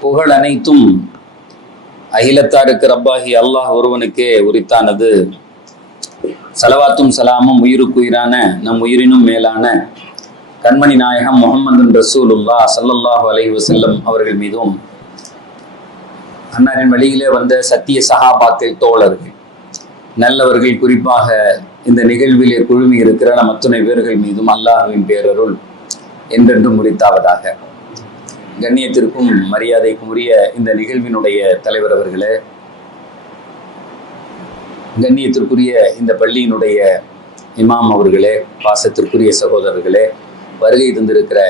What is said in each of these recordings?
புகழ் அனைத்தும் அகிலத்தாருக்கு ரப்பாகி அல்லாஹ் ஒருவனுக்கே உரித்தானது. சலவாத்தும் சலாமும் உயிருக்குயிரான நம் உயிரினும் மேலான கண்மணி நாயகம் முஹம்மது ரசூலுல்லாஹ் ஸல்லல்லாஹு அலைஹி வஸல்லம் அவர்கள் மீதும், அன்னாரின் வழியிலே வந்த சத்திய சஹாபாக்கள், தோழர்கள், நல்லவர்கள், குறிப்பாக இந்த நிகழ்விலே குழுமி இருக்கிற நம் அத்துணை பேர்கள் மீதும் அல்லாஹ்வின் பேரருள் என்றென்றும் உரித்தாவதாக. கண்ணியத்திற்கும் மரியாதைக்கும் உரிய இந்த நிகழ்வினுடைய தலைவர் அவர்களே, கண்ணியத்திற்குரிய இந்த பள்ளியினுடைய இமாம் அவர்களே, பாசத்திற்குரிய சகோதரர்களே, வருகை தந்திருக்கிற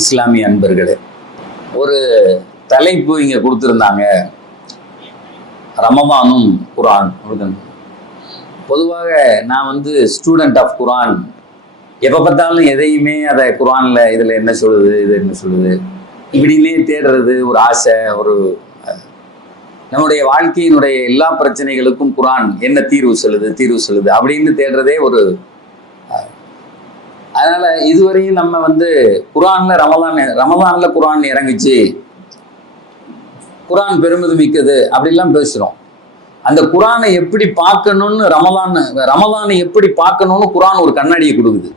இஸ்லாமிய அன்பர்களே, ஒரு தலைப்பு இங்க கொடுத்திருந்தாங்க, ரமதானும் குர்ஆன். பொதுவாக நான் ஸ்டூடெண்ட் ஆஃப் குர்ஆன், எப்போ பார்த்தாலும் எதையுமே அதை குர்ஆன்ல இதில் என்ன சொல்லுது, இது என்ன சொல்லுது, இப்படின்னே தேடுறது ஒரு ஆசை. ஒரு நம்முடைய வாழ்க்கையினுடைய எல்லா பிரச்சனைகளுக்கும் குர்ஆன் என்ன தீர்வு சொல்லுது அப்படின்னு தேடுறதே ஒரு. அதனால இதுவரையும் நம்ம குர்ஆன்ல ரமதான்ல குர்ஆன் இறங்குச்சு, குர்ஆன் பெருமதி மிக்கது அப்படிலாம் பேசுறோம். அந்த குர்ஆனை எப்படி பார்க்கணும்னு ரமதானை எப்படி பார்க்கணும்னு குர்ஆன் ஒரு கண்ணாடியை கொடுக்குது.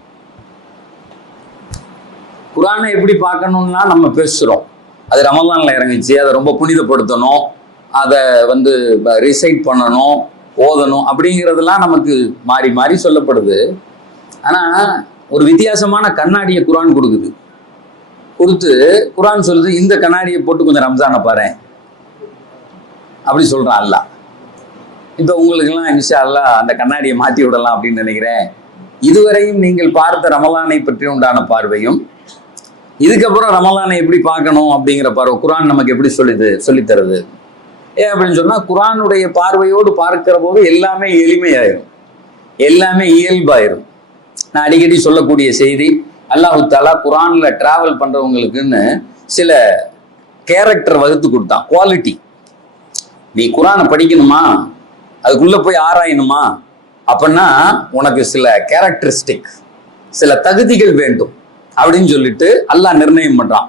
குர்ஆனை எப்படி பார்க்கணும்லாம் நம்ம பேசுறோம். அது ரமதான்ல இறங்குச்சு, அதை ரொம்ப புனிதப்படுத்தணும், அதை ரிசைட் பண்ணணும், ஓதணும் அப்படிங்கிறதுலாம் நமக்கு மாறி மாறி சொல்லப்படுது. ஆனா ஒரு வித்தியாசமான கண்ணாடியை குர்ஆன் கொடுத்து குர்ஆன் சொல்லுது, இந்த கண்ணாடியை போட்டு கொஞ்சம் ரம்ஜானை பாரு அப்படி சொல்றான் அல்லாஹ். இப்ப உங்களுக்கெல்லாம் இன்ஷா அல்லாஹ் அந்த கண்ணாடியை மாற்றி விடலாம் அப்படின்னு நினைக்கிறேன். இதுவரையும் நீங்கள் பார்த்த ரமலானை பற்றி உண்டான பார்வையும், இதுக்கப்புறம் ரமலானை எப்படி பார்க்கணும் அப்படிங்கிற பார்வை குர்ஆன் நமக்கு எப்படி சொல்லித்தருது. ஏன் அப்படின்னு சொன்னா, குர்ஆனுடைய பார்வையோடு பார்க்கிற போது எல்லாமே எளிமையாயிரும், எல்லாமே இயல்பாயிரும். நான் அடிக்கடி சொல்லக்கூடிய செய்தி, அல்லாஹு தஆலா குர்ஆன்ல டிராவல் பண்றவங்களுக்குன்னு சில கேரக்டர் வகுத்து கொடுத்தான், குவாலிட்டி. நீ குர்ஆனை படிக்கணுமா, அதுக்குள்ள போய் ஆராயணுமா அப்படின்னா உனக்கு சில கேரக்டரிஸ்டிக், சில தகுதிகள் வேண்டும் அப்படின்னு சொல்லிட்டு அல்லாஹ் நிர்ணயம் பண்றான்.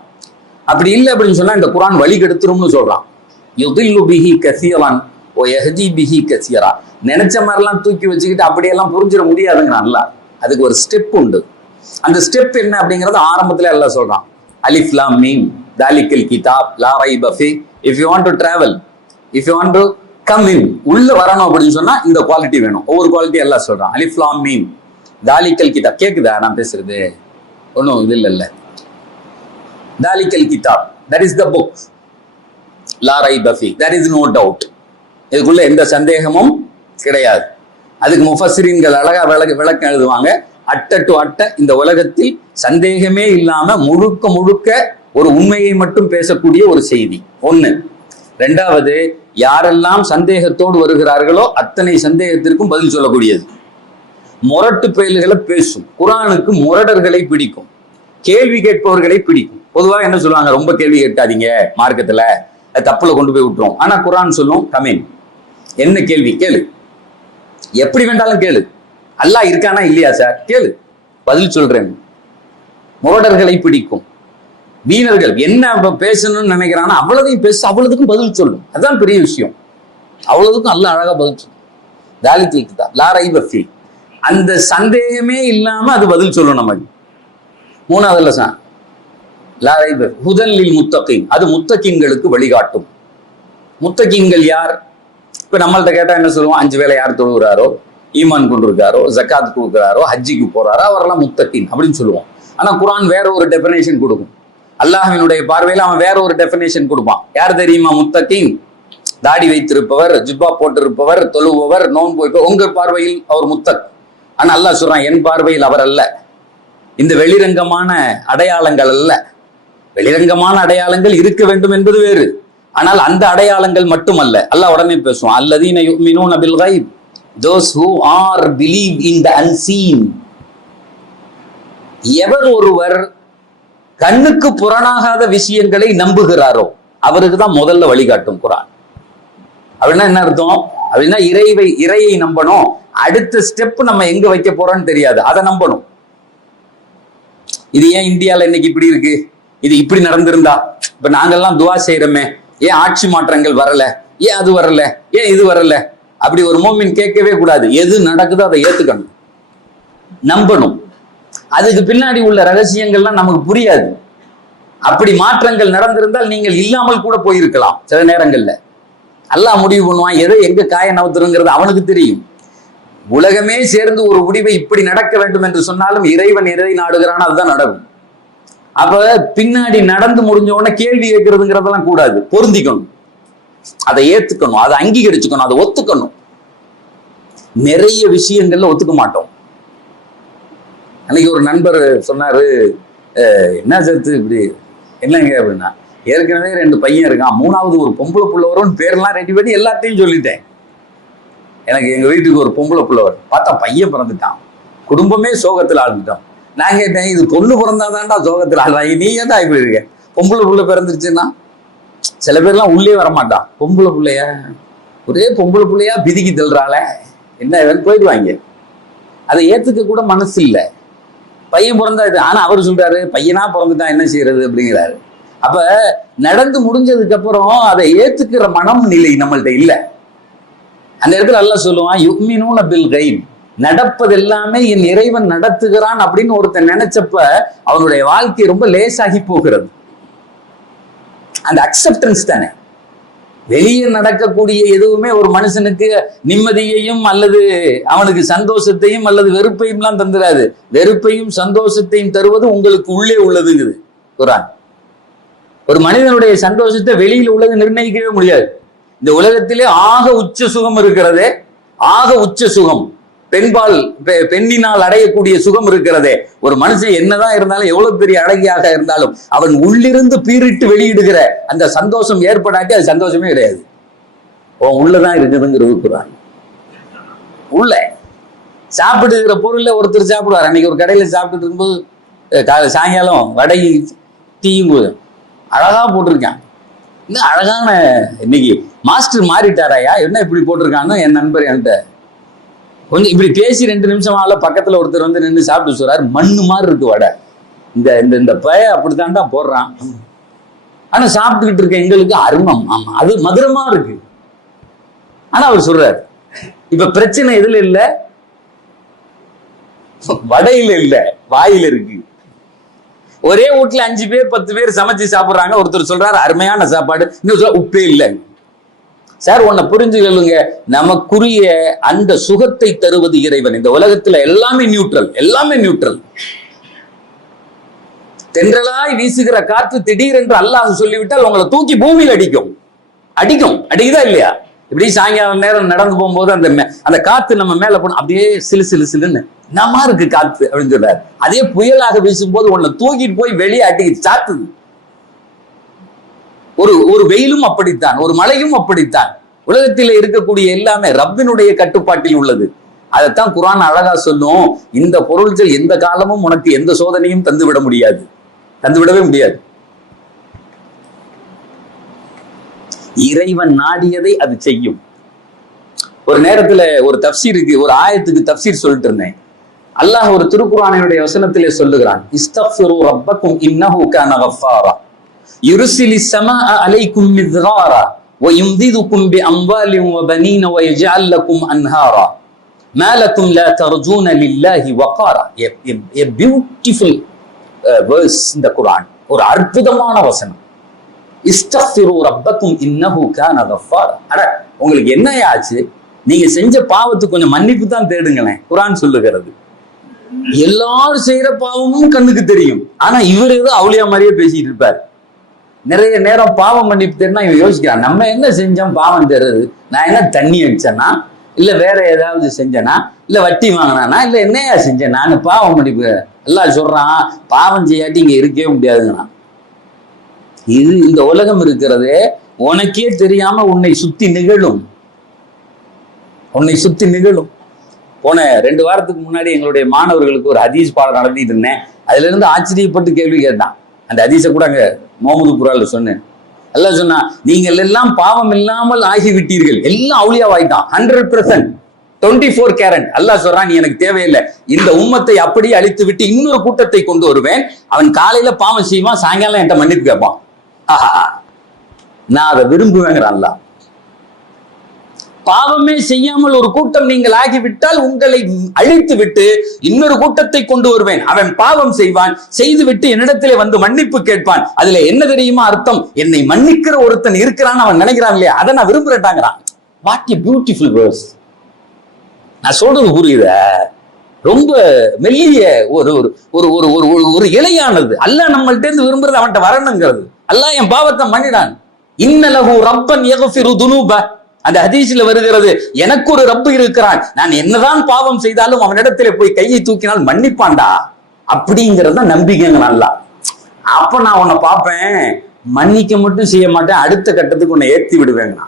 அப்படி இல்லை அப்படின்னு சொன்னா இந்த குர்ஆன் வழி கெடுத்துரும்னு சொல்றான். யுதில்லு பிஹி கஸீரன் வ யஹ்தி பிஹி கஸீரா. நினைச்ச மாதிரிலாம் தூக்கி வச்சுக்கிட்டு அப்படியெல்லாம் புரிஞ்சிட முடியாதுங்க. அல்லாஹ் அதுக்கு ஒரு ஸ்டெப் உண்டு. அந்த ஸ்டெப் என்ன அப்படிங்கறது ஆரம்பத்துல அல்லாஹ் சொல்றான், அலிஃப் லாம் மீம் தாலிகல் கிதாப் லா ரைப ஃபீ. If you want to travel, if you want to come in, உள்ள வரணும் அப்படின்னு சொன்னா இந்த குவாலிட்டி வேணும். ஒவ்வொரு குவாலிட்டி எல்லாம் சொல்றான். அலிஃப் லாம் மீம் தாலிகல் கிதாப். கேக்குதா நான் பேசுறது? ஒன்றும் இது இல்ல. தாலிகல் கிதாப், தட் இஸ் த புக், லா ரைப ஃபீ, தட் இஸ் நோ டவுட். இதுக்குள்ள எந்த சந்தேகமும் கிடையாது. அதுக்கு முஃபஸ்ஸிரீன்கள் அழகா விளக்கம் எழுதுவாங்க. அட்ட டு அட்ட இந்த உலகத்தில் சந்தேகமே இல்லாம முழுக்க முழுக்க ஒரு உண்மையை மட்டும் பேசக்கூடிய ஒரு செய்தி ஒண்ணு. ரெண்டாவது, யாரெல்லாம் சந்தேகத்தோடு வருகிறார்களோ அத்தனை சந்தேகத்திற்கும் பதில் சொல்லக்கூடியது. முரட்டு பயல்களை பேசும். குர்ஆனுக்கு முரடர்களை பிடிக்கும், கேள்வி கேட்பவர்களை பிடிக்கும். பொதுவாக என்ன சொல்லுவாங்க, ரொம்ப கேள்வி கேட்காதீங்க, மார்க்கத்துல தப்புல கொண்டு போய் விட்டுரும். ஆனா குர்ஆன் சொல்லும், கமீன், என்ன கேள்வி கேளு, எப்படி வேண்டாலும் கேளு, அல்லாஹ் இருக்கானா இல்லையா சார் கேளு, பதில் சொல்றேன். முரடர்களை பிடிக்கும். வீணர்கள் என்ன பேசணும்னு நினைக்கிறானா அவ்வளதையும் பேச, அவ்வளவுக்கும் பதில் சொல்லும். அதுதான் பெரிய விஷயம். அவ்வளவுக்கும் அல்லாஹ் அழகா பதில் சொல்லும். தாலிகல் கிதாப் லா ரைப ஃபீ, அந்த சந்தேகமே இல்லாம அது பதில் சொல்லும் நமக்கு. மூணாவதுல லா ரைப ஹுதல் லில் முத்தகீன், அது முத்தகீன்களுக்கு வழிகாட்டும். முத்தகீன்கள் யார்? இப்ப நம்மள்ட்ட கேட்டா என்ன சொல்லுவோம், 5 வேளை யார் தொழுகிறாரோ, ஈமான் கொண்டிருக்காரோ, ஜக்காத் கொடுக்கிறாரோ, ஹஜ்ஜிக்கு போறாரோ அவரெல்லாம் முத்தகீன் அப்படின்னு சொல்லுவோம். ஆனா குர்ஆன் வேற ஒரு டெஃபினேஷன் கொடுக்கும். அல்லாஹ்வினுடைய பார்வையில அவன் வேற ஒரு டெஃபினேஷன் கொடுப்பான். யார் தெரியுமா முத்தகீன்? தாடி வைத்திருப்பவர், ஜுப்பா போட்டிருப்பவர், தொழுபவர், நோன்பு வைப்பவர். உங்க பார்வையில் அவர் முத்தக். ஆனா அல்லாஹ் சொல்றான், என் பார்வையில் அவர் அல்ல. இந்த வெளிரங்கமான அடையாளங்கள் அல்ல. வெளிரங்கமான அடையாளங்கள் இருக்க வேண்டும் என்பது வேறு. ஆனால் அந்த அடையாளங்கள் மட்டுமல்ல. அல்லாஹ் உடனே பேசுவான், அல்லதீன யுமினூன பில் கைப், those who are believe in the unseen. எவர் ஒருவர் கண்ணுக்கு புறனாகாத விஷயங்களை நம்புகிறாரோ அவருக்கு தான் முதல்ல வழிகாட்டும் குர்ஆன். அப்படின்னா என்ன அர்த்தம்? அப்படின்னா இறையை நம்பணும். அடுத்த ஸ்டெப் நம்ம எங்க வைக்க போறோம்னு தெரியாது, அதை நம்பணும். இது ஏன் இந்தியால இன்னைக்கு இப்படி இருக்கு, இது இப்படி நடந்திருந்தா, இப்ப நாங்கெல்லாம் துவா செய்யறோமே, ஏன் ஆட்சி மாற்றங்கள் வரல, ஏன் அது வரல, ஏன் இது வரல, அப்படி ஒரு மோமின் கேட்கவே கூடாது. எது நடக்குதோ அதை ஏத்துக்கணும், நம்பணும். அதுக்கு பின்னாடி உள்ள ரகசியங்கள்லாம் நமக்கு புரியாது. அப்படி மாற்றங்கள் நடந்திருந்தால் நீங்கள் இல்லாமல் கூட போயிருக்கலாம். சில நேரங்கள்ல அல்லாஹ் முடிவு பண்ணுவான், எதை எங்க காய நவுத்துறங்கிறது அவனுக்கு தெரியும். உலகமே சேர்ந்து ஒரு முடிவை இப்படி நடக்க வேண்டும் என்று சொன்னாலும் இறைவன் எதை நாடுகிறான் அதுதான் நடக்கும். அப்ப பின்னாடி நடந்து முடிஞ்ச உடனே கேள்வி கேட்கறதுங்கிறதெல்லாம் கூடாது, பொருந்திக்கணும், அதை ஏத்துக்கணும், அதை அங்கீகரிச்சுக்கணும், அதை ஒத்துக்கணும். நிறைய விஷயங்கள்ல ஒத்துக்க மாட்டோம். அன்னைக்கு ஒரு நண்பர் சொன்னாரு, என்ன சேர்த்து இப்படி என்னங்க அப்படின்னா, ஏற்கனவே 2 பையன் இருக்கான், 3வது ஒரு பொம்பளை புள்ள வரும்னு பேரெல்லாம் ரெடி பண்ணி எல்லாத்தையும் சொல்லிட்டேன். எனக்கு எங்க வீட்டுக்கு ஒரு பொம்பளை புள்ள வரும், பார்த்தா பையன் பிறந்துட்டான், குடும்பமே சோகத்தில் ஆழ்ந்துட்டோம். நான் கேட்டேன், இது பொண்ணு பிறந்தாதான்டா சோகத்தில் ஆழ்வாங்க, நீ ஏன்டா இப்படி இருக்க, பொம்பளை புள்ள பிறந்துருச்சுன்னா? சில பேர்லாம் உள்ளே வரமாட்டான், பொம்பளை பிள்ளையா, ஒரே பொம்பளை பிள்ளையா பிதிக்கி தள்ளுறாள, என்ன போயிடுவாங்க. அதை ஏத்துக்க கூட மனசு இல்லை. பையன் பிறந்தாது, ஆனா அவர் சொல்றாரு பையனா பிறந்துட்டான் என்ன செய்யறது அப்படிங்கிறாரு. அப்ப நடந்து முடிஞ்சதுக்கு அப்புறம் அதை ஏத்துக்கிற மனம் நிலை நம்மள்ட்ட இல்ல. அந்த இடத்துல அல்லாஹ் சொல்லுவான், யுக்மினூன பில் கைப், நடப்பது எல்லாமே என் இறைவன் நடத்துகிறான் அப்படின்னு ஒருத்தன் நினைச்சப்ப அவனுடைய வாழ்க்கை ரொம்ப லேசாகி போகிறது. அந்த அக்செப்டன்ஸ் தானே. வெளியே நடக்கக்கூடிய எதுவுமே ஒரு மனுஷனுக்கு நிம்மதியையும் அல்லது அவனுக்கு சந்தோஷத்தையும் அல்லது வெறுப்பையும் எல்லாம் தந்துடாது. வெறுப்பையும் சந்தோஷத்தையும் தருவது உங்களுக்கு உள்ளே உள்ளதுங்குது குர்ஆன். ஒரு மனிதனுடைய சந்தோஷத்தை வெளியில உள்ளது நிர்ணயிக்கவே முடியாது. இந்த உலகத்திலே ஆக உச்ச சுகம் இருக்கிறதே, ஆக உச்ச சுகம் பெண்ணினால் அடையக்கூடிய சுகம் இருக்கிறதே. ஒரு மனுஷன் என்னதான் இருந்தாலும், எவ்வளவு பெரிய அழகியாக இருந்தாலும், அவன் உள்ளிருந்து பீறிட்டு வெளியிடுகிற அந்த சந்தோஷம் ஏற்படாட்டி அது சந்தோஷமே கிடையாது. உள்ளதான் இருக்குதுங்கிறது குர்ஆன். உள்ள சாப்பிடுகிற பொருள்ல ஒருத்தர் சாப்பிடுவார். அன்னைக்கு ஒரு கடையில சாப்பிட்டு இருக்கும்போது சாயங்காலம் வடை டீயும் அழகா போட்டிருக்கான். இன்னும் அழகான, இன்னைக்கு மாஸ்டர் மாறிட்டாராயா, என்ன இப்படி போட்டிருக்கான்னு என் நண்பர் என்கிட்ட கொஞ்சம் இப்படி பேசி 2 நிமிஷம் ஆகல, பக்கத்துல ஒருத்தர் வந்து நின்று சாப்பிட்டு சொல்றாரு, மண்ணு மாதிரி இருக்கு வடை, இந்த பய அப்படித்தான்டா போடுறான், ஆனா சாப்பிட்டுக்கிட்டு இருக்க எங்களுக்கு அருமம், ஆமா அது மதுரமா இருக்கு. ஆனா அவர் சொல்றாரு, இப்ப பிரச்சனை எதுல இல்ல, வடையில இல்ல, வாயில இருக்கு. ஒரே வீட்டுல 5 பேர் 10 பேர் சமைச்சு சாப்பிடுறாங்க. ஒருத்தர் சொல்றாரு அருமையான சாப்பாடு, இன்னும் சொல்ல உப்பே இல்லை. சார் உன்னை புரிஞ்சுக்கலுங்க, நமக்குரிய அந்த சுகத்தை தருவது இறைவன். இந்த உலகத்துல எல்லாமே நியூட்ரல், எல்லாமே நியூட்ரல். தென்றலாய் வீசுகிற காற்று திடீரென்று அல்லாஹ் சொல்லிவிட்டால் உங்களை தூக்கி பூமியில் அடிக்குதா இல்லையா? இப்படி சாயங்காலம் நேரம் நடந்து போகும்போது அந்த காத்து நம்ம மேல போன அப்படியே சிலுன்னு என்னமா இருக்கு காத்து அப்படின்னு சொல்றாரு. அதே புயலாக வீசும் போது உன்னை தூக்கிட்டு போய் வெளியே அடிக்கிட்டு சாத்துது. ஒரு வெயிலும் அப்படித்தான், ஒரு மழையும் அப்படித்தான். உலகத்தில் இருக்கக்கூடிய எல்லாமே ரப்பினுடைய கட்டுப்பாட்டில் உள்ளது. அதைத்தான் குர்ஆன் அழகா சொல்லும், இந்த பொருள்கள் எந்த காலமும் உனக்கு எந்த சோதனையும் தந்துவிடவே முடியாது. இறைவன் நாடியதை அது செய்யும். ஒரு நேரத்துல ஒரு தப்சீருக்கு, ஒரு ஆயத்துக்கு தப்சீர் சொல்லிட்டு இருந்தேன். அல்லாஹ் ஒரு திருக்குர்ஆனுடைய வசனத்திலே சொல்லுகிறான், இஸ்தக்ஃபிரு ரப்பக்கும் இன்னஹு கான கஃபாரா யுர்சிலிஸ் ஸமாஅ அலைக்கும் மித்ராரா வயும்திதுக்கும் பிஅம்வாலின் வபனீன வயஜஅல் லக்கும் அன்ஹாரா மா லக்கும் லா தர்ஜூன லில்லாஹி வகாரா. a beautiful verse in the Quran. ஒரு அற்புதமான வசனம். இஸ்தக்ஃபிரு ரப்பக்கும் இன்னஹு கான கஃபாரா. அட உங்களுக்கு என்ன ஆச்சு, நீங்க செஞ்ச பாவத்துக்கு கொஞ்சம் மன்னிப்பு தான் தேடுங்களேன். குர்ஆன் சொல்லுகிறது. எல்லாரும் செய்யற பாவமும் கண்ணுக்கு தெரியும், ஆனா இவர் ஏதோ அவுளியா மாதிரியே பேசிட்டு இருப்பார். நிறைய நேரம் பாவம் மன்னிப்பு தேடினா இவன் யோசிக்கிறான், நம்ம என்ன செஞ்சோம் பாவம் தேடுறது, நான் என்ன தண்ணி அடிச்சேன்னா, இல்ல வேற ஏதாவது செஞ்சேனா, இல்ல வட்டி வாங்கினானா, இல்ல என்னையா செஞ்சேன் நான் பாவம் மன்னிப்பு. எல்லாம் சொல்றான் பாவம் செய்யாட்டி இங்க இருக்கவே முடியாதுங்கண்ணா. இது இந்த உலகம் இருக்கிறது உனக்கே தெரியாம உன்னை சுத்தி நிகழும். போன 2 வாரத்துக்கு முன்னாடி எங்களுடைய மாணவர்களுக்கு ஒரு ஹதீஸ் பாடம் நடத்திட்டு இருந்தேன். அதுல இருந்து ஆச்சரியப்பட்டு கேள்வி கேட்டான். அந்த ஹதீஸை கூட அங்க முகமது குர்ஆன்ல சொன்னேன். அல்லாஹ் சொன்னா, நீங்கள் எல்லாம் பாவம் இல்லாமல் ஆகிவிட்டீர்கள், எல்லாம் அவுலியாவாயிட்டான் 100%. 24 கேரட். அல்லாஹ் சொல்றான், நீ எனக்கு தேவையில்லை, இந்த உம்மத்தை அப்படியே அழித்து விட்டு இன்னொரு கூட்டத்தை கொண்டு வருவேன். அவன் காலையில பாவம் செய்வான், சாயங்காலம் என்கிட்ட மன்னிப்பு கேட்பான். ஆஹா, நான் அதை விரும்புவேங்கிற அல்லாஹ். பாவமே செய்யாமல் ஒரு கூட்டம் நீங்கள் ஆகிவிட்டால் உங்களை அழித்து விட்டு இன்னொரு கூட்டத்தை கொண்டு வருவேன். அவன் பாவம் செய்வான், செய்து விட்டு என்னிடத்திலே வந்து மன்னிப்பு கேட்பான். அதுல என்ன தெரியுமா அர்த்தம்? என்னை மன்னிக்கிற ஒருத்தன் இருக்கிறான்னு அவன் நினைக்கிறான் இல்லையா, அதை நான் விரும்புறேன்டாங்கிறான். What a beautiful verse. நான் சொல்றது புரியுத? ரொம்ப மெல்லிய ஒரு ஒரு ஒரு ஒரு இலையானது. அல்லாஹ் நம்மள்ட்ட இருந்து விரும்புறது அவன்கிட்ட வரணுங்கிறது. அல்லாஹ் என் பாவத்தை மன்னிடான். இன்னலஹு ரப்பன் யக்ஃபிரு துனூப. அந்த ஹதீஸ்ல வருகிறது, எனக்கு ஒரு ரப்பு இருக்கிறான், நான் என்னதான் பாவம் செய்தாலும் அவனிடத்துல போய் கையை தூக்கினால் மன்னிப்பான்டா. அப்படிங்கறத நம்பிக்கைங்க. நல்லா அப்ப நான் உன்னை பார்ப்பேன், மன்னிக்க மட்டும் செய்ய மாட்டேன், அடுத்த கட்டத்துக்கு உன்னை ஏற்றி விடுவேங்க.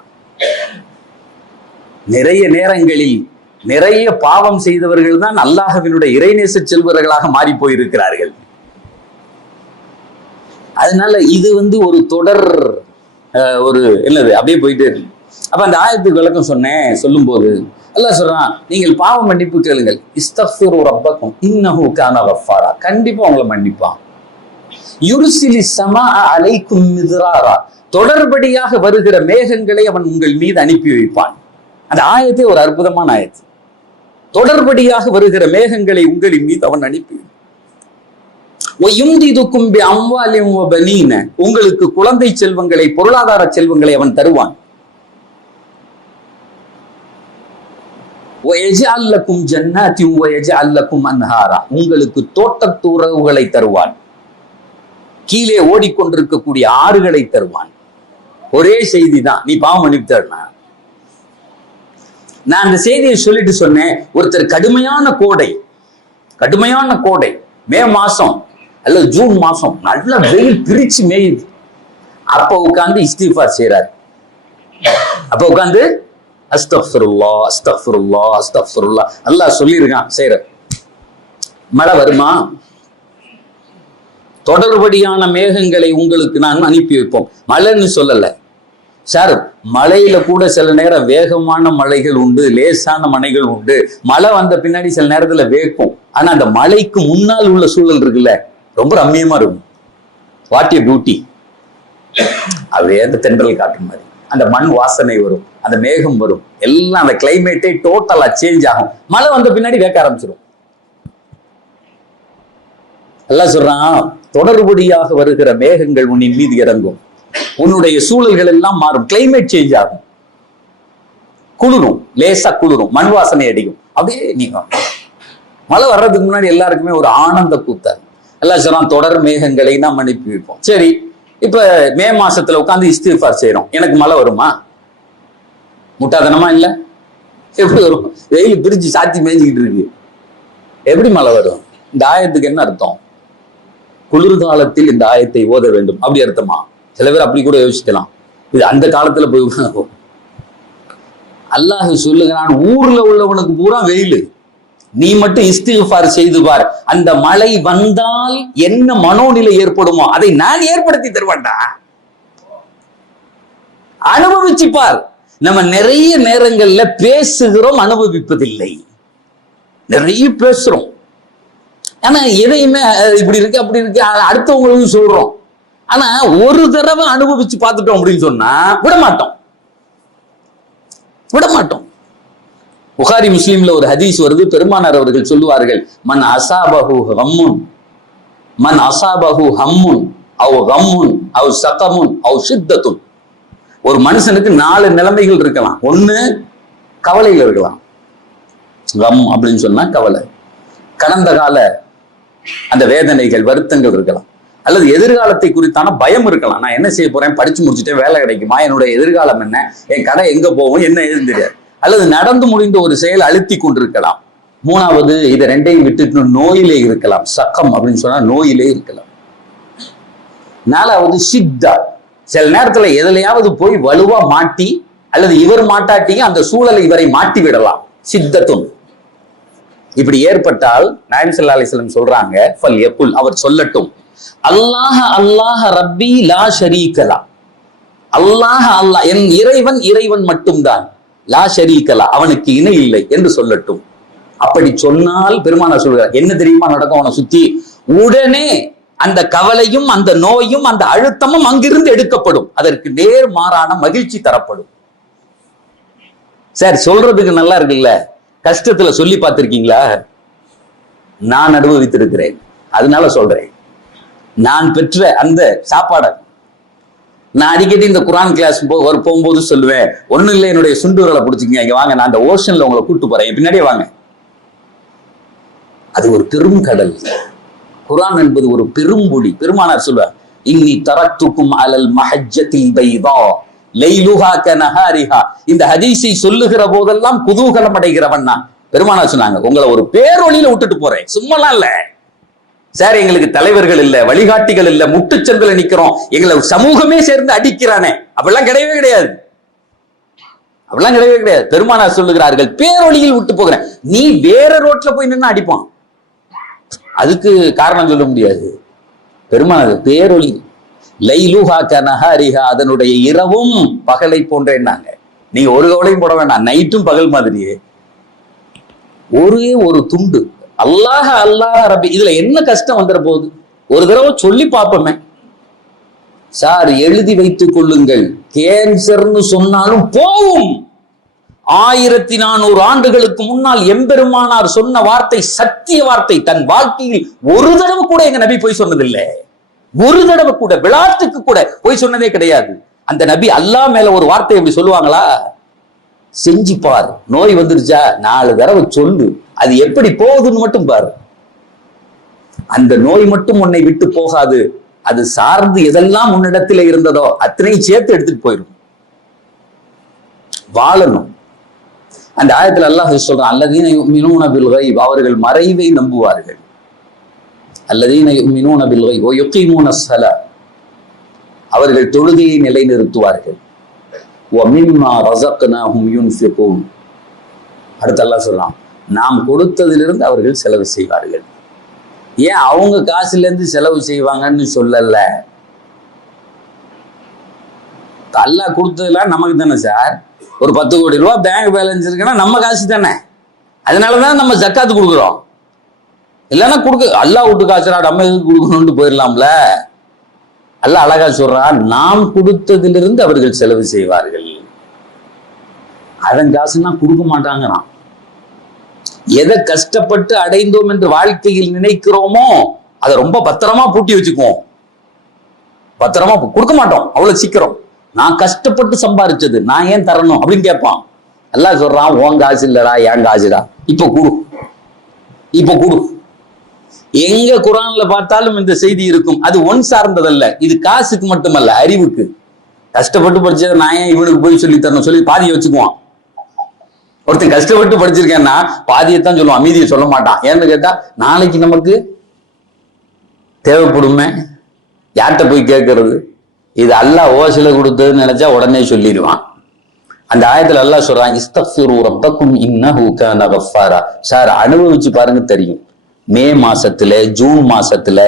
நிறைய நேரங்களில் நிறைய பாவம் செய்தவர்கள் தான் அல்லாஹ்வினுடைய இறைநேச செல்வர்களாக மாறி போயிருக்கிறார்கள். அதனால இது ஒரு தொடர் ஒரு என்னது அப்படியே போயிட்டு இருக்கு. அப்ப அந்த ஆயத்துக்கு விளக்கம் சொல்லும் போது அல்லாஹ் சொல்றான், நீங்கள் பாவ மன்னிப்பு கேளுங்கள். இஸ்தக்ஃபிரு ரப்பக்கும் இன்னஹு கான கஃபாரா. கண்டிப்பா உங்களை மன்னிப்பான். யுர்சிலி ஸமாஅ அலைக்கும் மித்ராரா. தொடர்படியாக வருகிற மேகங்களை அவன் உங்கள் மீது அனுப்பி வைப்பான். அந்த ஆயத்தே ஒரு அற்புதமான ஆயத்து. தொடர்படியாக வருகிற மேகங்களை உங்களின் மீது அவன் அனுப்பி உங்களுக்கு குழந்தை செல்வங்களை, பொருளாதார செல்வங்களை அவன் தருவான். உங்களுக்கு தோட்டத்துறவுகளை தருவான். கீழே ஓடிக்கொண்டிருக்கக்கூடிய ஆறுகளை தருவான். ஒரே செய்தி தான், நீ பாவம் மன்னிப்பு. நான் அந்த செய்தியை சொல்லிட்டு சொன்னேன், ஒருத்தர் கடுமையான கோடை மே மாசம் அல்லது ஜூன் மாசம் நல்ல வெயில் பிரிச்சு மேயுது. அப்ப உட்கார்ந்து இஸ்திஃபார் செய்யறாரு. அப்ப உட்கார்ந்து அஸ்தக்ஃபிருல்லாஹ் அஸ்தக்ஃபிருல்லாஹ் அஸ்தக்ஃபிருல்லாஹ் அல்லாஹ் சொல்லியிருக்கான் செய்யற. மழை வருமா? தொடர்படியான மேகங்களை உங்களுக்கு நான் அனுப்பி வைப்போம். மழைன்னு சொல்லல சார், மழையில கூட சில நேரம் வேகமான மழைகள் உண்டு, லேசான மழைகள் உண்டு. மழை வந்த பின்னாடி சில நேரத்துல வேக்கும். ஆனா அந்த மழைக்கு முன்னால் உள்ள சூழல் இருக்குல்ல, ரொம்ப ரம்மியமா இருக்கும். What a beauty. அப்படியே அந்த தென்றல் காட்டு மாதிரி அந்த மண் வாசனை வரும், அந்த மேகம் வரும், எல்லாம் அந்த கிளைமேட்டே டோட்டலா சேஞ்ச் ஆகும். மழை வந்த பின்னாடி வேக்க ஆரம்பிச்சிடும். எல்லாம் சொல்றான், தொடர்படியாக வருகிற மேகங்கள் உன்னின் மீது இறங்கும். உன்னுடைய சூழல்கள் எல்லாம் மாறும், கிளைமேட் சேஞ்ச் ஆகும், குளிரும், லேசா குளிரும், மண் வாசனை அடிக்கும். அப்படியே நீங்க மழை வர்றதுக்கு முன்னாடி எல்லாருக்குமே ஒரு ஆனந்த கூத்தாரு. எல்லாம் சொல்றான், தொடர் மேகங்களை நாம் அனுப்பி வைப்போம். சரி, இப்ப மே மாசத்துல உட்காந்து இஸ்திஃபார் செய்யறோம், எனக்கு மழை வருமா? முட்டாதனமா இல்ல? எப்படி வரும்? வெயில் பிரிச்சு சாத்தி மேய்ஞ்சிக்கிட்டு இருக்கு, எப்படி மழை வரும்? இந்த ஆயத்துக்கு என்ன அர்த்தம்? குளிர்காலத்தில் இந்த ஆயத்தை ஓத வேண்டும் அப்படி அர்த்தமா? சில பேர் அப்படி கூட யோசிக்கலாம். இது அந்த காலத்துல போய் அல்லாஹ் சொல்லுகிறான், ஊர்ல உள்ளவனுக்கு பூரா வெயில், நீ மட்டும் இஸ்திஃபார் செய்து பார், அந்த மழை வந்தால் என்ன மனோநிலை ஏற்படுமோ அதை நான் ஏற்படுத்தி தருவேன்டா. அனுபவிச்சு பார். நம்ம நிறைய நேரங்கள்ல பேசுகிறோம், அனுபவிப்பதில்லை. நிறைய பேசுறோம், ஆனா எதையுமே இப்படி இருக்கு அப்படி இருக்கு அடுத்தவங்களுக்கு சொல்றோம். ஆனா ஒரு தடவை அனுபவிச்சு பார்த்துட்டோம் அப்படின்னு சொன்னா விட மாட்டோம். புகாரி முஸ்லிம்ல ஒரு ஹதீஸ் வருது, பெருமானார் அவர்கள் சொல்லுவார்கள், மன் அசாபஹு ஹம்முன் அவ் கம்முன் அவ் சகமுன் அவ் ஷித்தத்துன். ஒரு மனுஷனுக்கு 4 நிலைமைகள் இருக்கலாம். ஒண்ணு, கவலையில் இருக்கலாம். கம் அப்படின்னு சொன்னா கவலை, கடந்த கால அந்த வேதனைகள், வருத்தங்கள் இருக்கலாம். அல்லது எதிர்காலத்தை குறித்தான பயம் இருக்கலாம். நான் என்ன செய்ய போறேன், படிச்சு முடிச்சுட்டேன், வேலை கிடைக்குமா, என்னுடைய எதிர்காலம் என்ன, என் கடை எங்க போகும், என்ன ஏதுன்னு தெரியாது. அல்லது நடந்து முடிந்த ஒரு செயல் அழுத்தி கொண்டிருக்கலாம். 3வது, இதை 2ஐயும் விட்டுட்டு நோயிலே இருக்கலாம். சக்கம் அப்படின்னு சொன்னா நோயிலே இருக்கலாம். 4வது சித்தா, சில நேரத்துல எதுலையாவது போய் வலுவா மாட்டி, அல்லது இவர் மாட்டாட்டியும் அந்த சூழலை இவரை மாட்டி விடலாம். சித்தத்தும். இப்படி ஏற்பட்டால் நாயகம் ஸல்லல்லாஹு அலைஹி வஸல்லம் சொல்றாங்க, ஃபல் யகுல், அவர் சொல்லட்டும், அல்லாஹ் அல்லாஹ் ரப்பி லா ஷரீக லா. அல்லாஹ் அல்லாஹ், என் இறைவன் இறைவன் மட்டும்தான். லா ஷரீக லஹ், அவனுக்கு இணை இல்லை என்று சொல்லட்டும். அப்படி சொன்னால் பெருமானார் சொல்கிறார், என்ன தெரியுமா நடக்கும் அவனை சுத்தி? உடனே அந்த கவலையும் அந்த நோயும் அந்த அழுத்தமும் அங்கிருந்து எடுக்கப்படும். அதற்கு நேர் மாறான மகிழ்ச்சி தரப்படும். சார் சொல்றதுக்கு நல்லா இருக்குல்ல, கஷ்டத்துல சொல்லி பார்த்திருக்கீங்களா? நான் அனுபவித்திருக்கிறேன், அதனால சொல்றேன். நான் பெற்ற அந்த சாப்பாடை நான் அடிக்கடி இந்த குரான் கிளாஸ் போகும்போது சொல்லுவேன், ஒண்ணும் இல்லை, என்னுடைய சுண்டு விரலை பிடிச்சிங்க, இங்க வாங்க, நான் அந்த ஓஷன்ல உங்களை கூட்டு போறேன், பின்னாடியே வாங்க. அது ஒரு பெரும் கடல். குரான் என்பது ஒரு பெரும்பொடி. பெருமானார் சொல்வார், இன்னி தரத்துக்கும் அலல் மஹஜ்ஜத்தில் பைதா லைலுஹா கனஹாரிஹா. இந்த ஹதீஸை சொல்லுகிற போதெல்லாம் குதூகலம் அடைகிறவன் நான். பெருமானார் சொன்னாங்க, உங்களை ஒரு பேரொளியில விட்டுட்டு போறேன், சும்மாலாம் இல்ல சார். எங்களுக்கு தலைவர்கள் இல்ல, வழிகாட்டிகள் இல்ல, முட்டுச்சந்தில நிக்கிறோம், எங்களை சமூகமே சேர்ந்து அடிக்கிறானே, அப்படிலாம் கிடையவே கிடையாது. அப்படிலாம் கிடையவே கிடையாது. பெருமானார் சொல்லுகிறார்கள், பேரொளியில் விட்டு போகிறேன். நீ வேற ரோட்ல போய் நின்று அடிப்பான், அதுக்கு காரணம் சொல்ல முடியாது. பெருமானார் பேரொளி, லைலுஹா கனஹாரிஹா, அதனுடைய இரவும் பகலை போன்றேன்னாங்க. நீங்க ஒரு கவலையும் போட வேண்டாம், நைட்டும் பகல் மாதிரியே. ஒரே ஒரு துண்டு அல்லாஹ் அல்லாஹ் ரப்பி. இதுல என்ன கஷ்டம் வந்துட போகுது? ஒரு தடவை சொல்லி பார்ப்போமே சார். எழுதி வைத்துக் கொள்ளுங்கள், கேன்சர்னு சொன்னாலும் போகும். 1400 ஆண்டுகளுக்கு முன்னால் எம்பெருமானார் சொன்ன வார்த்தை சத்திய வார்த்தை. தன் வாழ்க்கையில் ஒரு தடவை கூட எங்க நபி போய் சொன்னதில்லை, ஒரு தடவை கூட, விழாத்துக்கு கூட போய் சொன்னதே கிடையாது. அந்த நபி அல்லாஹ் மேல ஒரு வார்த்தை எப்படி சொல்லுவாங்களா? செஞ்சு பார், நோய் வந்துருச்சா 4 தடவை சொல்லு, அது எப்படி போகுதுன்னு மட்டும் பாரு. அந்த நோய் மட்டும் உன்னை விட்டு போகாது, அது சார்ந்து எதெல்லாம் உன்னிடத்துல இருந்ததோ அத்தனையும் சேர்த்து எடுத்துட்டு போயிடும். வாழணும். அந்த ஆயத்துல அல்லாஹ் சொல்றான், அல்லதீன யுமினூன பில் கைப், அவர்கள் மறைவை நம்புவார்கள். அல்லதீன யுமினூன பில் கைப் வ யுகீமூனஸ் ஸலாத், அவர்கள் தொழுகையை நிலைநிறுத்துவார்கள். வ மிம்மா ரஸக்னாஹும் யுன்ஃபிகூன், அடுத்து அல்லாஹ் சொல்றான், நாம் கொடுத்ததிலிருந்து அவர்கள் செலவு செய்வார்கள். ஏன் அவங்க காசுல இருந்து செலவு செய்வாங்கன்னு சொல்லல, அல்லாஹ் கொடுத்ததெல்லாம் நமக்கு தானே சார். ஒரு 10 கோடி ரூபாய் பேங்க் பேலன்ஸ் இருக்குன்னா நம்ம காசு தானே, அதனாலதான் நம்ம ஜக்காத்து கொடுக்குறோம். இல்லைன்னா அல்லாஹ் விட்டு காசுடா நம்ம எதுக்கு கொடுக்கணும்னு போயிடலாம்ல. அல்லாஹ் அழகா சொல்றான், நாம் கொடுத்ததிலிருந்து அவர்கள் செலவு செய்வார்கள். அதன் காசுன்னா கொடுக்க மாட்டாங்கிறான். எதை கஷ்டப்பட்டு அடைந்தோம் என்று வாழ்க்கையில் நினைக்கிறோமோ அதை ரொம்ப பத்திரமா பூட்டி வச்சுக்குவோம், பத்திரமா கொடுக்க மாட்டோம் அவ்வளவு சீக்கிரம். நான் கஷ்டப்பட்டு சம்பாதிச்சது நான் ஏன் தரணும் அப்படின்னு கேட்பான். அல்லாஹ் சொல்றான், உன் காசு இல்லடா, என் காசுடா, இப்ப கொடு, இப்ப கொடு. எங்க குரான்ல பார்த்தாலும் இந்த செய்தி இருக்கும். அது ஒன் சார்ந்ததல்ல, இது காசுக்கு மட்டுமல்ல, அறிவுக்கு. கஷ்டப்பட்டு படிச்சதை நான் ஏன் இவனுக்கு போய் சொல்லி தரணும் சொல்லி பாதியை வச்சுக்குவான். ஒருத்தன் கஷ்டப்பட்டு படிச்சிருக்கேன்னா பாதியத்தான் சொல்லுவான், மீதியை சொல்ல மாட்டான். ஏன்னு கேட்டா நாளைக்கு நமக்கு தேவைப்படுமே, யார்கிட்ட போய் கேட்கறது? இது அல்லாஹ் ஓசில கொடுத்ததுன்னு நினைச்சா உடனே சொல்லிடுவான். அந்த ஆயத்துல அல்லாஹ் சொல்றான், இஸ்தக்ஃபிரு ரப்பக்கும் இன்னஹு கான கஃபாரா. சார் அனுபவிச்சு பாருங்க தெரியும். மே மாசத்துல, ஜூன் மாசத்துல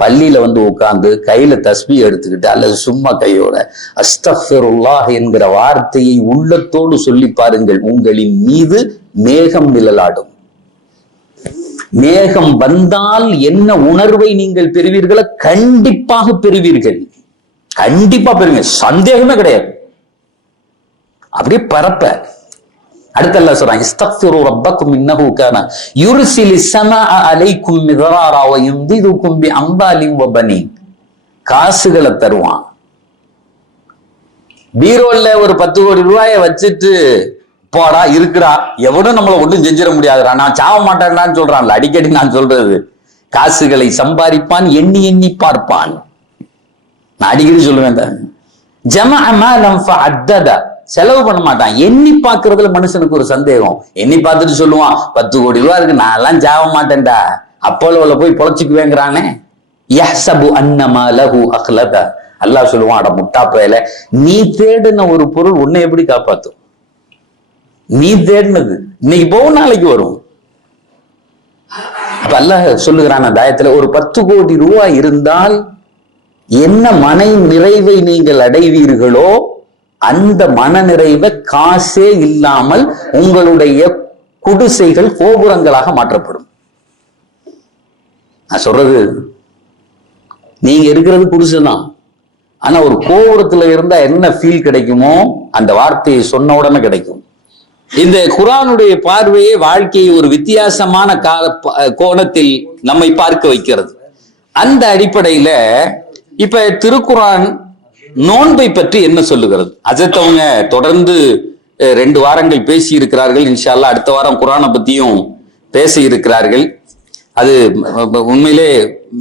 பள்ளியில வந்து உட்கார்ந்து கையில தஸ்பீ எடுத்துக்கிட்டு அல்லது சும்மா கையோட அஸ்தக்ஃபிருல்லாஹ் என்கிற வார்த்தையை உள்ளத்தோடு சொல்லி பாருங்கள், உங்களின் மீது மேகம் நிழலாடும். மேகம் வந்தால் என்ன உணர்வை நீங்கள் பெறுவீர்களோ கண்டிப்பாக பெறுவீர்கள், கண்டிப்பா பெறுவீங்க, சந்தேகமே கிடையாது. அப்படியே பரப்ப. அடுத்து அல்லாஹ் சொல்றான், இஸ்தக்ஃபிரு ரப்பக்கும் இன்னஹு கான யுர்சிலிஸ் ஸமாஅ அலைக்கும் மிதராரா வ யும்திதுக்கும் பி அம்வாலின் வ பனீன். காசுகளை தருவான். பீரோல்ல ஒரு 10 கோடி ரூபாயை வச்சுட்டு போடா இருக்குடா, எவனும் நம்மளை ஒன்றும் செஞ்சிட முடியாதுடா, நான் சாவ மாட்டேன்டான்னு சொல்றான்ல, அடிக்கடி நான் சொல்றது. காசுகளை சம்பாதிப்பான், எண்ணி எண்ணி பார்ப்பான். நான் அடிக்கடி சொல்லுவேன், ஜமஅ மாலம் ஃபஅத்தத, செலவு பண்ண மாட்டான். எண்ணி பார்க்கறதுல மனுஷனுக்கு ஒரு சந்தேகம். எண்ணி பார்த்துட்டு சொல்லுவான், 10 கோடி ரூபாய் இருக்கு, நான் எல்லாம் சாவ மாட்டேன்டா, அப்போல போய் பொழைச்சுக்குவேங்கிறானே. யஹ்சபு அன்னமா லஹு அக்லத. அல்லாஹ் சொல்லுவான், அட முட்டா பயல, நீ தேடின ஒரு பொருள் உன்னை எப்படி காப்பாத்தும்? நீ தேடினது இன்னைக்கு போகும், நாளைக்கு வரும். அப்ப அல்லாஹ் சொல்லுகிறான் அந்த ஆயத்துல, ஒரு 10 கோடி ரூபாய் இருந்தால் என்ன மனை நிறைவை நீங்கள் அடைவீர்களோ அந்த மனநிறைவை காசே இல்லாமல் உங்களுடைய குடிசைகள் கோபுரங்களாக மாற்றப்படும். நான் சொல்றது, நீங்க இருக்கிறது குடிசைதான், ஆனா ஒரு கோபுரத்துல இருந்தா என்ன ஃபீல் கிடைக்குமோ அந்த வார்த்தையை சொன்ன உடனே கிடைக்கும். இந்த குர்ஆனுடைய பார்வையை வாழ்க்கையை ஒரு வித்தியாசமான கோணத்தில் நம்மை பார்க்க வைக்கிறது. அந்த அடிப்படையில இப்ப திருக்குர்ஆன் நோன்பை பற்றி என்ன சொல்லுகிறது? ஹஜ்ரத் அவங்க தொடர்ந்து 2 வாரங்கள் பேசி இருக்கிறார்கள். இன்ஷா அல்லாஹ் அடுத்த வாரம் குர்ஆனை பத்தியும் பேச இருக்கிறார்கள். அது உண்மையிலே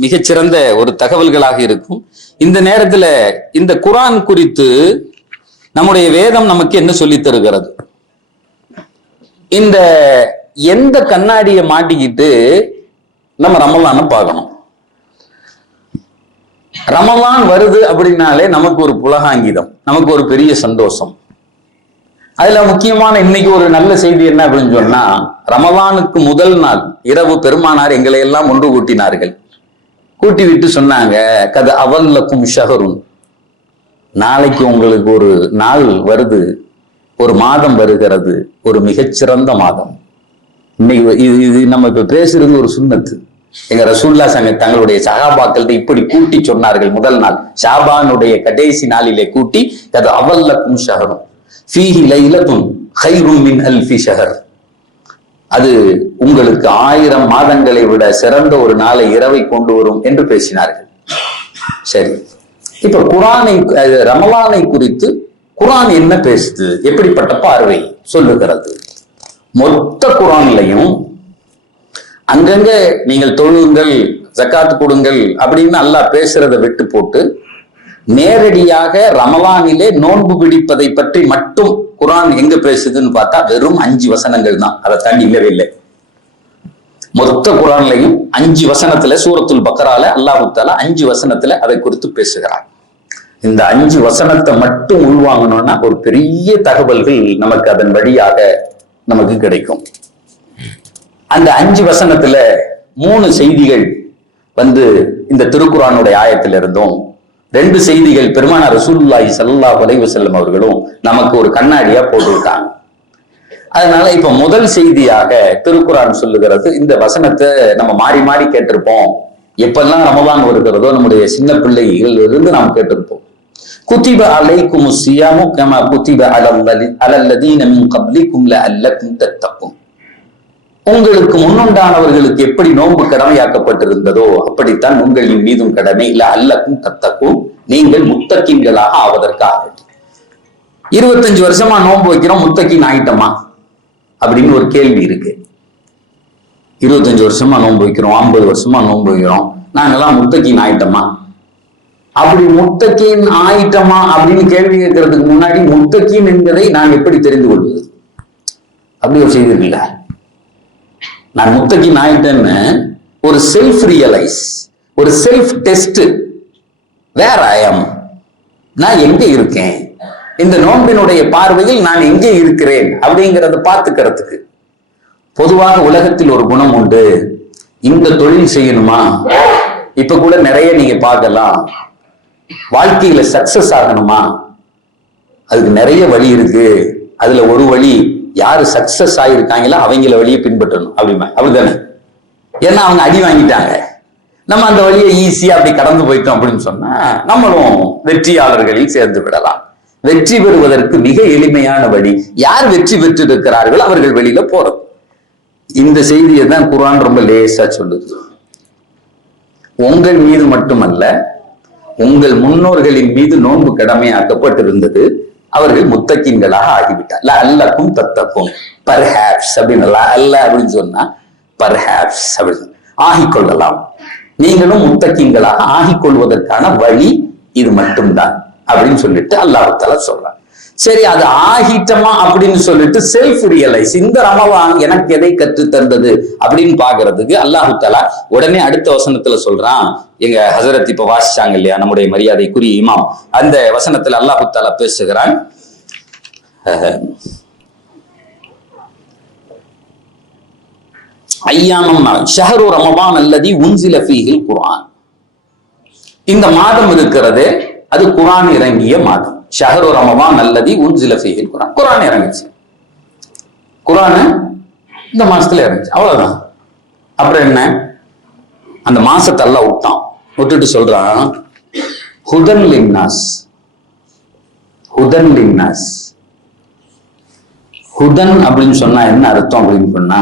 மிகச்சிறந்த ஒரு தகவல்களாக இருக்கும். இந்த நேரத்துல இந்த குர்ஆன் குறித்து நம்முடைய வேதம் நமக்கு என்ன சொல்லி தருகிறது? இந்த எந்த கண்ணாடியை மாட்டிக்கிட்டு நம்ம ரமலானை பார்க்கணும். ரமலான் வருது அப்படின்னாலே நமக்கு ஒரு புலகாங்கிதம், நமக்கு ஒரு பெரிய சந்தோஷம். அதுல முக்கியமான இன்னைக்கு ஒரு நல்ல செய்தி என்ன அப்படின்னு சொன்னா, ரமலானுக்கு முதல் நாள் இரவு பெருமானார் எங்களை எல்லாம் ஒன்று கூட்டினார்கள். கூட்டி விட்டு சொன்னாங்க, கத அவல்லக்கும் ஷஹருன், நாளைக்கு உங்களுக்கு ஒரு நாள் வருது, ஒரு மாதம் வருகிறது, ஒரு மிகச்சிறந்த மாதம். இன்னைக்கு இது நம்ம இப்ப பேசுறது ஒரு சுன்னத்து. எங்க ரசூலுல்லாஹ் தங்களுடைய சஹாபாக்கள் இப்படி கூட்டி சொன்னார்கள். முதல் நாள் ஷாபானுடைய கடைசி நாளிலே கூட்டி, கத அவல்லக்கும் ஷஹருன் ஃபீஹி லைலத்துன் கைரும் மின் அல்ஃபி ஷஹர், அது உங்களுக்கு 1000 மாதங்களை விட சிறந்த ஒரு நாளை இரவை கொண்டு வரும் என்று பேசினார்கள். சரி, இப்ப குர்ஆனை ரமலானை குறித்து குர்ஆன் என்ன பேசுது, எப்படிப்பட்ட பார்வை சொல்லுகிறது? மொத்த குர்ஆன்லையும் அங்கங்க நீங்கள் தொழுங்கள், ஜக்காத் கொடுங்கள் அப்படின்னு அல்லாஹ் பேசுறதை விட்டு போட்டு நேரடியாக ரமலானிலே நோன்பு பிடிப்பதை பற்றி மட்டும் குர்ஆன் எங்க பேசுதுன்னு பார்த்தா வெறும் 5 வசனங்கள் தான், அதை தாண்டி இல்லவே இல்லை. மொத்த குர்ஆன்லையும் 5 வசனத்துல, சூரத்துல் பக்ரால அல்லாஹ் தஆலா 5 வசனத்துல அதை குறித்து பேசுகிறார். இந்த 5 வசனத்தை மட்டும் உள்வாங்கணும்னா ஒரு பெரிய தகவல்கள் நமக்கு அதன் வழியாக நமக்கு கிடைக்கும். அந்த 5 வசனத்துல 3 செய்திகள் இந்த திருக்குர்ஆனுடைய ஆயத்திலிருந்தும், 2 செய்திகள் பெருமானார் ரசூலுல்லாஹி ஸல்லல்லாஹு அலைஹி வஸல்லம் அவர்களும் நமக்கு ஒரு கண்ணாடியா போட்டு விட்டாங்க. அதனால இப்ப முதல் செய்தியாக திருக்குர்ஆன் சொல்லுகிறது, இந்த வசனத்தை நம்ம மாறி மாறி கேட்டிருப்போம். எப்பெல்லாம் ரமலான் வருகிறதோ நம்முடைய சின்ன பிள்ளைகள் இருந்து நாம் கேட்டிருப்போம். குத்திப அலைக்குமுஸ் ஸியாமு கமா குத்திப அலல்லதீன மின் கப்லிக்கும் லஅல்லக்கும் தத்தகும், உங்களுக்கு முன்னுண்டானவர்களுக்கு எப்படி நோன்பு கடமையாக்கப்பட்டிருந்ததோ அப்படித்தான் உங்களின் மீதும் கடமை, லஅல்லக்கும் தத்தகும், நீங்கள் முத்தகீன்களாக ஆவதற்காக. 25 வருஷமா நோன்பு வைக்கிறோம், முத்தகீன் ஆயிட்டோமா அப்படின்னு ஒரு கேள்வி இருக்கு. 25 வருஷமா நோன்பு வைக்கிறோம், 50 வருஷமா நோன்பு வைக்கிறோம், நாங்கெல்லாம் முத்தகீன் ஆயிட்டோமா? அப்படி முத்தகீன் ஆயிட்டோமா அப்படின்னு கேள்வி கேட்கறதுக்கு முன்னாடி முத்தகீன் என்பதை நான் எப்படி தெரிந்து கொள்வது? அப்படி ஒரு செய்தி இருக்குல்ல, நான் முத்தகீன் ஆயிட்டேன்னு ஒரு செல்ஃப் ரியலைஸ், ஒரு செல்ஃப் டெஸ்ட், வேர் ஐ அம், நான் எங்க இருக்கேன், இந்த நோன்பினுடைய பார்வையில் நான் எங்கே இருக்கிறேன் அப்படிங்கிறத பார்த்துக்கிறதுக்கு. பொதுவாக உலகத்தில் ஒரு குணம் உண்டு, இந்த தொழில் செய்யணுமா, இப்ப கூட நிறைய நீங்க பார்க்கலாம், வாழ்க்கையில சக்சஸ் ஆகணுமா, அதுக்கு நிறைய வழி இருக்கு, அதுல ஒரு வழி யாரு சக்சஸ் ஆகிருக்காங்களோ அவங்கள வழியை பின்பற்றணும், அப்படிதானே? ஏன்னா அவங்க அடி வாங்கிட்டாங்க, நம்ம அந்த வழியை ஈஸியா அப்படி கடந்து போயிட்டோம் அப்படின்னு சொன்னா நம்மளும் வெற்றியாளர்களில் சேர்ந்து விடலாம். வெற்றி பெறுவதற்கு மிக எளிமையான வழி, யார் வெற்றி பெற்று இருக்கிறார்களோ அவர்கள் வெளியில போறது. இந்த செய்தியை தான் குர்ஆன் ரொம்ப லேசா சொல்லுது. உங்கள் மீது மட்டுமல்ல, உங்கள் முன்னோர்களின் மீது நோன்பு கடமையாக்கப்பட்டிருந்தது, அவர்கள் முத்தகீன்களாக ஆகிவிட்டார். லஅல்லக்கும் தத்தகும், பர்ஹாப்ஸ் அப்படின்னு அல்ல அப்படின்னு சொன்னா பர்ஹாப்ஸ் அப்படின்னு ஆகிக்கொள்ளலாம், நீங்களும் முத்தகீன்களாக ஆகிக்கொள்வதற்கான வழி இது மட்டும்தான் அப்படின்னு சொல்லிட்டு அல்லாஹ் தஆலா சொல்றான். சரி, அது ஆகிட்டமா அப்படின்னு சொல்லிட்டு செல்ஃப் ரியலைஸ், இந்த ரமலான் எனக்கு எதை கற்று தந்தது அப்படின்னு பாக்குறதுக்கு அல்லாஹ் தஆலா உடனே அடுத்த வசனத்துல சொல்றான். எங்க ஹஸரத் இப்ப வாசிச்சாங்க இல்லையா, நம்முடைய மரியாதைக்குரிய இமாம், அந்த வசனத்துல அல்லாஹ் தஆலா பேசுகிறான். ஐயாமம் ஷஹரு ரமலான் அல்லதி உன்சில ஃபீஹில் குர்ஆன், இந்த மாதம் இருக்கிறது அது குர்ஆன் இறங்கிய மாதம். ஷஹரு ரமதான் அல்லதி உன்சில ஃபீஹில் குர்ஆன். குர்ஆன் இறங்குச்சு. குர்ஆன் இந்த மாசத்துல இறங்குச்சு, அவ்வளவுதான். அப்புறம் என்ன, அந்த மாசத்தை எல்லாம் விட்டான். விட்டுட்டு சொல்றான் ஹுதன் லின்னாஸ். ஹுதன் லின்னாஸ். ஹுதன் அப்படின்னு சொன்னா என்ன அர்த்தம் அப்படின்னு சொன்னா,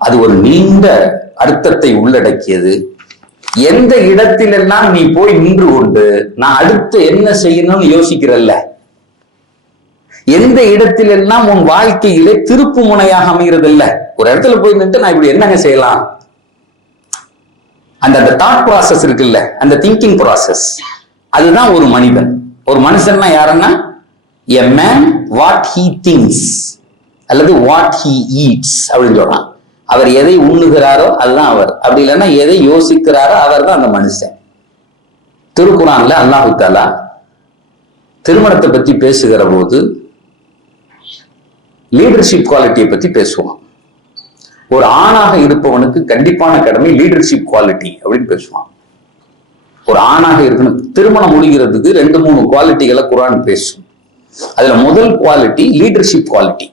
அது ஒரு நீண்ட அர்த்தத்தை உள்ளடக்கியது. எந்த இடத்திலெல்லாம் நீ போய் நின்று கொண்டு நான் அடுத்து என்ன செய்யணும்னு யோசிக்கிறல்ல, எந்த இடத்திலெல்லாம் உன் வாழ்க்கையிலே திருப்பு முனையாக அமைகிறது இல்ல, ஒரு இடத்துல போய் நின்று நான் இப்படி என்னங்க செய்யலாம், அந்த தாட் ப்ராசஸ் இருக்குல்ல, அந்த திங்கிங் ப்ராசஸ், அதுதான் ஒரு மனிதன். ஒரு மனுஷன்னா யாருன்னா, a man what he thinks அல்லது what he eats அப்படின்னு சொல்றான். அவர் எதை உண்ணுகிறாரோ அதுதான் அவர். அப்படி இல்லைன்னா எதை யோசிக்கிறாரோ அவர் தான் அந்த மனுஷன். திருக்குர்ஆன்ல அல்லாஹ் தஆலா திருமணத்தை பத்தி பேசுகிற போது லீடர்ஷிப் குவாலிட்டியை பத்தி பேசுவான். ஒரு ஆணாக இருப்பவனுக்கு கண்டிப்பான கடமை லீடர்ஷிப் குவாலிட்டி அப்படின்னு பேசுவான். ஒரு ஆணாக இருக்கணும். திருமணம் முடிகிறதுக்கு 2-3 குவாலிட்டிகளை குர்ஆன் பேசும். அதுல முதல் குவாலிட்டி லீடர்ஷிப் குவாலிட்டி.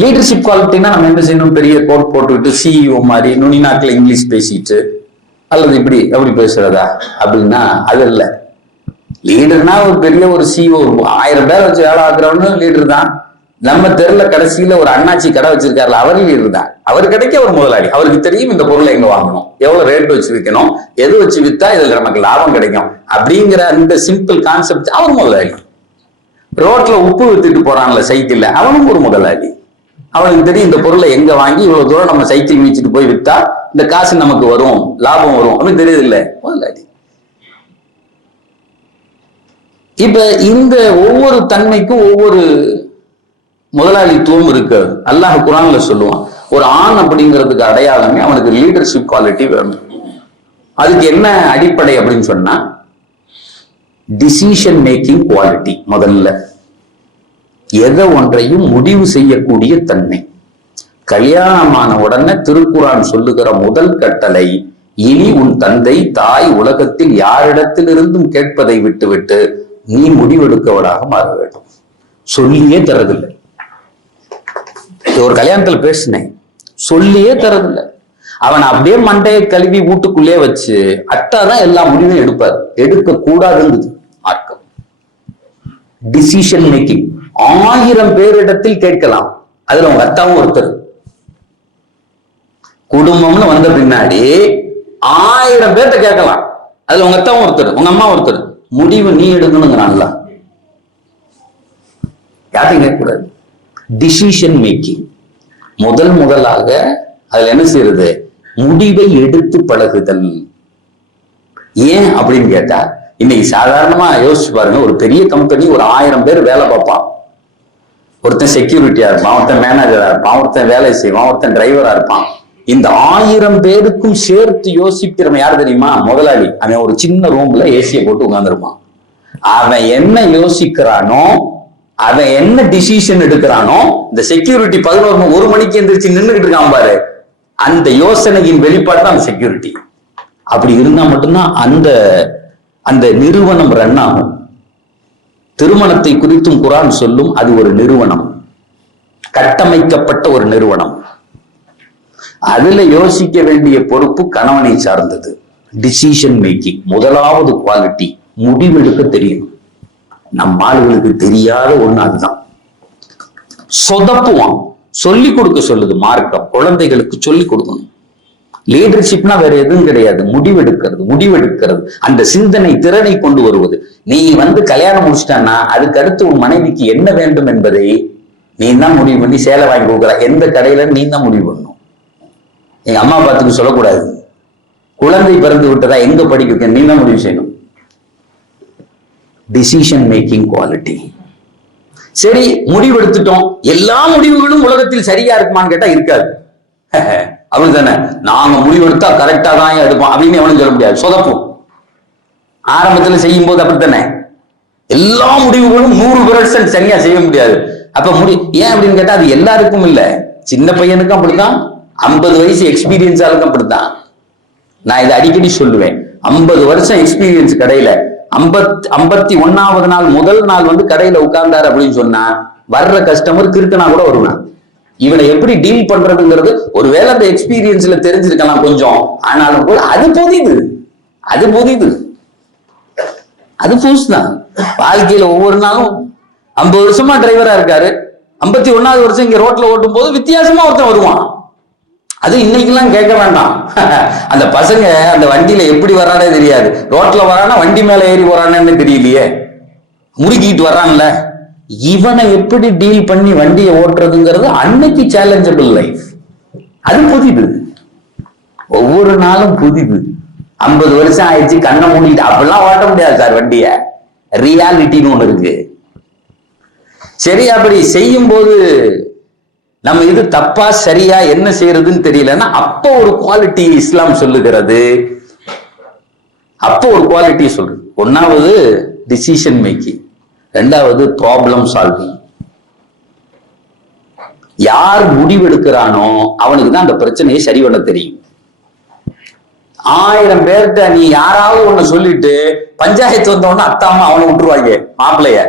லீடர்ஷிப் குவாலிட்டினா நம்ம என்ன செய்யணும், பெரிய கோட் போட்டுக்கிட்டு சிஇஓ மாதிரி நுனிநாக்கில் இங்கிலீஷ் பேசிட்டு அல்லது இப்படி அப்படி பேசுறதா அப்படின்னா அது இல்லை. லீடர்னா ஒரு பெரிய ஒரு சிஇஓ 1000 பேர் வச்சு வேலை ஆக்குறவனு லீடர் தான். நம்ம தெருல கடைசியில ஒரு அண்ணாச்சி கடை வச்சிருக்காருல, அவர் லீடர் தான். அவர் கிடைக்க ஒரு முதலாளி, அவருக்கு தெரியும் இந்த பொருளை எங்க வாங்கணும், எவ்வளவு ரேட் வச்சு விற்கணும், எது வச்சு வித்தா இதுல நமக்கு லாபம் கிடைக்கும் அப்படிங்கிற அந்த சிம்பிள் கான்செப்ட் அவர் முதலாளி. ரோட்ல உப்பு வித்துட்டு போறான்ல சைக்கிள்ல, அவனும் ஒரு முதலாளி. அவனுக்கு தெரியும் இந்த பொருளை எங்க வாங்கி இவ்வளவு தூரம் நம்ம சைக்கிள் வீச்சுட்டு போய் வித்தா இந்த காசு நமக்கு வரும், லாபம் வரும் அப்படின்னு தெரியுது இல்ல, முதலாளி. இப்ப இந்த ஒவ்வொரு தன்மைக்கும் ஒவ்வொரு முதலாளித்துவம் இருக்கு. அல்லாஹ் குர்ஆன்ல சொல்லுவான், ஒரு ஆண் அப்படிங்கிறதுக்கு அடையாளமே அவனுக்கு லீடர்ஷிப் குவாலிட்டி வேணும். அதுக்கு என்ன அடிப்படை அப்படின்னு சொன்னா டிசிஷன் மேக்கிங் குவாலிட்டி. முதல்ல எதை ஒன்றையும் முடிவு செய்யக்கூடிய தன்மை. கல்யாணமான உடனே திருக்குர்ஆன் சொல்லுகிற முதல் கட்டளை, இனி உன் தந்தை தாய் உலகத்தில் யாரிடத்திலிருந்தும் கேட்பதை விட்டுவிட்டு நீ முடிவெடுக்கவனாக மாற வேண்டும். சொல்லியே தரதில்லை. ஒரு கல்யாணத்துல பேசினேன், சொல்லியே தரதில்லை. அவன் அப்படியே மண்டையை கழுவி வீட்டுக்குள்ளே வச்சு அத்தாதான் எல்லா முடிவும் எடுப்பார். எடுக்க கூடாதுங்குது மார்க்கம். டிசிஷன் மேக்கிங் 1000 பேரிடத்தில் கேட்கலாம், அதுல உங்க அத்தாவும் ஒருத்தர். குடும்பம்னு வந்த பின்னாடி 1000 பேர்த்த கேட்கலாம், அதுல உங்க அத்தாவும் ஒருத்தர், உங்க அம்மா ஒருத்தர். முடிவு நீ எடுக்கணுங்கிறான்ல, யாரையும் கேட்கக்கூடாது. டிசிஷன் மேக்கிங் முதலாக அதுல என்ன செய்யறது, முடிவை எடுத்து பழகுதல். ஏன் அப்படின்னு கேட்டா, இன்னைக்கு சாதாரணமா யோசிச்சு பாருங்க, ஒரு பெரிய கம்பெனி ஒரு 1000 பேர் வேலை பார்ப்பான். ஒருத்தன் செக்யூரிட்டியா இருப்பான், ஒருத்தன் மேனேஜரா இருப்பான், ஒருத்தன் வேலை செய்வான், ஒருத்தன் டிரைவரா இருப்பான். இந்த 1000 பேருக்கும் சேர்த்து யோசிக்கிறவன் யார் தெரியுமா, முதலாளி. அவன் ஒரு சின்ன ரூம்ல ஏசியை போட்டு உட்கார்ந்துருப்பான். அவன் என்ன யோசிக்கிறானோ, அவன் என்ன டிசிஷன் எடுக்கிறானோ, இந்த செக்யூரிட்டி 1 மணிக்கு எந்திரிச்சு நின்றுகிட்டு இருக்கான் பாரு, அந்த யோசனையின் வெளிப்பாடு தான் அந்த செக்யூரிட்டி. அப்படி இருந்தா மட்டும்தான் அந்த நிறுவனம் ரன் ஆகும். திருமணத்தை குறித்தும் குர்ஆன் சொல்லும், அது ஒரு நிறுவனம், கட்டமைக்கப்பட்ட ஒரு நிறுவனம். அதுல யோசிக்க வேண்டிய பொறுப்பு கணவனை சார்ந்தது. டிசிஷன் மேக்கிங் முதலாவது குவாலிட்டி, முடிவெடுக்க தெரியும். நம் ஆளுகளுக்கு தெரியாத ஒண்ணு அதுதான். சொதப்புவான். சொல்லிக் கொடுக்க சொல்லுது மார்க்கம், குழந்தைகளுக்கு சொல்லிக் கொடுக்கணும். லீடர்ஷிப்னா வேற எதுவும் கிடையாது, முடிவெடுக்கிறது, அந்த சிந்தனை திறனை கொண்டு வருவது. நீ கல்யாணம் முடிச்சிட்டான்னா அதுக்கு அடுத்து உன் மனைவிக்கு என்ன வேண்டும் என்பதை நீ தான் முடிவு பண்ணி சேலை வாங்கி கொடுக்குற. எந்த கடையில நீ தான் முடிவு பண்ணணும். எங்க அம்மா அப்பாத்துக்கு சொல்லக்கூடாது. குழந்தை பிறந்து விட்டதா எங்க படிக்க வைக்க நீ தான் முடிவு செய்யணும். Decision making quality. சரி, முடிவெடுத்துட்டோம். எல்லா முடிவுகளும் உலகத்தில் சரியா இருக்குமான்னு கேட்டா இருக்காது. அவனு தானே, நாங்க முடிவெடுத்தா கரெக்டா தான் எடுப்போம் அப்படின்னு எவனும் சொல்ல முடியாது. சொதப்பும். ஆரம்பத்துல செய்யும் போது அப்படித்தானே, எல்லா முடிவுகளும் 100% சரியா செய்ய முடியாது. அப்ப ஏன் அப்படின்னு கேட்டா அது எல்லாருக்கும் இல்ல. சின்ன பையனுக்கும் அப்படித்தான், 50 வயசு எக்ஸ்பீரியன்ஸ் ஆளுக்கும் அப்படித்தான். நான் இதை அடிக்கடி சொல்லுவேன். 50 வருஷம் எக்ஸ்பீரியன்ஸ் கடையில 51வது நாள் முதல் நாள் வந்து கடையில உட்கார்ந்தாரு அப்படின்னு சொன்னா வர்ற கஸ்டமர் கிறுக்கனா கூட வருவான். இவனை எப்படி டீல் பண்றதுங்கிறது ஒருவேளை அந்த எக்ஸ்பீரியன்ஸ்ல தெரிஞ்சிருக்கலாம் கொஞ்சம், ஆனாலும் கூட அது புதிது, அது புதிது, அது புதுசுதான். வாழ்க்கையில ஒவ்வொரு நாளும் 50 வருஷமா டிரைவரா இருக்காரு, 51வது வருஷம் இங்க ரோட்ல ஓட்டும் போது வித்தியாசமா ஒருத்தன் வருவான். அது இன்னைக்கெல்லாம் கேட்க வேண்டாம். அந்த பசங்க அந்த வண்டியில எப்படி வர்றானே தெரியாது, ரோட்ல வரானா வண்டி மேல ஏறி வரானு தெரியலையே, முறுக்கிட்டு வர்றான்ல. இவனை எப்படி டீல் பண்ணி வண்டியை ஓட்டுறதுங்கிறது அன்னைக்கு சேலஞ்சபிள் லைஃப். அது புதிது, ஒவ்வொரு நாளும் புதிது. 50 வருஷம் ஆயிடுச்சு கண்ணை மூடிட்டு அப்படிலாம் ஓட்ட முடியாது சார் வண்டிய. ரியாலிட்டின்னு ஒண்ணு இருக்கு. சரி, அப்படி செய்யும் போது நம்ம இது தப்பா சரியா என்ன செய்யறதுன்னு தெரியலன்னா அப்போ ஒரு குவாலிட்டி இஸ்லாம் சொல்லுகிறது. அப்போ ஒரு குவாலிட்டி சொல்றது. ஒன்னாவது டிசிஷன் மேக்கிங், ரெண்டாவது ப்ராப்ளம் சால்விங். யார் முடிவெடுக்கிறானோ அவனுக்கு தான் அந்த பிரச்சனையை சரி பண்ண தெரியும். 1000 பேர்கிட்ட நீ யாராவது ஒண்ணு சொல்லிட்டு பஞ்சாயத்து வந்தவொன்னு அத்தாமா அவனை விட்டுருவாங்க, மாப்பிள்ளைய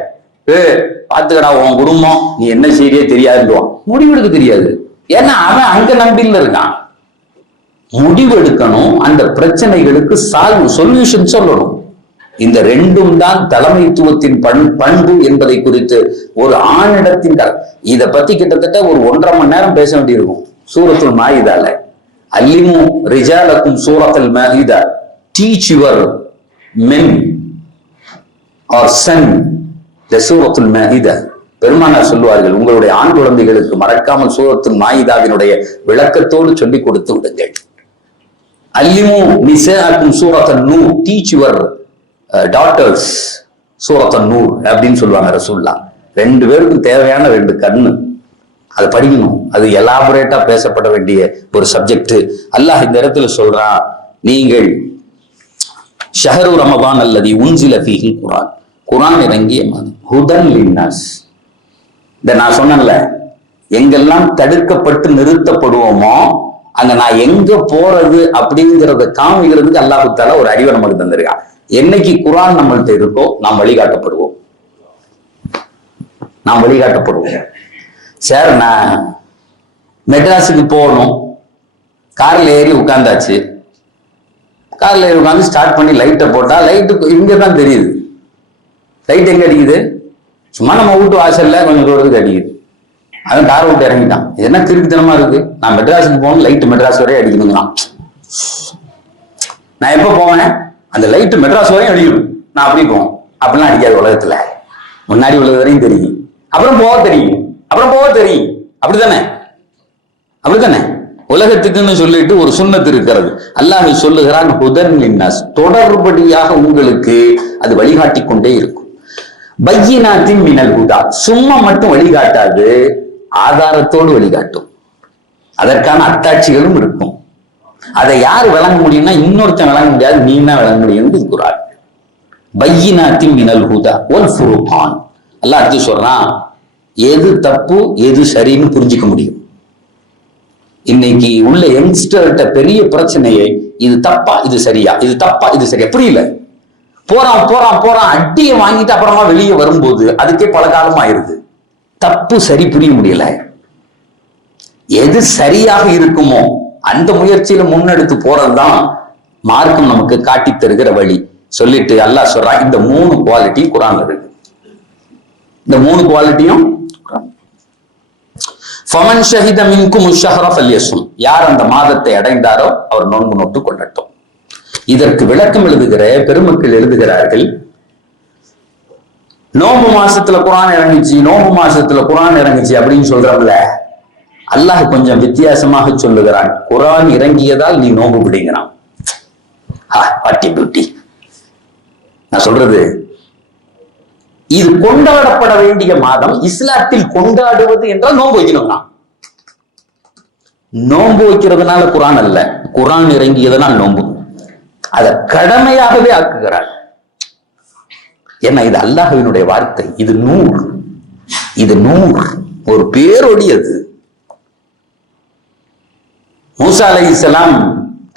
பாத்துக்கடா உன் குடும்பம் நீ என்ன செய்யறியே தெரியாதுவான். முடிவெடுக்க தெரியாது, ஏன்னா அவன் அங்க நம்பில இருக்கான். முடிவெடுக்கணும், அந்த பிரச்சனைகளுக்கு சொல்யூஷன் சொல்லணும். இந்த ரெண்டும் தான் தலைமைத்துவத்தின் பண்பு என்பதை குறித்து ஒரு ஆணிடத்தின் இதை பத்தி கிட்டத்தட்ட ஒரு 1.5 மணி நேரம் பேச வேண்டியிருக்கும். சூரத்துல் மாயிதால அல்லிமு ரிஜாலக்கும் சூரத்துல் மாயிதா, டீச் யுவர் மென் ஆர் சன் த சூரத்துல் மாயிதா. பெருமானார் சொல்லுவார்கள், உங்களுடைய ஆண் குழந்தைகளுக்கு மறக்காமல் சூரத்துல் மாயிதாவினுடைய விளக்கத்தோடு சொல்லி கொடுத்து விடுங்கள். அல்லிமு நிசாக்கும் சூரத்துன் நூர், டீச் யுவர் டாட்டர்ஸ் சூரத்துன் நூர் அப்படின்னு சொல்லுவாங்க ரசூலுல்லாஹ். 2 பேருக்கும் தேவையான 2 கண்ணு, அதை படிக்கணும். அது எலாபரேட்டா பேசப்பட வேண்டிய ஒரு சப்ஜெக்ட். அல்லாஹ் இந்த இடத்துல சொல்றான், நீங்கள் ஷஹரு ரமதான் அல்லதி உன்சில ஃபீஹில் குர்ஆன், குர்ஆன் இறங்கிய மாதம், ஹுதன் லின்னாஸ். இந்த நான் சொன்னேன்ல, எங்கெல்லாம் தடுக்கப்பட்டு நிறுத்தப்படுவோமோ அங்க நான் எங்க போறது அப்படிங்கிறத காமிக்கிறதுக்கு அல்லாஹ் தஆலா ஒரு அறிவை நமக்கு தந்திருக்கான். என்னைக்கு குர்ஆன் நம்மள்ட்ட இருக்கோ நாம் வழிகாட்டப்படுவோம், நாம் வழிகாட்டப்படுவோம். சார் நான் மெட்ராஸுக்கு போகணும், கார்ல ஏறி உட்கார்ந்தாச்சு, கார்ல ஏறி உட்காந்து ஸ்டார்ட் பண்ணி லைட்டை போட்டா லைட்டு இங்கதான் தெரியுது. லைட் எங்க அடிக்குது? சும்மா நம்ம வீட்டு வாசல்ல கொஞ்சம் தூரத்துக்கு அடிக்குது. அவன் கார் விட்டு இறங்கிட்டான். இது என்ன கிறுக்குத்தனமா இருக்கு, நான் மெட்ராஸுக்கு போகணும், லைட்டு மெட்ராஸ் வரையும் அடிக்கணுங்களாம். நான் எப்ப போவேன், அந்த லைட்டு மெட்ராஸ் வரையும் அடிக்கணும், நான் அப்படி போவேன். அப்படிலாம் அடிக்காது உலகத்துல. முன்னாடி உள்ளது வரையும் தெரியும், அப்புறம் போக தெரியும், அப்புறம் போக தெரியும். அப்படித்தானே, அப்படித்தானே உலகத்துக்குன்னு சொல்லிட்டு ஒரு சுன்னத்து இருக்கிறது. அல்லாஹ் சொல்லுகிறான், ஹுதன் லின்னாஸ், தொடர்படியாக உங்களுக்கு அது வழிகாட்டி கொண்டே இருக்கும். பையினாத்தின் மினல் ஹுதா, சும்மா மட்டும் வழிகாட்டாது, ஆதாரத்தோடு வழிகாட்டும். அதற்கான அத்தாட்சிகளும் இருக்கும். அதை யார் விளங்க முடியும்னா இன்னொருத்தன் விளங்க முடியாது, நீ தான் விளங்க முடியும். குர்ஆன் பையினாத்தின் மினல் ஹுதா வல் ஃபுர்கான். அல்லாஹ் அடுத்து சொல்றான், எது தப்பு எது சரின்னு புரிஞ்சுக்க முடியும். இன்னைக்கு உள்ள யங்ஸ்டர்கிட்ட பெரிய பிரச்சனையை, இது தப்பா இது சரியா, இது தப்பா இது சரியா புரியல. போறான் போறான் போறான், அடியை வாங்கிட்டு அப்புறமா வெளியே வரும்போது அதுக்கே பல காலம் ஆயிருது. தப்பு சரி புரிய முடியல. எது சரியாக இருக்குமோ அந்த முயற்சியில முன்னெடுத்து போறதுதான் மார்க்கம் நமக்கு காட்டி தருகிற வழி. சொல்லிட்டு அல்லாஹ் சொல்றான், இந்த 3 குவாலிட்டி குர்ஆன்ல இருக்கு. இந்த 3 குவாலிட்டியும் ஃபமன் ஷஹித மின்கும் ஷஹர ஃபல்யஸும், யார் அந்த மாதத்தை அடைந்தாரோ அவர் நோன்பு நோட்டு கொள்ளட்டும். இதற்கு விளக்கம் எழுதுகிற பெருமக்கள் எழுதுகிறார்கள், நோன்பு மாசத்துல குர்ஆன் இறங்குச்சு, நோன்பு மாசத்துல குர்ஆன் இறங்குச்சு அப்படின்னு சொல்றோம்ல, அல்லாஹ் கொஞ்சம் வித்தியாசமாக சொல்லுகிறான். குர்ஆன் இறங்கியதால் நீ நோன்பு பிடிக்கிறான். வாட்டி பியூட்டி. நான் சொல்றது, இது கொண்டாடப்பட வேண்டிய மாதம். இஸ்லாத்தில் கொண்டாடுவது என்றால் நோன்பு வைக்கணும்னா, நோன்பு வைக்கிறதுனால குர்ஆன் அல்ல, குர்ஆன் இறங்கியதனால் நோன்பு. அதை கடமையாகவே ஆக்குகிறார். ஏன்னா இது அல்லாஹ்வினுடைய வார்த்தை, இது நூர், இது நூர், ஒரு பேரொடி. அது மூசா அலைஹிஸ்ஸலாம்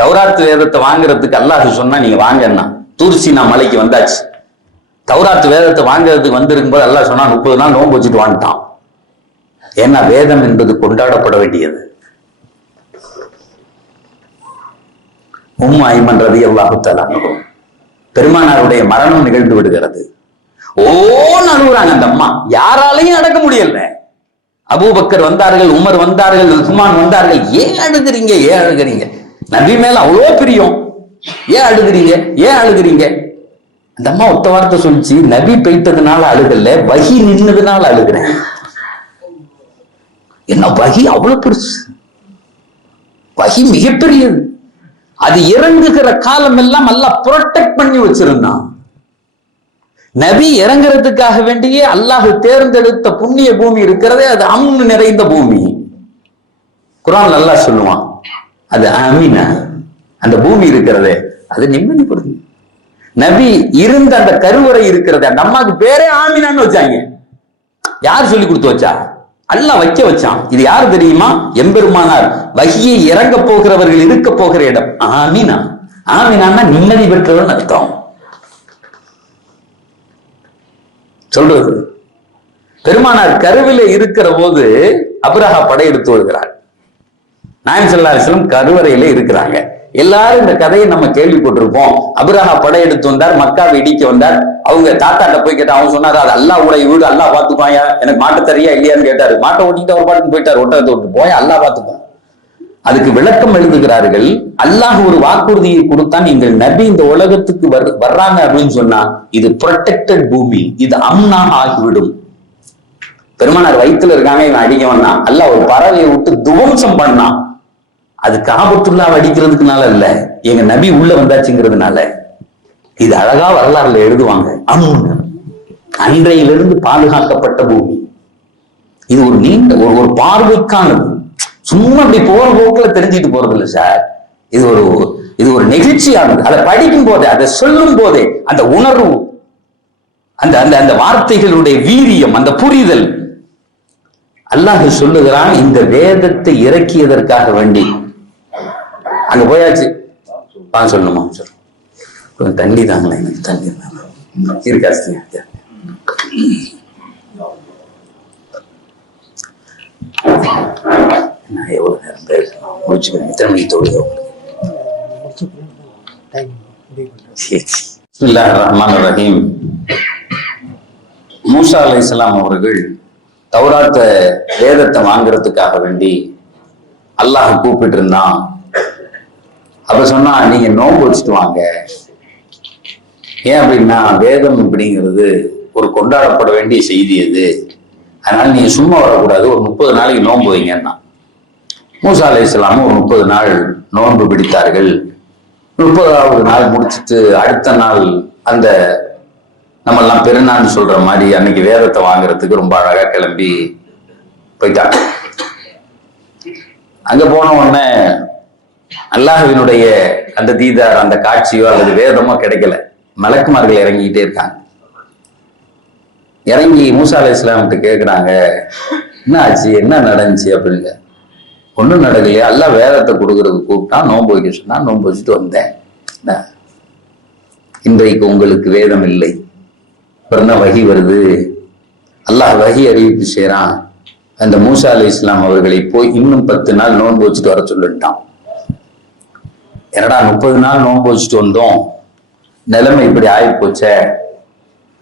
தௌராத் வேதத்தை வாங்குறதுக்கு அல்லாஹ் சொன்னா, நீங்க வாங்கன்னா தூர் சீனா மலைக்கு வந்தாச்சு. தௌராத்து வேதத்தை வாங்குறதுக்கு வந்திருக்கும் போது அல்லாஹ் சொன்னா 30 நாள் நோன்பு வச்சுட்டு வந்துட்டான். ஏன்னா வேதம் என்பது கொண்டாடப்பட வேண்டியது. ஐமன் ரலியல்லாஹு தஆலா பெருமானாருடைய மரணம் நிகழ்ந்து விடுகிறது. அழுகுறாங்க அந்த அம்மா. யாராலையும் அடக்க முடியல. அபூபக்கர் வந்தார்கள், உமர் வந்தார்கள், உஸ்மான் வந்தார்கள். ஏன் அழுகிறீங்க, ஏன் அழுகிறீங்க? நபி மேல அவ்வளோ பிரியம், ஏன் அழுகிறீங்க, ஏன் அழுகிறீங்க? அந்த அம்மா ஒத்த வார்த்தை சொல்லிச்சு, நபி போயிட்டதுனால அழுகல, வஹி நின்னதுனால அழுகிறேன். என்ன வஹி அவ்வளவு பெருசு, வஹி மிகப்பெரியது. அது இறங்குகிற காலம் எல்லாம் அல்லாஹ் புரொடெக்ட் பண்ணி வச்சிருந்தான். நபி இறங்குறதுக்காக வேண்டியே அல்லாஹ் தேர்ந்தெடுத்த புண்ணிய பூமி இருக்கிறதே, அது அம்னு நிறைந்த பூமி. குர்ஆன்ல அல்லாஹ் சொல்லுவான், அது அமீனா, அந்த பூமி இருக்கிறதே அது நிம்மதிப்படுது. நபி இருந்த அந்த கருவறை இருக்கிறது, அந்த அம்மாக்கு பேரே ஆமினான்னு வச்சாங்க. யார் சொல்லி கொடுத்து வச்சா? அல்லாஹ் வைக்க வச்சான். இது யாரு தெரியுமா? எம்பெருமானார் வஹியை இறங்க போகிறவர்கள் இருக்க போகிற இடம் ஆமினா. ஆமினான்னா நிம்மதி பெற்றவன் அர்த்தம். சொல்றது பெருமானார் கருவில இருக்கிற போது அப்ரஹா படையெடுத்து வருகிறார். நாயகம் ஸல்லல்லாஹு அலைஹி வஸல்லம் கருவறையில இருக்கிறாங்க. எல்லாரும் இந்த கதையை நம்ம கேள்விப்பட்டிருப்போம். அப்ரஹா படையெடுத்து வந்தார், மக்காவை இடிக்க வந்தார். அவங்க தாத்தாட்ட போய் கேட்டா, அவங்க சொன்னாரு, அது அல்லாஹ்வுடைய வீடு, அல்லாஹ் பாத்துப்பாயா, எனக்கு மாட்ட தெரியா இல்லையான்னு கேட்டாரு. மாட்டை ஓட்டிட்டு அவர் பாட்டுக்கு போயிட்டார், ஒட்டகத்தை விட்டு போய் அல்லாஹ் பாத்துப்பான். அதுக்கு விளக்கம் எழுதுகிறார்கள். அல்லாஹ் ஒரு வாக்குறுதியை கொடுத்தான், நீங்கள் நபி இந்த உலகத்துக்கு வர்றாங்க அப்படின்னு சொன்னா இது புரொடெக்டட் பூமி, இது அம்னாக ஆகிவிடும். பெருமானார் வயிற்றுல இருக்காங்க, இவன் அடிக்க வந்தான். அல்லாஹ் ஒரு பறவையை விட்டு துவம்சம் பண்ணான். அது காபத்துல்லாஹ் அடிக்கிறதுக்குனால இல்ல, எங்க நபி உள்ள வந்தாச்சுங்கிறதுனால. இது அழகா வரலாறுல எழுதுவாங்க. அன்றையிலிருந்து பாதுகாக்கப்பட்ட பூமி. இது ஒரு நீண்ட ஒரு பார்வைக்கானது. சும்மா அப்படி போற போக்குல தெரிஞ்சுட்டு போறது இல்லை சார். இது ஒரு நெகிழ்ச்சியானது. அதை படிக்கும் போதே, அதை சொல்லும் போதே அந்த உணர்வு, அந்த அந்த அந்த வார்த்தைகளுடைய வீரியம், அந்த புரிதல். அல்லாஹ் சொல்லுகிறான், இந்த வேதத்தை இறக்கியதற்காக வேண்டி அங்க போயாச்சு. சொல்லணுமா? கொஞ்சம் தண்ணி தாங்களே, எனக்கு தண்ணி இருக்கா? எவ்வளவு நேரம் பேசணும்? முடிச்சுக்கிறேன். எத்தனை மணிக்கு தொழுது? பிஸ்மில்லாஹிர் ரஹ்மானிர் ரஹீம். மூசா அலைஹிஸ்ஸலாம் அவர்கள் தௌராத்த வேதத்தை வாங்குறதுக்காக வேண்டி அல்லாஹ் கூப்பிட்டு இருந்தான். அப்ப சொன்னா, நீங்க நோன்பு வச்சுட்டு வாங்க. ஏன் அப்படின்னா, வேதம் அப்படிங்கிறது ஒரு கொண்டாடப்பட வேண்டிய செய்தி அது. அதனால நீங்க சும்மா வரக்கூடாது, ஒரு 30 நாளைக்கு நோன்பு வைங்கன்னா. மூசா அலைஹிஸ்ஸலாம் ஒரு 30 நாள் நோன்பு பிடித்தார்கள். 30வது நாள் முடிச்சுட்டு அடுத்த நாள் அந்த நம்ம எல்லாம் பெருநாள்னு சொல்ற மாதிரி அன்னைக்கு வேதத்தை வாங்குறதுக்கு ரொம்ப அழகா கிளம்பி போயிட்டாங்க. அங்க போன உடனே அல்லாஹ்வினுடைய அந்த தீதார், அந்த காட்சியோ அல்லது வேதமோ கிடைக்கல. மலக்குமார்கள் இறங்கிக்கிட்டே இருக்காங்க. இறங்கி மூசா அலைஹிஸ்ஸலாம்கிட்ட கேட்குறாங்க, என்ன ஆச்சு, என்ன நடந்துச்சு அப்படின்னு. ஒன்றும் நடக்கலையே, அல்லாஹ் வேதத்தை கொடுக்கறதுக்கு கூப்பிட்டான், நோன்பு வைக்க சொன்னா, நோன்பு வச்சுட்டு வந்தேன். இன்றைக்கு உங்களுக்கு வேதம் இல்லை, அப்புறம் வஹி வருது. அல்லாஹ் வஹி அறிவிப்பு செய்யறான். அந்த மூசா அலைஹிஸ்ஸலாம் அவர்களை போய் இன்னும் 10 நாள் நோன்பு வச்சுட்டு வர சொல்லிட்டான். என்னடா 30 நாள் நோன்பு வச்சுட்டு வந்தோம், நிலைமை இப்படி ஆகி போச்ச.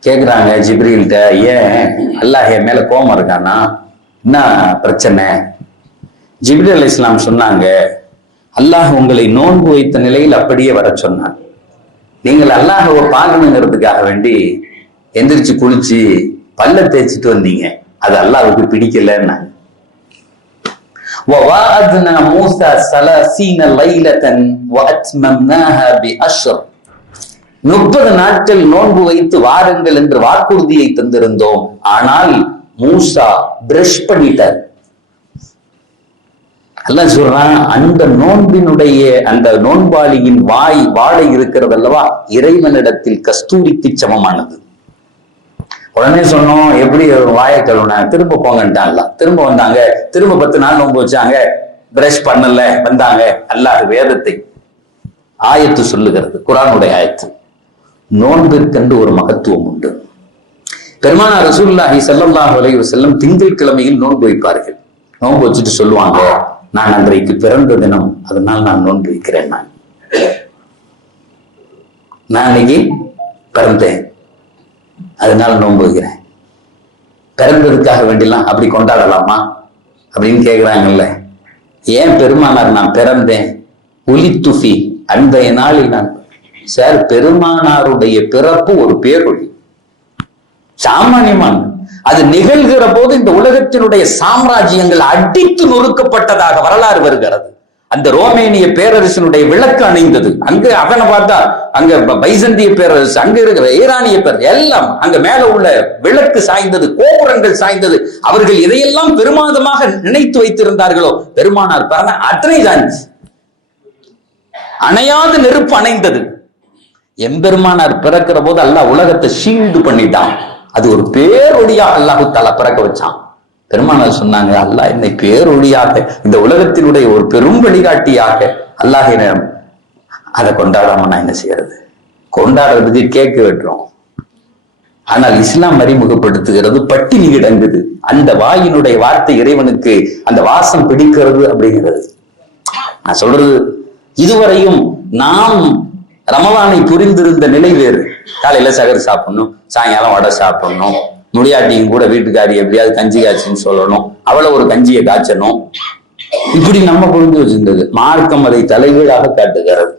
கேக்குறாங்க ஜிப்ரீல்கிட்ட, ஏன் அல்லாஹ் என் மேல கோபம் இருக்கானா, என்ன பிரச்சனை? ஜிப்ரீல் அலைஹிஸ்ஸலாம் சொன்னாங்க, அல்லாஹ் உங்களை நோன்பு வைத்த நிலையில் அப்படியே வர சொன்னான். நீங்கள் அல்லாஹ்வை பார்க்கணுங்கிறதுக்காக வேண்டி எந்திரிச்சு குளிச்சு பல்ல தேய்ச்சிட்டு வந்தீங்க, அது அல்லாஹ்வுக்கு பிடிக்கலன்னா. وَوَعَدْنَا مُوسَى 30 لَيْلَةً وَأَتْمَمْنَاهَا بِعَشْرٍ. 30 நாட்கள் நோன்பு வைத்து வாருங்கள் என்று வாக்குறுதியை தந்திருந்தோம். ஆனால் மூசா பிரஷ் பண்ணிட்டார். அல்லாஹ் சொல்றான், அந்த நோன்பினுடைய அந்த நோன்பாளியின் வாடை இருக்கிறது அல்லவா, இறைவனிடத்தில் கஸ்தூரிக்கு சமமானது. உடனே சொன்னோம், எப்படி வாயை கழுவுன, திரும்ப போங்கன்ட்டான்ல. திரும்ப வந்தாங்க, திரும்ப 10 நாள் நோன்பு வச்சாங்க, பிரஷ் பண்ணல, வந்தாங்க. அல்லாஹ் வேதத்தை ஆயத்து சொல்லுகிறது, குர்ஆனுடைய ஆயத்து. நோன்பிற்கென்று ஒரு மகத்துவம் உண்டு. பெருமானார் ரசூலுல்லாஹி ஸல்லல்லாஹு அலைஹி வஸல்லம் திங்கள் கிழமையில் நோன்பு வைப்பார்கள். நோன்பு வச்சுட்டு சொல்லுவாங்க, நான் அன்றைக்கு பிறந்த தினம், அதனால் நான் நோன்பு வைக்கிறேன். நான் இன்னைக்கு பிறந்தேன், அதனால நோன்பு வைக்கிறேன். பிறந்ததுக்காக வேண்டிலாம் அப்படி கொண்டாடலாமா அப்படின்னு கேட்கிறாங்கல்ல. ஏன் பெருமானார் நான் பிறந்தேன், உலித்துஃபி, அன்றைய நாளில் நான் சார், பெருமானாருடைய பிறப்பு ஒரு பேரொழி, சாமானியமான. அது நிகழ்கிற போது இந்த உலகத்தினுடைய சாம்ராஜ்யங்கள் அடித்து நொறுக்கப்பட்டதாக வரலாறு வருகிறது. அந்த ரோமேனிய பேரரசினுடைய விளக்கு அணைந்தது. அங்க அவனை பார்த்தா அங்க பைசந்திய பேரரசு, அங்க இருக்கிற ஈரானிய பேரரசு எல்லாம் அங்க மேல உள்ள விளக்கு சாய்ந்தது, கோபுரங்கள் சாய்ந்தது. அவர்கள் இதையெல்லாம் பெருமாதமாக நினைத்து வைத்திருந்தார்களோ, பெருமானார் பிறந்த அத்தனை சாய்ந்துச்சு. அணையாத நெருப்பு அணைந்தது. எம்பெருமானார் பிறக்கிற போது அல்லாஹ் உலகத்தை ஷீல்டு பண்ணிட்டான். அது ஒரு பேரொழியாக அல்லாஹு தஆலா பிறக்க வச்சான். பெருமானார் சொன்னாங்க, அல்லாஹ் என்னை பேரொழியாக, இந்த உலகத்தினுடைய ஒரு பெரும் வழிகாட்டியாக அல்லாஹிடம். அதை கொண்டாடாம நான் என்ன செய்யறது? கொண்டாடுறதுக்கு கேக்கு வெட்டுறோம். ஆனால் இஸ்லாம் அறிமுகப்படுத்துகிறது பட்டினி கிடங்குது. அந்த வாயினுடைய வார்த்தை இறைவனுக்கு அந்த வாசம் பிடிக்கிறது அப்படிங்கிறது. நான் சொல்றது, இதுவரையும் நாம் ரமலானை புரிந்திருந்த நிலை வேறு. காலையில சகர் சாப்பிடணும், சாயங்காலம் வடை சாப்பிடணும், முடியாட்டியும் கூட வீட்டுக்காரி எப்படியாவது கஞ்சி காய்ச்சின்னு சொல்லணும், அவளை ஒரு கஞ்சியை காய்ச்சணும், இப்படி நம்ம புரிந்து வச்சிருந்தது. மார்க்கம் அதை தலைகீழாக காட்டுகிறது.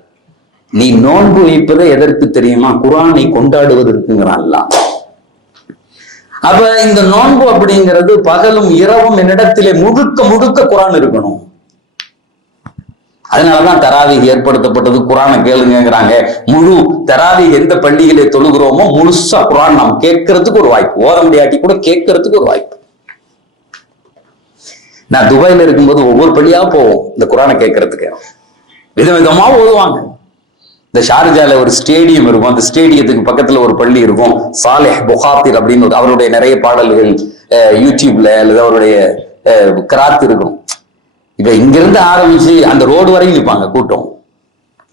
நீ நோன்பு வைப்பதை எதற்கு தெரியுமா? குர்ஆனை கொண்டாடுவதற்குங்கிறான்ல. அப்ப இந்த நோன்பு அப்படிங்கிறது பகலும் இரவும் என்னிடத்திலே முழுக்க முழுக்க குர்ஆன் இருக்கணும். அதனாலதான் தராவீஹ் ஏற்படுத்தப்பட்டது. குர்ஆனை கேளுங்கிறாங்க. முழு தராவீஹ் எந்த பள்ளியிலே தொழுகிறோமோ முழுசா குர்ஆன் நாம் கேட்கறதுக்கு ஒரு வாய்ப்பு, ஓத முடியாட்டி கூட கேட்கறதுக்கு ஒரு வாய்ப்பு. நான் துபாயில இருக்கும்போது ஒவ்வொரு பள்ளியா போவோம் இந்த குர்ஆனை கேட்கறதுக்கு. விதவிதமா ஓதுவாங்க. இந்த ஷார்ஜால ஒரு ஸ்டேடியம் இருக்கும், அந்த ஸ்டேடியத்துக்கு பக்கத்துல ஒரு பள்ளி இருக்கும், சாலிஹ் புகாத்திர் அப்படின்னு அவருடைய நிறைய பாடல்கள் யூடியூப்ல அல்லது அவருடைய கிராத் இருக்கும். இப்ப இங்கிருந்து ஆரம்பிச்சு அந்த ரோடு வரையும் நிற்பாங்க கூட்டம்.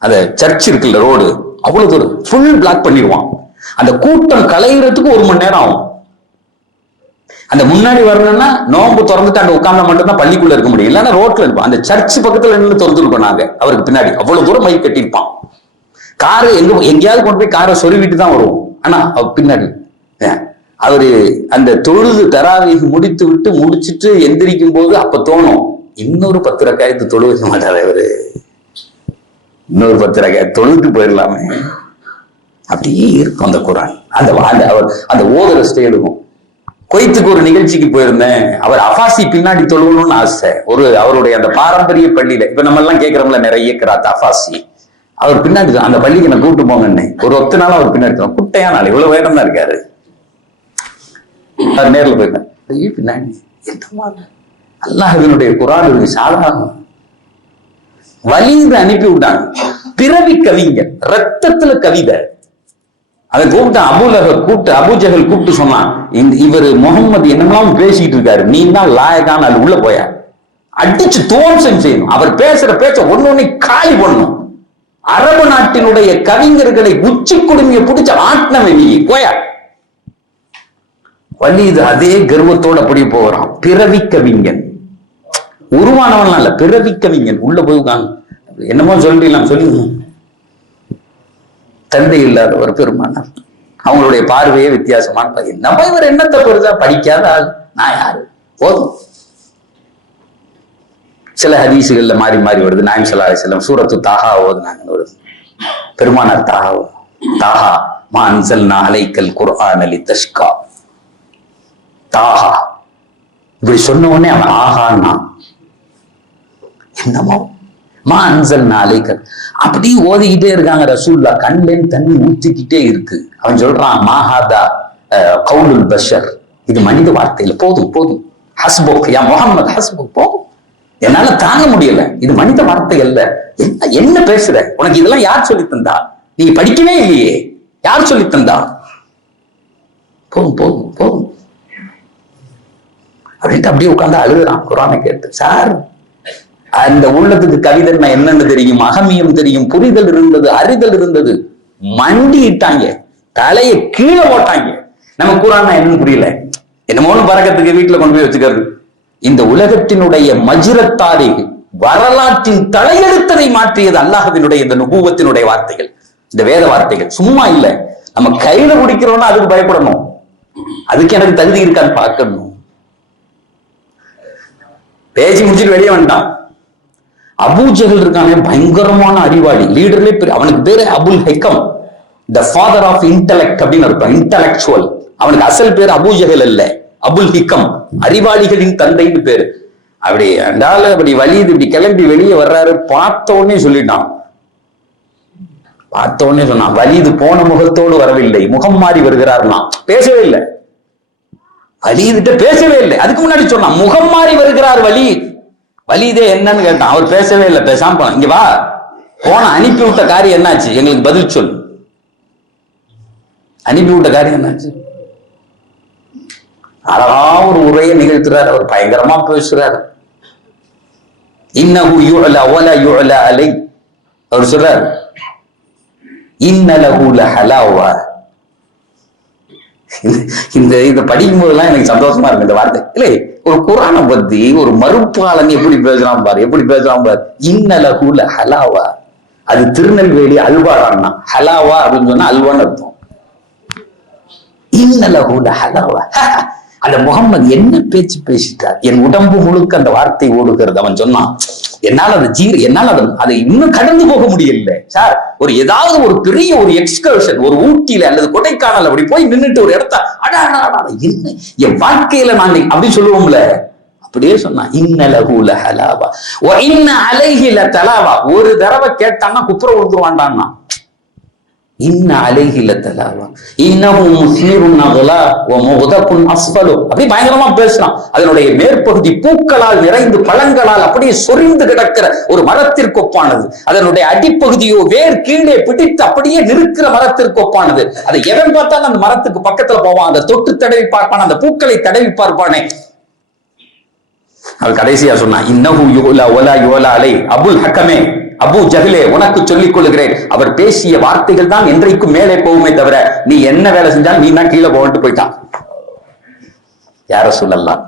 அந்த சர்ச் இருக்குல்ல ரோடு, அவ்வளவு தூரம் ஃபுல் பிளாக் பண்ணிடுவான். அந்த கூட்டம் கலைகிறதுக்கு 1 மணி நேரம் ஆகும். அந்த முன்னாடி வரணும்னா நோன்பு திறந்துட்டு அங்க உட்கார்ந்தா மட்டும்தான் பள்ளிக்குள்ள இருக்க முடியும், இல்லைன்னா ரோட்ல இருப்பான். அந்த சர்ச் பக்கத்துல நின்று திறந்துருக்கோம் நாங்க. அவருக்கு பின்னாடி அவ்வளவு தூரம் மைக் கட்டியிருப்பான். காரு எங்கேயாவது கொண்டு போய் காரை சொருவிட்டு தான் வருவோம். ஆனா அவர் பின்னாடி அவரு அந்த தொழுது தராவீஹ் முடித்து விட்டு முடிச்சுட்டு எந்திரிக்கும் போது அப்ப தோணும், இன்னொரு 10 ரக்காயத்து தொழுக மாட்டாரு அவரு, இன்னொரு 10 ரக்காயத்து தொழுது போயிடலாமே. அப்படியே இருக்கும் அந்த குர்ஆன். அந்த ஓதுற ஸ்டைலுக்கும். கொய்த்துக்கு ஒரு நிகழ்ச்சிக்கு போயிருந்தேன். அவர் அஃபாசி பின்னாடி தொழுகணும்னு ஆசை. அவருடைய அந்த பாரம்பரிய பள்ளியில இப்ப நம்ம எல்லாம் கேட்கிறோம்ல நிறைய கிராத் அஃபாசி, அவர் பின்னாடி அந்த பள்ளிக்கு நான் கூப்பிட்டு போங்கன்னு ஒரு 10 நாள் அவர் பின்னாடி குட்டையா நாள் இவ்வளவு வேடம் தான் இருக்காரு. அவர் நேரில் போயிருக்கேன். பின்னாடி எந்த மாதிரி அல்லாஹ்வினுடைய குர்ஆன் இருக்கு, சாதாரண வலிந்து அனுப்பி விட்டாங்க. பிறவி கவிஞர், ரத்தத்துல கவிதை. அதை கூப்பிட்டு அபூஜஹல் கூப்பிட்டு சொன்னான், இவர் முகம்மது என்னெல்லாம் பேசிட்டு இருக்காரு, நீ தான் லாயக்கான அது உள்ள போய அடிச்சு துவம்சம் செய்யணும். அவர் பேசுற பேச்ச ஒன்னொன்னு காலி பண்ணணும். அரபு நாட்டினுடைய கவிஞர்களை உச்சி குடுமைய பிடிச்ச ஆட்டினவை நீ போய வலி. இது அதே கர்வத்தோட அப்படியே போகிறான். பிறவி கவிஞன், உருவானவன் அல்ல, பிறவி கவிஞன். உள்ள போய்காங்க என்னமோ சொல்லிடலாம் சொல்லி. தந்தை இல்லாத ஒரு பெருமானார், அவங்களுடைய பார்வையே வித்தியாசமான பையன். நம்ம இவர் என்னத்தை பெருசா படிக்காத ஆள், நான் யாரு போதும். சில ஹதீசுகள்ல மாறி மாறி வருது. நாயகம் ஸல்லல்லாஹு அலைஹி வஸல்லம் சூரத்து தாஹா ஓதுனாங்க வருது. பெருமானார் தாஹா மா அன்ஸல்னா அலைக்கல் குர்ஆன லிதஷ்கா. தாஹா இப்படி சொன்ன உடனே அவன் ஆஹான்னா என்னமோ மா அன்ஸல்னா அலைக்கல் அப்படி ஓதிக்கிட்டே இருக்காங்க. ரசூலுல்லாஹ் கண்லேன்னு தண்ணி ஊத்திக்கிட்டே இருக்கு. அவன் சொல்றான், மாஹாதா கவுலுல் பஷர், இது மனித வார்த்தையில போதும் போதும், ஹஸ்புக் யா முஹம்மது ஹஸ்புக், போதும், என்னால தாங்க முடியல, இது மனித வார்த்தை அல்ல. என்ன பேசுற, உனக்கு இதெல்லாம் யார் சொல்லி தந்தா, நீ படிக்கவே இல்லையே, யார் சொல்லி தந்தா, போதும் போதும் போதும் அப்படின்ட்டு அப்படியே உட்கார்ந்து அழுகுறான் குர்ஆனை கேட்டு. சார், அந்த உள்ளத்துக்கு கவிதை என்னன்னு தெரியும், அகமியம் தெரியும், புரிதல் இருந்தது, அறிதல் இருந்தது, மண்டிட்டாங்க. தலையை கீழே போட்டாங்க. நம்ம குர்ஆன் என்னன்னு புரியல, என்னமோன்னு பறக்கத்துக்கு வீட்டுல கொண்டு போய் வச்சுக்கிறது. இந்த உலகத்தினுடைய மஜ்ரத்தாரி வரலாற்றின் தலையெழுத்ததை மாற்றியது அல்லாஹ்வினுடைய இந்த நுபுவத்தினுடைய வார்த்தைகள், இந்த வேத வார்த்தைகள். சும்மா இல்ல, நம்ம கையில குடிக்கிறோம்னா அதுக்கு பயப்படணும், அதுக்கு எனக்கு தகுதி இருக்கான்னு பார்க்கணும். பேசி முடிச்சுட்டு வெளியே வந்துட்டான். அபூ ஜஹல் இருக்கானே, பயங்கரமான அறிவாளி, லீடர்லே பெரிய, அவனுக்கு பேரு Abul ஹிகம், the father of intellect அப்படின்னு இருப்பான், இன்டெலெக்சுவல். அவனுக்கு அசல் பேர் அபூ ஜஹல் அல்ல, அபுல் ஹிகம், அறிவாளிகளின் தந்தைன்னு பேரு. அப்படி அண்டால அப்படி வலியுது, இப்படி கிளம்பி வெளியே வர்றாரு. பார்த்த உடனே சொல்லிட்டான், பார்த்த உடனே சொன்னான், வலிது போன முகத்தோடு வரவில்லை, முகம் மாறி வருகிறார்னா. பேசவே இல்லை, வலிதுட்ட பேசவே இல்லை. அதுக்கு முன்னாடி சொன்னான் முகம் மாறி வருகிறார் வலீத். வலீதே என்னன்னு கேட்டான், அவர் பேசவே இல்லை, பேசாம போனான். இங்க வா, போன அனுப்பி விட்ட காரியம் என்னாச்சு, எங்களுக்கு பதில் சொல். அனுப்பி விட்ட காரியம் என்னாச்சு? அழகா ஒரு உரையை நிகழ்த்துறார், அவர் பயங்கரமா பேசுறார். இன்னஹு யுஅலா வலா யுஅலா அலை, அவர் சொல்றார் இன்னலஹு லஹலாவா. இந்த படிக்கும் போதெல்லாம் எனக்கு சந்தோஷமா இருக்கு இந்த வார்த்தை. இல்லை, ஒரு குர்ஆனை பத்தி ஒரு மறுப்பாளன் எப்படி பேசுறான் பாரு, எப்படி பேசுறான் பாரு. இன்னலஹு லஹலாவா, அது திருநெல்வேலி அல்வாடான்னா, ஹலாவா அப்படின்னு சொன்னா அல்வான்னு அர்த்தம். இன்னலஹு லஹலாவா, அந்த முகம்மது என்ன பேச்சு பேசிட்டார், என் உடம்பு முழுக்க அந்த வார்த்தை ஓடுகிறது. அவன் சொன்னான், என்னால் அதை இன்னும் கடந்து போக முடியல சார். ஒரு ஏதாவது ஒரு பெரிய ஒரு எக்ஸ்கர்ஷன், ஒரு ஊட்டியில அல்லது கொடைக்கானல் அப்படி போய் நின்றுட்டு ஒரு இடத்த என்ன என் வாழ்க்கையில நான் அப்படி சொல்லுவோம்ல, அப்படியே சொன்னான். இன்னலஹு லஹலாவா வ இன்ன அலைஹி லதலாவா. ஒரு தடவை கேட்டான்னா குப்புற விழுந்துருவான்டான்னா. இன்ன அலைஹி லதலாவா இன்னஹு முஸீருன் நகலா வ முகதகுன் அஸ்ஃபலு. அப்படி பயங்கரமா பேசுறான். அதனுடைய மேற்பகுதி பூக்களால் நிறைந்து பழங்களால் அப்படியே சொரிந்து கிடக்கிற ஒரு மரத்திற்கு ஒப்பானது. அதனுடைய அடிப்பகுதியோ வேர் கீழே பிடித்து அப்படியே நிற்கிற மரத்திற்கு ஒப்பானது. அதை எவன் பார்த்தாலும் அந்த மரத்துக்கு பக்கத்துல போவான், அந்த தொட்டு தடவி பார்ப்பான், அந்த பூக்களை தடவி பார்ப்பானே. அவர் கடைசியா சொன்னான், இன்னஹு யுலா வலா யுலா அலை. அபுல் ஹக்கமே, அபூ ஜஹலே, உனக்கு சொல்லிக் கொள்கிறேன், அவர் பேசிய வார்த்தைகள் தான் என்றைக்கும் மேலே போகுமே தவிர நீ என்ன வேலை செஞ்சாலும் நீ தான் கீழே போட்டு போயிட்டான். யார சொல்லலாம்,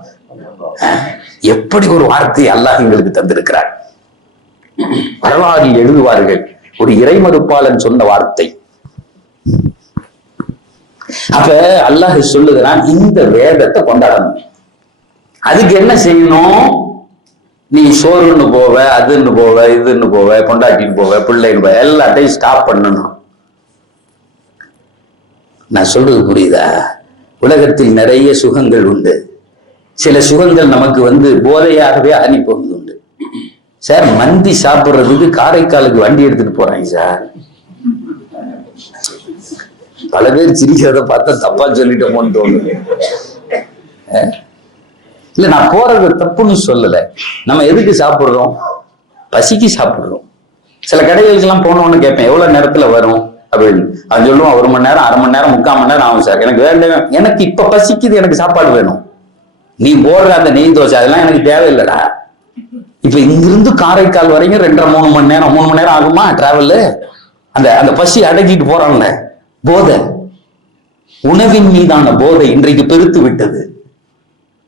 எப்படி ஒரு வார்த்தை அல்லாஹ் எங்களுக்கு தந்திருக்கிறார். வரலாறில் எழுதுவார்கள், ஒரு இறைமறுப்பாளன் சொன்ன வார்த்தை. அப்ப அல்லாஹ் சொல்லுகிறான், இந்த வேதத்தை கொண்டாடணும். அதுக்கு என்ன செய்யணும், நீ சோறுன்னு போவ, அதுன்னு போவ, இதுன்னு போவ, கொண்டாட்டின்னு போவ, பிள்ளைன்னு போவ, எல்லாத்தையும் ஸ்டாப் பண்ணணும். நான் சொல்றது புரியுதா? உலகத்தில் நிறைய சுகங்கள் உண்டு. சில சுகங்கள் நமக்கு போதையாகவே அனுப்புவது உண்டு. சார், மந்தி சாப்பிடுறதுக்கு காரைக்காலுக்கு வண்டி எடுத்துட்டு போறாங்க சார். பல பேர் சிரிக்கிறத பார்த்தா தப்பா சொல்லிட்டோமோன்னு தோணுது. இல்ல, நான் போறது தப்புன்னு சொல்லல. நம்ம எதுக்கு சாப்பிடுறோம்? பசிக்கு சாப்பிடுறோம். சில கடைகளுக்கு எல்லாம் போனோம்னு கேட்பேன், எவ்வளவு நேரத்துல வரும் அப்படின்னு. அவன் சொல்லுவான், 1 மணி நேரம், 1/2 மணி நேரம், 3/4 மணி நேரம் ஆகும் சார். எனக்கு வேண்டாம், எனக்கு இப்ப பசிக்குது, எனக்கு சாப்பாடு வேணும். நீ போடுற அந்த நெய் தோசை அதெல்லாம் எனக்கு தேவையில்லடா. இப்ப இங்கிருந்து காரைக்கால் வரைக்கும் 2.5-3 மணி நேரம், 3 மணி நேரம் ஆகுமா டிராவல்? அந்த பசி அடக்கிட்டு போறான்ல, போதை, உணவின் மீதான போதை இன்றைக்கு பெருத்து விட்டது.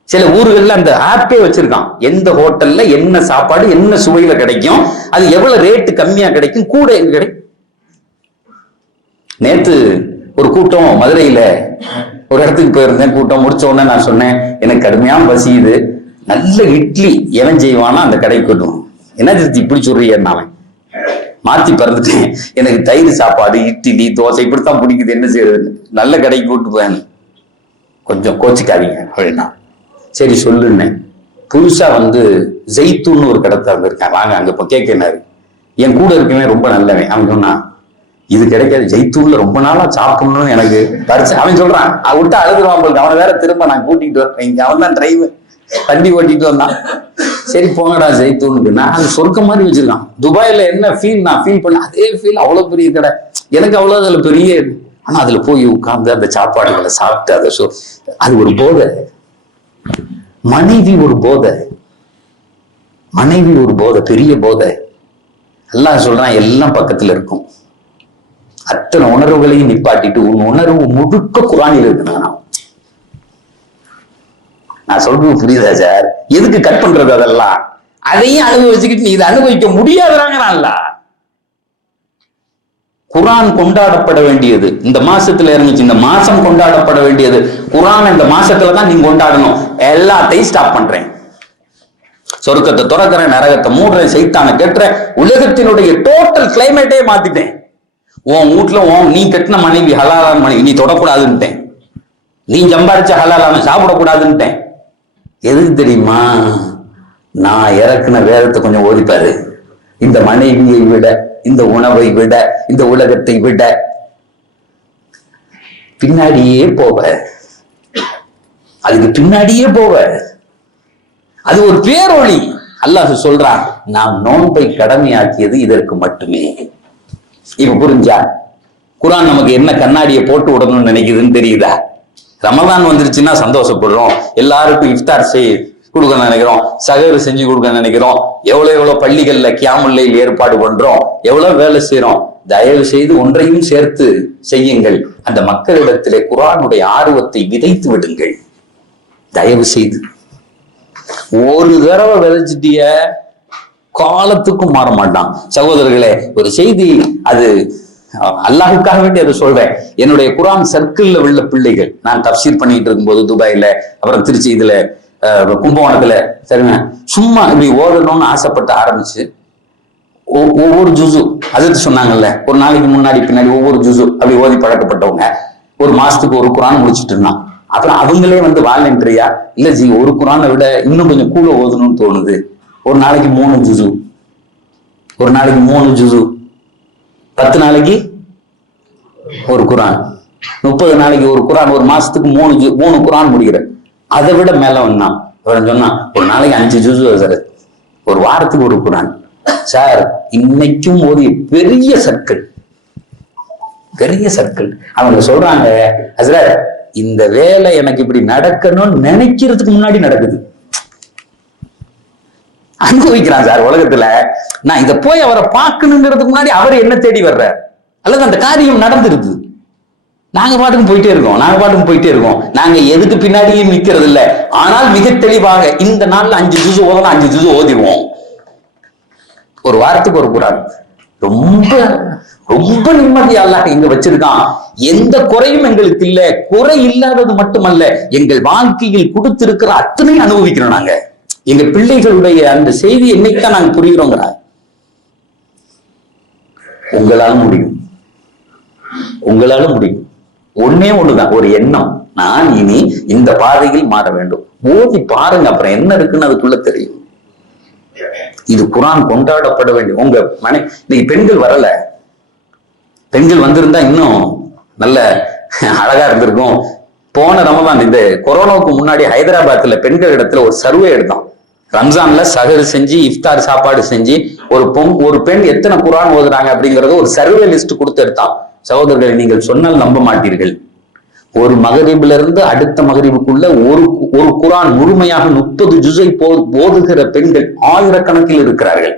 சில ஊர்கள்ல அந்த ஆப்பே வச்சிருக்கான், எந்த ஹோட்டல்ல என்ன சாப்பாடு என்ன சுவையில கிடைக்கும், அது எவ்வளவு ரேட்டு கம்மியா கிடைக்கும், கூட எங்க கிடைக்கும். நேத்து ஒரு கூட்டம் மதுரையில ஒரு இடத்துக்கு போயிருந்தேன். கூட்டம் முடிச்ச உடனே நான் சொன்னேன், எனக்கு கடுமையான பசியுது, நல்ல இட்லி எவன் செய்வானா அந்த கடைக்கு கூட்டும். என்ன திருச்சி இப்படி சொல்றீங்கன்னு அவன் மாத்தி பறந்துட்டேன். எனக்கு தயிர் சாப்பாடு, இட்லி, தோசை இப்படித்தான் பிடிக்குது, என்ன செய்யறது, நல்ல கடைக்கு கூட்டு போயேன். கொஞ்சம் கோச்சிக்காதீங்க அப்படின்னா. சரி சொல்லுன்னு புதுசா ஜெய்தூன்னு ஒரு கடை திறந்திருக்கேன், வாங்க அங்க இப்ப கேட்கினாரு. என் கூட இருக்கவே ரொம்ப நல்லவன். அவன் சொன்னான், இது கிடைக்காது, ஜெய்தூன்ல ரொம்ப நாளா சாப்பிடணும்னு எனக்கு பரிசு. அவன் சொல்றான், விட்டு அழுதுருவான் போல. அவனை வேற திரும்ப நான் கூட்டிட்டு வரேன், இங்க அவன் தான் டிரைவர், வண்டி ஓட்டிட்டு வந்தான். சரி போங்கடா ஜெய்தூனுக்கு. நான் அது சொர்க்க மாதிரி வச்சிருக்கான். துபாயில என்ன ஃபீல் நான் ஃபீல் பண்ண அதே ஃபீல். அவ்வளவு பெரிய கடை, எனக்கு அவ்வளவு அதுல பெரிய. ஆனா அதுல போய் உட்கார்ந்து அந்த சாப்பாடுகளை சாப்பிட்டு அது ஒரு போதை. மனைவி ஒரு போதை, பெரிய போதை. எல்லாம் சொல்றான், எல்லாம் பக்கத்துல இருக்கும். அத்தனை உணர்வுகளையும் நிப்பாட்டிட்டு உன் உணர்வு முழுக்க குர்ஆனில் இருக்குன்னா நான் சொல்றது புரியுதா சார்? எதுக்கு கட் பண்றது? அதெல்லாம் அதையும் அனுபவிச்சுக்கிட்டு நீ இதை அனுபவிக்க முடியாதுறாங்கல்ல. குர்ஆன் கொண்டாடப்பட வேண்டியது இந்த மாசத்துல இருந்துச்சு, இந்த மாசம் கொண்டாடப்பட வேண்டியது குர்ஆன். இந்த மாசத்துலதான் நீங்க கொண்டாடணும். எல்லாத்தையும் ஸ்டாப் பண்றேன். சொர்க்கத்தை துறக்கிறேன், நரகத்தை மூடுறேன், சைத்தானை கெட்டுறேன், உலகத்தினுடைய டோட்டல் கிளைமேட்டே மாத்திட்டேன். உன் வீட்டுல நீ கட்டின மனைவி ஹலாலான மனைவி நீ தொடக்கூடாதுன்ட்டேன். நீ சம்பாரிச்ச ஹலாலான சாப்பிடக்கூடாதுன்ட்டேன். எதுக்கு தெரியுமா? நான் இறக்குன வேதத்தை கொஞ்சம் ஓதிப்பாரு. இந்த மனைவியை விட, இந்த உணவை விட, இந்த உலகத்தை விட பின்னாடியே போவ, அதுக்கு பின்னாடியே போவ. அது ஒரு பேரொளி. அல்லாஹ் சொல்றான், நாம் நோன்பை கடமையாக்கியது இதற்கு மட்டுமே. இப்ப புரிஞ்சா? குர்ஆன் நமக்கு என்ன கண்ணாடியை போட்டு விடணும்னு நினைக்குதுன்னு தெரியுதா? ரமலான் வந்துருச்சுன்னா சந்தோஷப்படுறோம், எல்லாருக்கும் இஃப்தார் கொடுக்க நினைக்கிறோம், சகரு செஞ்சு கொடுக்க நினைக்கிறோம், எவ்வளவு பள்ளிகள்ல கியாமுல் லைல் ஏற்பாடு பண்றோம், எவ்வளவு வேலை செய்யறோம். தயவு செய்து ஒன்றையும் சேர்த்து செய்யுங்கள். அந்த மக்களிடத்திலே குர்ஆனுடைய ஆர்வத்தை விதைத்து விடுங்கள். தயவு செய்து ஒரு தடவை விதைச்சிட்டிய காலத்துக்கும் மாற மாட்டான். சகோதரர்களே, ஒரு செய்தி, அது அல்லாஹுக்காக வேண்டி அதை சொல்றேன். என்னுடைய குர்ஆன் சர்க்கிள்ல உள்ள பிள்ளைகள், நான் தஃப்சீர் பண்ணிட்டு இருக்கும்போது துபாயில, அப்புறம் திருச்சி இதுல கும்பகோணத்துல, சரிங்க, சும்மா இப்படி ஓதணும்னு ஆசைப்பட்டு ஆரம்பிச்சு ஒவ்வொரு ஜுசு அது சொன்னாங்கல்ல, ஒரு நாளைக்கு முன்னாடி பின்னாடி ஒவ்வொரு ஜுசு அப்படி ஓதி பழக்கப்பட்டவங்க ஒரு மாசத்துக்கு ஒரு குர்ஆன் முடிச்சுட்டு இருந்தான். அப்புறம் அவங்களே வந்து வாலண்டரியா, இல்ல ஜி ஒரு குர்ஆனை விட இன்னும் கொஞ்சம் கூட ஓதணும்னு தோணுது, ஒரு நாளைக்கு 3 ஜுசு, ஒரு நாளைக்கு 3 ஜுசு, 10 நாளைக்கு ஒரு குர்ஆன், 30 நாளைக்கு ஒரு குர்ஆன், ஒரு மாசத்துக்கு 3 குர்ஆன் முடிக்கிற. அதை விட மேல வந்தான். அவன் சொன்னான், ஒரு நாளைக்கு 5 ஜுசு சார், ஒரு வாரத்துக்கு ஒரு குர்ஆன் சார். இன்னைக்கும் ஒரு பெரிய சர்க்கிள், பெரிய சர்க்கிள். அவங்க சொல்றாங்க, ஹஸ்ரத் இந்த வேலை எனக்கு இப்படி நடக்கணும்னு நினைக்கிறதுக்கு முன்னாடி நடக்குது. அனுபவிக்கிறான் சார் உலகத்துல. நான் இதை போய் அவரை பார்க்கணுங்கிறதுக்கு முன்னாடி அவர் என்ன தேடி வர்றார், அல்லது அந்த காரியம் நடந்துருது. நாங்க பாட்டுக்கும் போயிட்டே இருக்கோம். நாங்க எதுக்கு பின்னாடியும் நிக்கிறது இல்லை. ஆனால் மிக தெளிவாக இந்த நாள்ல 5 ஜுசு ஓதலாம், 5 ஜுசு ஓதிடுவோம். ஒரு வாரத்துக்கு ஒரு குர்ஆன். ரொம்ப ரொம்ப நிம்மதி அல்லாஹ் இங்க வச்சிருக்கான். எந்த குறையும் எங்களுக்கு இல்ல. குறை இல்லாதது மட்டுமல்ல, எங்கள் வாழ்க்கையில் கொடுத்திருக்கிற அத்தனையும் அனுபவிக்கிறோம். நாங்க எங்க பிள்ளைகளுடைய அந்த செய்தி என்னைக்குதான் நாங்க புரிகிறோங்கிற. உங்களால முடியும், உங்களால முடியும். ஒன்னே ஒண்ணுதான், ஒரு எண்ணம், நான் இனி இந்த பாதையில் மாற வேண்டும். ஓதி பாருங்க, அப்புறம் என்ன இருக்குன்னு அதுக்குள்ள தெரியும். இது குர்ஆன் கொண்டாடப்பட வேண்டும். உங்க இன்னைக்கு பெண்கள் வரல, பெண்கள் வந்திருந்தா இன்னும் நல்ல அழகா இருந்திருக்கும். போன ரமலான், இந்த கொரோனாவுக்கு முன்னாடி ஹைதராபாத்ல பெண்கள் இடத்துல ஒரு சர்வே எடுத்தோம். ரம்ஜான்ல சஹர் செஞ்சு இஃப்தார் சாப்பாடு செஞ்சு ஒரு பெண் எத்தனை குர்ஆன் ஓதுறாங்க அப்படிங்கறத ஒரு சர்வே லிஸ்ட் கொடுத்து எடுத்தான். சகோதரர்களை, நீங்கள் சொன்னால் நம்ப மாட்டீர்கள். ஒரு மகரிபில இருந்து அடுத்த மகரிபுக்குள்ள ஒரு குர்ஆன் முழுமையாக 30 ஜுஸை ஓதுகிற பெண்கள் ஆயிரக்கணக்கில் இருக்கிறார்கள்.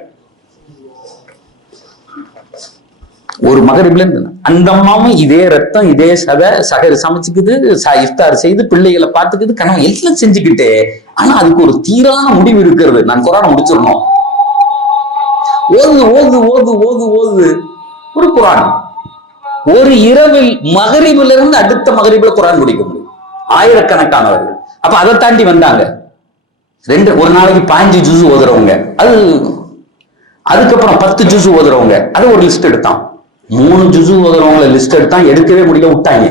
ஒரு மகரிபில இருந்து அந்த அம்மாவும் இதே ரத்தம், இதே சகர் சமைச்சுக்குது, இஃப்தார் செய்து பிள்ளைகளை பார்த்துக்குது, கனவு எல்லாம் செஞ்சுக்கிட்டே. ஆனா அதுக்கு ஒரு தீரான முடிவு இருக்கிறது. நான் குர்ஆனை முடிச்சிடணும். ஓது ஓது ஓது ஓது ஓது ஒரு குர்ஆன். ஒரு இரவில் மகரிபில இருந்து அடுத்த மகரிபில குர்ஆன் முடிக்க முடியும். ஆயிரக்கணக்கானவர்கள். அப்ப அதை தாண்டி வந்தாங்க. ஒரு நாளைக்கு 15 ஜுஸு ஓதுறவங்க, அதுக்கப்புறம் 10 ஜுஸு ஓதுறவங்க, அது ஒரு லிஸ்ட் எடுத்தான். 3 ஜுஸு ஓதுறவங்களை லிஸ்ட் எடுத்தான், எடுக்கவே முடியல, விட்டாங்க.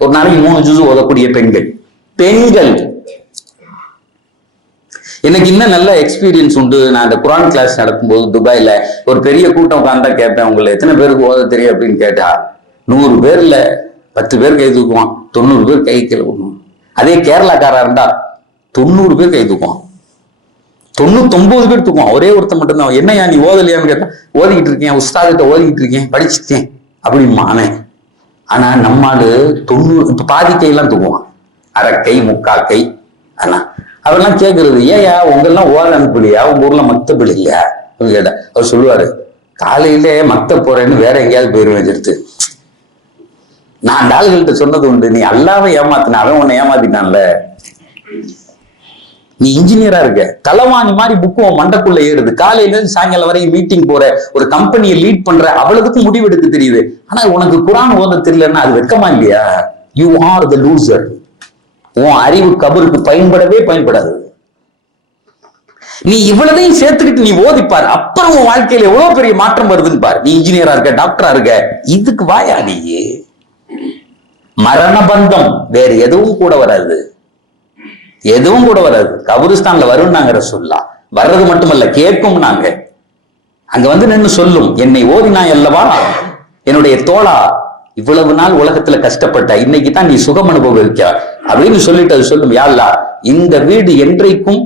ஒரு நாளைக்கு 3 ஜுஸு ஓதக்கூடிய பெண்கள். எனக்கு இன்னும் நல்ல எக்ஸ்பீரியன்ஸ் உண்டு. நான் இந்த குர்ஆன் கிளாஸ் நடக்கும்போது துபாயில ஒரு பெரிய கூட்டம் உட்கார்ந்தா கேட்பேன், உங்களை எத்தனை பேருக்கு ஓத தெரியும் அப்படின்னு கேட்டா 100 பேர்ல 10 பேர் கை தூக்குவான், 90 பேர் கை கீழே விடுவான். அதே கேரளாக்காரா இருந்தா 90 பேர் கை தூக்குவான், 99 பேர் தூக்குவான். ஒரே ஒருத்தர் மட்டும்தான், என்னையா நீ ஓதலையான்னு கேட்டா, ஓதிக்கிட்டு இருக்கேன், உஸ்தாதிட்ட ஓதிக்கிட்டு இருக்கேன், படிச்சுட்டேன் அப்படிமா அவன். ஆனா நம்மாடு 90, இப்ப பாதி கையெல்லாம் தூக்குவான், அரைக்கை முக்காக்கை. ஆனா அவரெல்லாம் கேட்கறது, ஏயா உங்கெல்லாம் ஓத அனுப்பலையா, உங்க ஊர்ல மக்தப் இல்லையா கேட்ட. அவர் சொல்லுவாரு, காலையிலே மத்த போறேன்னு வேற எங்கேயாவது போயிருவேன் எடுத்து. நான் அந்த ஆளுகள்கிட்ட சொன்னது உண்டு, நீ அல்லாம ஏமாத்தின அவன் உன்னை ஏமாத்தினான்ல. நீ இன்ஜினியரா இருக்க, தலைவாணி மாதிரி புக்கு மண்டக்குள்ள ஏறுது, காலையில இருந்து சாயங்காலம் வரையும் மீட்டிங் போற, ஒரு கம்பெனியை லீட் பண்ற, அவ்வளவுக்கு முடிவெடுக்க தெரியுது. ஆனா உனக்கு குர்ஆன் ஓத தெரியலன்னா அது வெக்கமா இல்லையா? You are the loser. உன் அறிவு கபருக்கு பயன்படவே பயன்படாது. நீ இவ்வளவையும் சேர்த்துக்கிட்டு நீ ஓதிப்பார், அப்புறம் உன் வாழ்க்கையில எவ்வளவு பெரிய மாற்றம் வருதுன்னு பாரு. நீ இன்ஜினியரா இருக்க, டாக்டரா இருக்க, இதுக்கு வாயா நீ? மரண பந்தம் வேற எதுவும் கூட வராது, எதுவும் கூட வராது. கபரிஸ்தான்ல வரும் நாங்க ரசூலுல்லாஹ், வர்றது மட்டுமல்ல கேட்கும். நாங்க அங்க வந்து நின்று சொல்லும், என்னை ஓதினாய் அல்லவா என்னுடைய தோழா, இவ்வளவு நாள் உலகத்துல கஷ்டப்பட்ட, இன்னைக்கு தான் நீ சுகம் அனுபவிக்க அப்படின்னு சொல்லிட்டு அது சொல்லும், யா அல்லாஹ் இந்த வீடு என்றைக்கும்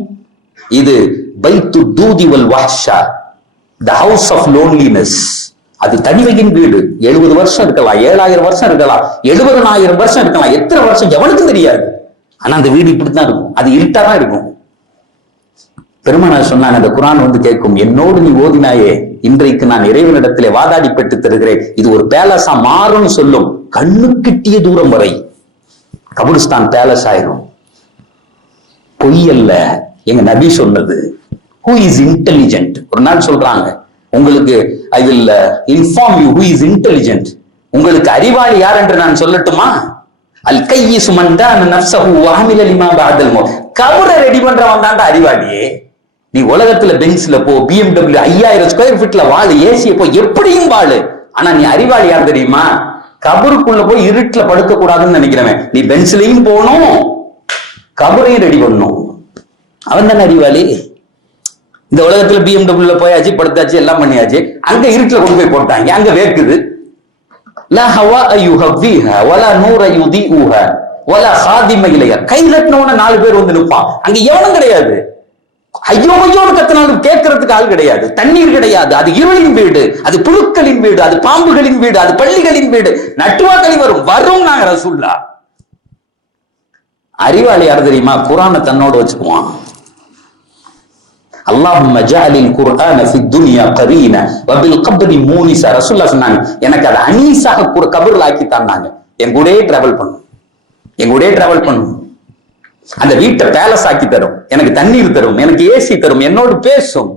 இது பைத்து தூதி வல் வஹ்ஷா, தி ஹவுஸ் ஆஃப் லோன்லினஸ், அது தனிமையின் வீடு. 70 வருஷம் இருக்கலாம், 7000 வருஷம் இருக்கலாம், 70,000 வருஷம் இருக்கலாம், எத்தனை வருஷம் எவனுக்கும் தெரியாது. ஆனா அந்த வீடு இப்படித்தான் இருக்கும், அது இருட்டாதான் இருக்கும். பெருமானார் சொன்னாங்க, அந்த குர்ஆன் வந்து கேட்கும், என்னோடு நீ ஓதினாயே, இன்றைக்கு நான் இறைவனிடத்திலே வாதாடி பெற்று தருகிறேன், இது ஒரு பேலஸா மாறும்னு சொல்லும். கண்ணு கிட்டிய தூரம் வரை கபரிஸ்தான் பேலஸ் ஆயிரும். பொய் அல்ல, எங்க நபி சொன்னது. Who is intelligent? ஒரு நாள் சொல்றாங்க, உங்களுக்கு I will inform you who is intelligent. உங்களுக்கு அறிவாளி யார் என்று நான் சொல்லட்டுமா? அல் கையிசு மன் தான நஃப்ஸஹு வ அமில லிமா பஅதல் மௌத். கபரை ரெடி பண்றவன் தான்டா அறிவாளியே. நீ உலகத்துல பென்ஸ்ல போ, BMW 5000 ஸ்கொயர் ஃபீட்ல வாழு, ஏசிய போ, எப்படியும் வாழு. ஆனா நீ அறிவாளி யார் தெரியுமா? கபருக்குள்ள போய் இருட்டுல படுக்க கூடாதுன்னு நினைக்கிறவன். நீ பென்ஸ்லயும் போகணும், கபரையும் ரெடி பண்ணணும், அவன் தானே அறிவாளி. இந்த உலகத்துல BMW போயாச்சு, படுத்தாச்சு, எல்லாம் பண்ணியாச்சு, அங்க இருட்டுல கொண்டு போய் போட்டாங்க, அங்க வேக்குது. லா ஹவா யுஹவ்விஹா வலா நூர யுதீஉஹா வலா ஹாதிம இலைஹா. கை தட்டினவன 4 பேர் வந்து நிப்பான், அங்க எவனும் கிடையாது. ஐயோ ஐயோன்னு கத்தினாலும் கேட்கறதுக்கு ஆள் கிடையாது, தண்ணீர் கிடையாது. அது இருளின் வீடு, அது புழுக்களின் வீடு, அது பாம்புகளின் வீடு, அது பள்ளிகளின் வீடு. நட்டுவாக்களி வரும் நாங்க ரசூலுல்லாஹ். அறிவாளி யார் தெரியுமா? குர்ஆனை தன்னோட வச்சுக்குவான். அல்லாஹும்ம ஜஅலில் குர்ஆன ஃபித் துன்யா கரீனா வ பில் கப்ரி மூனிஸா. ரசூலுல்லாஹ் சொன்னாங்க, எனக்கு அது அனீஸாக கபர்ல ஆக்கி தந்தாங்க. என் கூடயே டிராவல் பண்ணும், என் கூடயே டிராவல் பண்ணும். அந்த வீட்டை பேலஸ் ஆக்கி தரும், எனக்கு தண்ணீர் தரும், எனக்கு ஏசி தரும், என்னோடு பேசும்.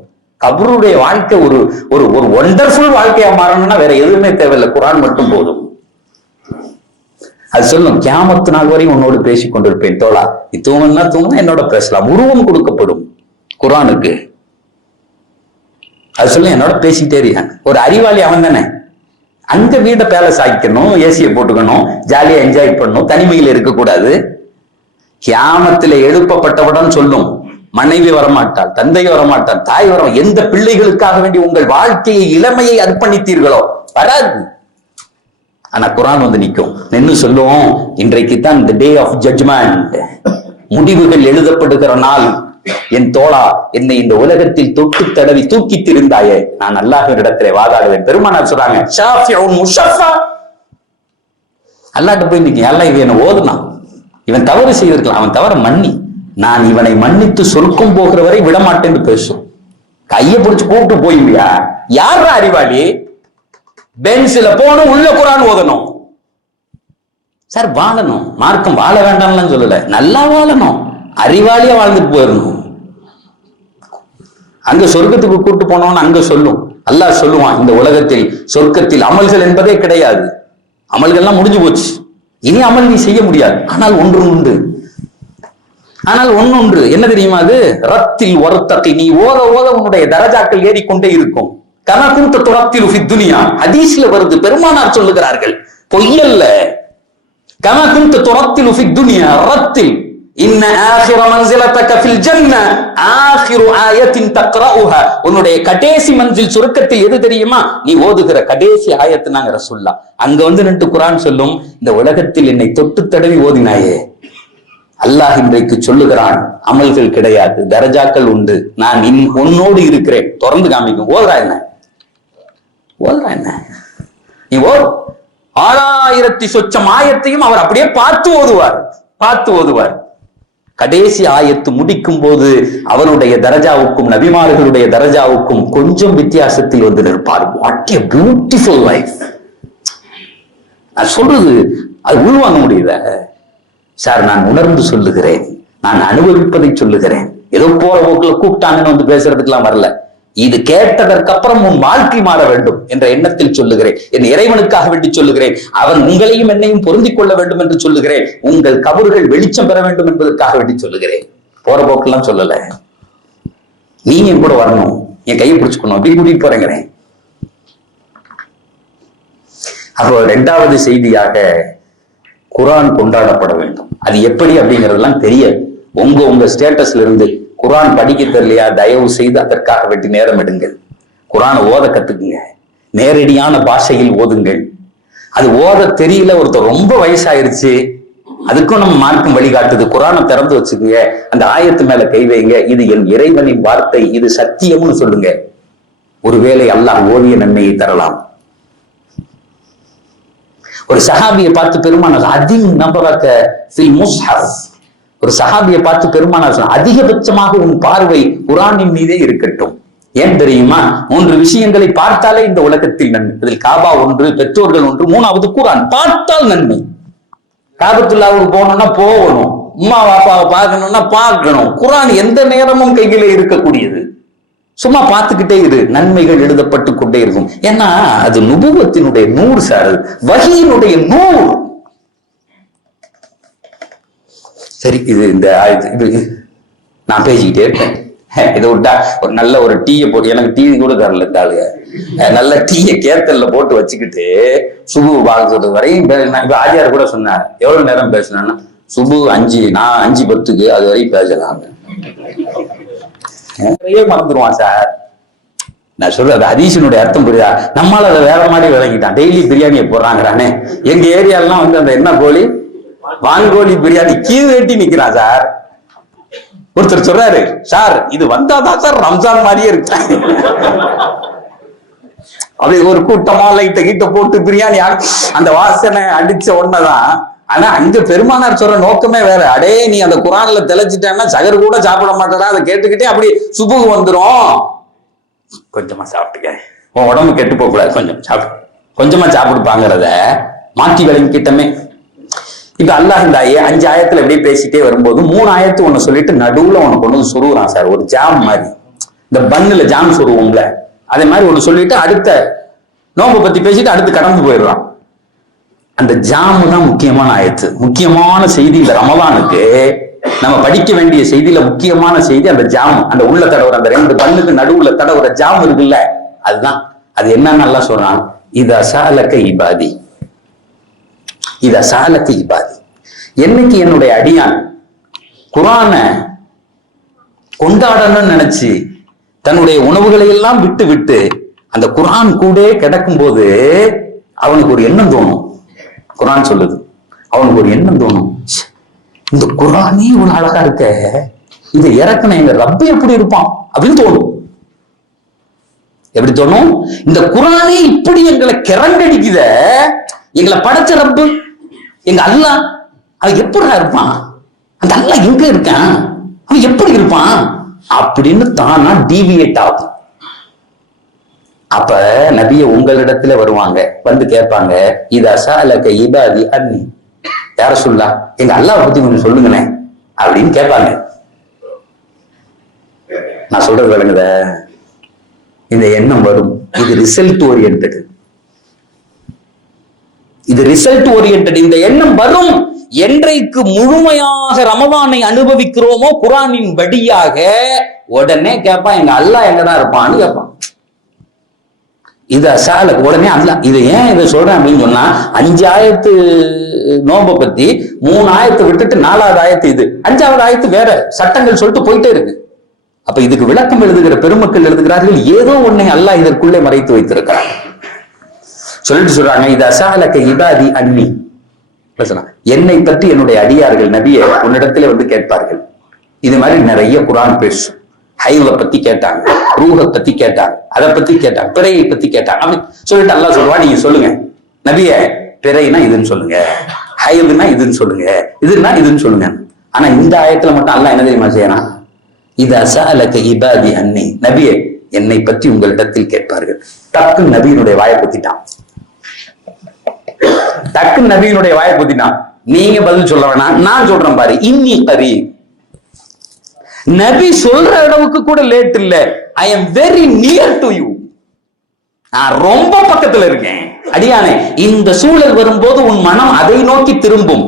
கபருடைய வாழ்க்கை ஒரு ஒரு ஒரு ஒண்டர்ஃபுல் வாழ்க்கையா மாறணும்னா வேற எதுவுமே தேவையில்லை, குர்ஆன் மட்டும் போதும். அது சொல்லும், கியாமத்து நாள் வரையும் உன்னோடு பேசிக் கொண்டிருப்பேன் தோழா. நீ தூங்கினா என்னோட பேசலாம். உருவம் கொடுக்கப்படும் குர்ஆனுக்கு. அது சொல்ல, என்னோட பேசிக்கிட்டே இருக்காங்க. ஒரு அறிவாளி அவன் தானே. அந்த வீட்டை பேலஸ் ஆக்கிக்கணும், ஏசியை போட்டுக்கணும், ஜாலியா என்ஜாய் பண்ணணும், தனிமையில் இருக்கக்கூடாது. கியாமத்திலே எழுப்பப்பட்டவுடன் சொல்லும், மனைவி வரமாட்டாள், தந்தை வரமாட்டாள், தாய் வர, எந்த பிள்ளைகளுக்காக வேண்டி உங்கள் வாழ்க்கையை இளமையை அர்ப்பணித்தீர்களோ வராது. ஆனா குர்ஆன் வந்து நிற்கும், நின்னு சொல்லுவோம், இன்றைக்கு தான் தி டே ஆஃப் ஜட்ஜ்மெண்ட், முடிவுகள் எழுதப்படுகிற நாள். என் தோழா, என்னை இந்த உலகத்தில் தொட்டு தடவி தூக்கி திரிந்தாயே, நான் அல்லாஹ்விடத்திலே வாதாடுவேன். பெருமானார் சொல்றாங்க, ஷாஃபிஉன் முஷஃபா. அல்லாஹ்ட்ட போய் நிக்க, அல்லாஹ் இவன் என்ன ஓதுனான், இவன் தவறு செய்திருக்கலாம், அவன் தவற மன்னி, நான் இவனை மன்னித்து சொர்க்கம் போகிற வரை விடமாட்டேன்னு பேசும். கையை பிடிச்சு கூப்பிட்டு போய்வியா? யாரா அறிவாளி? பென்ஸ்ல போகணும், உள்ள குர்ஆன் ஓதணும். சார் வாழணும், மார்க்கம் வாழ வேண்டாம்லாம் சொல்லல, நல்லா வாழணும், அறிவாளியா வாழ்ந்துட்டு போயிடணும். அங்க சொர்க்கத்துக்கு கூட்டு போனோம்னு அங்க சொல்லும், அல்லாஹ் சொல்லுவான், இந்த உலகத்தில் சொர்க்கத்தில் அமல்கள் என்பதே கிடையாது, அமல்கள்லாம் முடிஞ்சு போச்சு, இனி அமல் நீ செய்ய முடியாது. ஆனால் ஒன்று உண்டு, ஆனால் ஒன்று என்ன தெரியுமா? அது ரத்தில் ஒருத்தத்தை, நீ ஓத ஓத உன்னுடைய தரஜாக்கள் ஏறிக்கொண்டே இருக்கும். கனகுந்த துரத்தில் ஃபித் துனியா, ஹதீஸ்ல வருது, பெருமானார் சொல்லுகிறார்கள், பொய்யல்ல. கனகுந்த துரத்தில் ஃபித் துனியா ரத்தில் இன்ன ஆகிர மன்சிலதக ஃபில் ஜன்னah ஆகிரு ஆயத்தின் தக்ரஉஹா. உன்னுடைய கடைசி மன்சில் சுருக்கத்தில் எது தெரியுமா? நீ ஓதுகிற கடைசி ஆயத்து. நாங்க ரசூலுல்லாஹ் அங்க வந்து நின்று குர்ஆன் சொல்லும், இந்த உலகத்தில் என்னை தொட்டு தடவி ஓதினாயே, அல்லாஹ் இன்றைக்கு சொல்லுகிறான், அமல்கள் கிடையாது, தரஜாக்கள் உண்டு, நான் உன்னோடு இருக்கிறேன். தொடர்ந்து காமிக்கும். ஓதுறா என்ன, ஓதுறா என்ன? நீ ஓர் 6000 சொச்சம் ஆயத்தையும் அவர் அப்படியே பார்த்து ஓதுவார், பார்த்து ஓதுவார். கடைசி ஆயத்து முடிக்கும் போது அவருடைய தரஜாவுக்கும் நபிமார்களுடைய தரஜாவுக்கும் கொஞ்சம் வித்தியாசத்தில் வந்து நிற்பார். What a beautiful life. நான் சொல்றது அது உள்வாங்க முடியல சார். நான் உணர்ந்து சொல்லுகிறேன், நான் அனுபவிப்பதை சொல்லுகிறேன். ஏதோ போற போக்குல கூப்பிட்டாங்கன்னு வந்து பேசுறதுக்கெல்லாம் வரல. இது கேட்டதற்கு அப்புறம் உன் வாழ்க்கை மாற வேண்டும் என்ற எண்ணத்தில் சொல்லுகிறேன். என் இறைவனுக்காக வேண்டி சொல்லுகிறேன். அவன் உங்களையும் என்னையும் பொருந்திக் கொள்ள வேண்டும் என்று சொல்லுகிறேன். உங்கள் கபறுகள் வெளிச்சம் பெற வேண்டும் என்பதற்காக வேண்டி சொல்லுகிறேன். போற போக்கெல்லாம் சொல்லல. நீங்க என் கூட வரணும், என் கையை பிடிச்சுக்கணும், அப்படி கூட்டிட்டு போறேங்கிறேன். அப்போ 2வது செய்தியாக குர்ஆன் கொண்டாடப்பட வேண்டும். அது எப்படி அப்படிங்கிறதெல்லாம் தெரியாது. உங்க ஸ்டேட்டஸ்ல இருந்து குர்ஆன் படிக்க தெரியலையா, தயவு செய்து அதற்காக வேண்டி நேரம் எடுங்கள். குர்ஆனை ஓத கத்துக்குங்க, நேரடியான பாஷையில் ஓதுங்கள். அது ஓத தெரியல, ஒருத்தர் ரொம்ப வயசாயிருச்சு, அதுக்கும் நம்ம மார்க்கம் வழிகாட்டுது. குர்ஆனை திறந்து வச்சுக்கோங்க, அந்த ஆயத்து மேல கை வைங்க, இது என் இறைவனின் வார்த்தை, இது சத்தியம்னு சொல்லுங்க. ஒருவேளை அல்லாஹ் ஓதிய நன்மையை தரலாம். ஒரு சஹாபியை பார்த்து பெருமானார் அதிகம் நம்பராக்க ஃபில் முஸ்ஹஃப், ஒரு சஹாபியை பார்த்து பெருமானார் சொன்னார், அதிகபட்சமாக உன் பார்வை குர்ஆனின் மீதே இருக்கட்டும். ஏன் தெரியுமா? 3 விஷயங்களை பார்த்தாலே இந்த உலகத்தில் நன்மை. அதில் காபா ஒன்று, பெற்றோர்கள் ஒன்று, 3வது குர்ஆன். பார்த்தால் நன்மை. காபத்துல்லாவுக்கு போகணும்னா போகணும், அம்மா பாப்பாவை பார்க்கணும்னா பார்க்கணும். குர்ஆன் எந்த நேரமும் கையில இருக்கக்கூடியது. சும்மா பார்த்துக்கிட்டே இரு, நன்மைகள் எழுதப்பட்டு கொண்டே இருக்கும். ஏன்னா அது நுபுவத்தினுடைய நூறு சார், வஹீயினுடைய நூறு. சரி, இது இந்த இது நான் பேசிக்கிட்டே இருப்பேன். இதை விட்டா ஒரு நல்ல ஒரு டீயை போட்டு, எனக்கு டீ கூட தரல இந்த ஆளுங்க, நல்ல டீயை கேத்தல்ல போட்டு வச்சுக்கிட்டு சுபு பார்க்க சொல்றது வரையும் இப்ப ஆஜியார் கூட சொன்னார், எவ்வளவு நேரம் பேசினா சுபு 5, நான் 5:10, அது வரையும் பேசலாம். நிறைய மறந்துடுவான் சார். நான் சொல்றது ஹதீஸினுடைய அர்த்தம் புரியுதா? நம்மளால அதை வேற மாதிரி விளங்கிட்டான். டெய்லி பிரியாணியை போடுறாங்கிறானே. எங்க ஏரியாலாம் வந்து அந்த என்ன கோழி, வான்கோழி பிரியாணி கீழ் வெட்டி நிக்கிறான் சார். ஒருத்தர் சொல்றாரு, சார் இது வந்தாதான் சார் ரம்ஜான் மாதிரியே இருக்கு. அப்படி ஒரு கூட்டமா லைட்ட கிட்ட போட்டு பிரியாணி அந்த வாசனை அடிச்ச உடனேதான். ஆனா அங்க பெருமானார் சொல்ற நோக்கமே வேற. அடே நீ அந்த குர்ஆன்ல தெளிச்சிட்டேன்னா சகர் கூட சாப்பிட மாட்டேடா, அதை கேட்டுக்கிட்டே அப்படி சுபுகு வந்துடும். கொஞ்சமா சாப்பிட்டுக்க, உன் உடம்பு கெட்டு போக கூடாது, கொஞ்சம் சாப்பிடு, கொஞ்சமா சாப்பிடுப்பாங்கிறத மாற்றி விளங்கிக்கிட்டமே. இப்ப அல்லாஹ் இந்த 5 ஆயத்துல எப்படியே பேசிட்டே வரும்போது 3 ஆயத்து ஒண்ணு சொல்லிட்டு நடுவுல உனக்கு கொண்டு வந்து சொருகுறான் சார். ஒரு ஜாம் மாதிரி, இந்த பன்னுல ஜாம் சொருவோம்ல, அதே மாதிரி ஒண்ணு சொல்லிட்டு அடுத்த நோம்பை பத்தி பேசிட்டு அடுத்து கடந்து போயிடுறான். அந்த ஜாமு தான் முக்கியமான ஆயத்து, முக்கியமான செய்தி. இந்த ரமலானுக்கு நம்ம படிக்க வேண்டிய செய்தியில முக்கியமான செய்தி அந்த ஜாம், அந்த உள்ள தடவுற அந்த 2 பல்லுக்கு நடுவுல தடவுற ஜாம் இருக்குல்ல, அதுதான். அது என்னன்னு நல்லா சொல்றான், இது அசாலக்க இபாதி, இது அசாலக்க இபாதி. என்னைக்கு என்னுடைய அடியான் குர்ஆனை கொண்டாடணும்னு நினைச்சு தன்னுடைய உணவுகளை எல்லாம் விட்டு விட்டு அந்த குர்ஆன் கூட கிடக்கும் போது அவனுக்கு ஒரு எண்ணம் தோணும். குர்ஆன் சொல்லுது, அவனுக்கு ஒரு எண்ணம் தோணும், இந்த குர்ஆனே இவ்வளவு அழகா இருக்க, இதை இறக்குன எங்க ரப்பு எப்படி இருப்பான் அப்படின்னு தோணும். எப்படி தோணும்? இந்த குர்ஆனே இப்படி எங்களை கிறங்கடிக்குத, எங்களை படைச்ச ரப்பு எங்க அல்லாஹ் அவன் எப்படிடா இருப்பான், அந்த அல்லாஹ் எங்க இருக்கான், அவன் எப்படி இருப்பான் அப்படின்னு தானா டீவியேட் ஆகும். அப்ப நபிய உங்களிடத்துல வருவாங்க, வந்து கேட்பாங்க, இது அசாலக இபாதி அன்னி, யார சொல்லா எங்க அல்லாஹ் பத்தி கொஞ்சம் சொல்லுங்களேன் அப்படின்னு கேட்பாங்க. நான் சொல்றது விளங்குத? இந்த எண்ணம் வரும். இது ரிசல்ட் ஓரியன்டட், இது ரிசல்ட் ஓரியன்டட். இந்த எண்ணம் வரும் என்றைக்கு முழுமையாக ரமலானை அனுபவிக்கிறோமோ குர்ஆனின் வழியாக, உடனே கேட்பான் எங்க அல்லாஹ் எங்கதான் இருப்பான்னு கேட்பான். இது அசால உடனே அல்ல. இது ஏன் இதை சொல்றேன் அப்படின்னு சொன்னா, 5 ஆயத்து நோம்பை பத்தி 3 ஆயத்தை விட்டுட்டு 4வது ஆயத்து இது, 5வது ஆயத்து வேற சட்டங்கள் சொல்லிட்டு போயிட்டே இருக்கு. அப்ப இதுக்கு விளக்கம் எழுதுகிற பெருமக்கள் எழுதுகிறார்கள், ஏதோ ஒன்னை அல்லாஹ் இதற்குள்ளே மறைத்து வைத்திருக்கிறார். சொல்லிட்டு சொல்றாங்க, இது அசாலக்க இபாதி அன்னி, என்னை பற்றி என்னுடைய அடியார்கள் நபியை உன்னிடத்துல வந்து கேட்பார்கள். இது மாதிரி நிறைய குர்ஆன் பேசும். ஹைவை பத்தி கேட்டாங்க, ரூஹை பத்தி கேட்டாங்க, அதை பத்தி கேட்டாங்க, பிறையை பத்தி கேட்டாங்க. அப்படி சொல்லிட்டு அல்லாஹ் சொல்லுவா, நீங்க சொல்லுங்க நபியே, பிறைனா இதுன்னு சொல்லுங்க, ஹைதுனா இதுன்னு சொல்லுங்க, இதுன்னா இதுன்னு சொல்லுங்க. ஆனா இந்த ஆயத்துல மட்டும் அல்லாஹ் என்ன தெரியுமா செய்யறான்? இதா சஅலக இபாதி அன்னி, நபியே என்னை பற்றி உங்களிடத்தில் கேட்பார்கள். டக்கு நபியினுடைய வாயை பொத்திட்டான். டக்கு நபியினுடைய வாயை பொத்திட்டான். நீங்க பதில் சொல்ல வேணாம், நான் சொல்றேன் பாரு. இன்னி கரீப், நபி சொல்ற அளவுக்கு கூட லேட் இல்ல. I am very near to you, நான் ரொம்ப பக்கத்துல இருக்கேன். அடியானே, இந்த சூழல் வரும்போது உன் மனம் அதை நோக்கி திரும்பும்.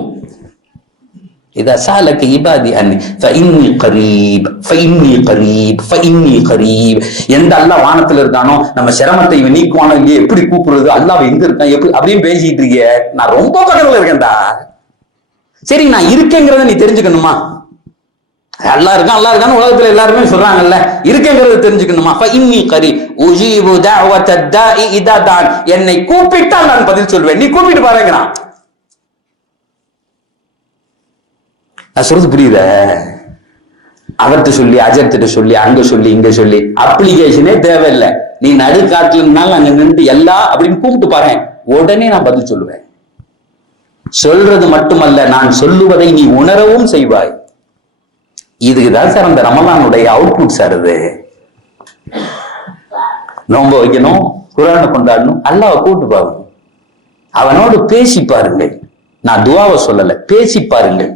இதா சாலக இபாதி அன்னி ஃபஇன்னி கரீப் ஃபஇன்னி கரீப் ஃபஇன்னி கரீப். எந்த அல்லாஹ் வானத்துல இருக்கானோ நம்ம சிரமத்தை இவன் நீக்குவானோ இல்லையே, எப்படி கூப்பிடுறது, அல்லாஹ் எங்க இருக்கான் எப்படி அப்படின்னு பேசிட்டு இருக்கிய. நான் ரொம்ப பக்கத்துல இருக்கேன்டா. சரி, நான் இருக்கேங்கிறத நீ தெரிஞ்சுக்கணுமா? அல்லாஹ் இருக்கான் அல்லாஹ் இருக்கான்னு உலகத்துல எல்லாருமே சொல்றாங்கல்ல, இருக்கேங்கிறத தெரிஞ்சுக்கணுமா? ஃபஇன்னி கரீப் உஜீபு தஅவத தாஇ இதா தான், என்னை கூப்பிட்டால் நான் பதில் சொல்வேன், நீ கூப்பிட்டு பாருங்கறான். நான் சொல்றது புரியுத? அவர்கிட்ட சொல்லி அஜர்த்திட்ட சொல்லி அங்க சொல்லி இங்க சொல்லி அப்ளிகேஷனே தேவையில்லை. நீ நடுக்காட்டுல இருந்தாலும் அங்க நின்று எல்லா அப்படின்னு கூப்பிட்டு பாரு, உடனே நான் பதில் சொல்லுவேன். சொல்றது மட்டுமல்ல, நான் சொல்லுவதை நீ உணரவும் செய்வாய். இதுக்குதான் சார் அந்த ரமலானுடைய அவுட்புட் சார். இது நோன்பு வைக்கணும், குர்ஆனை கொண்டாடணும், அல்லாஹ்வை கூப்பிட்டு பாருங்க, அவனோடு பேசி பாருங்கள். நான் துஆவை சொல்லல, பேசி பாருங்கள்.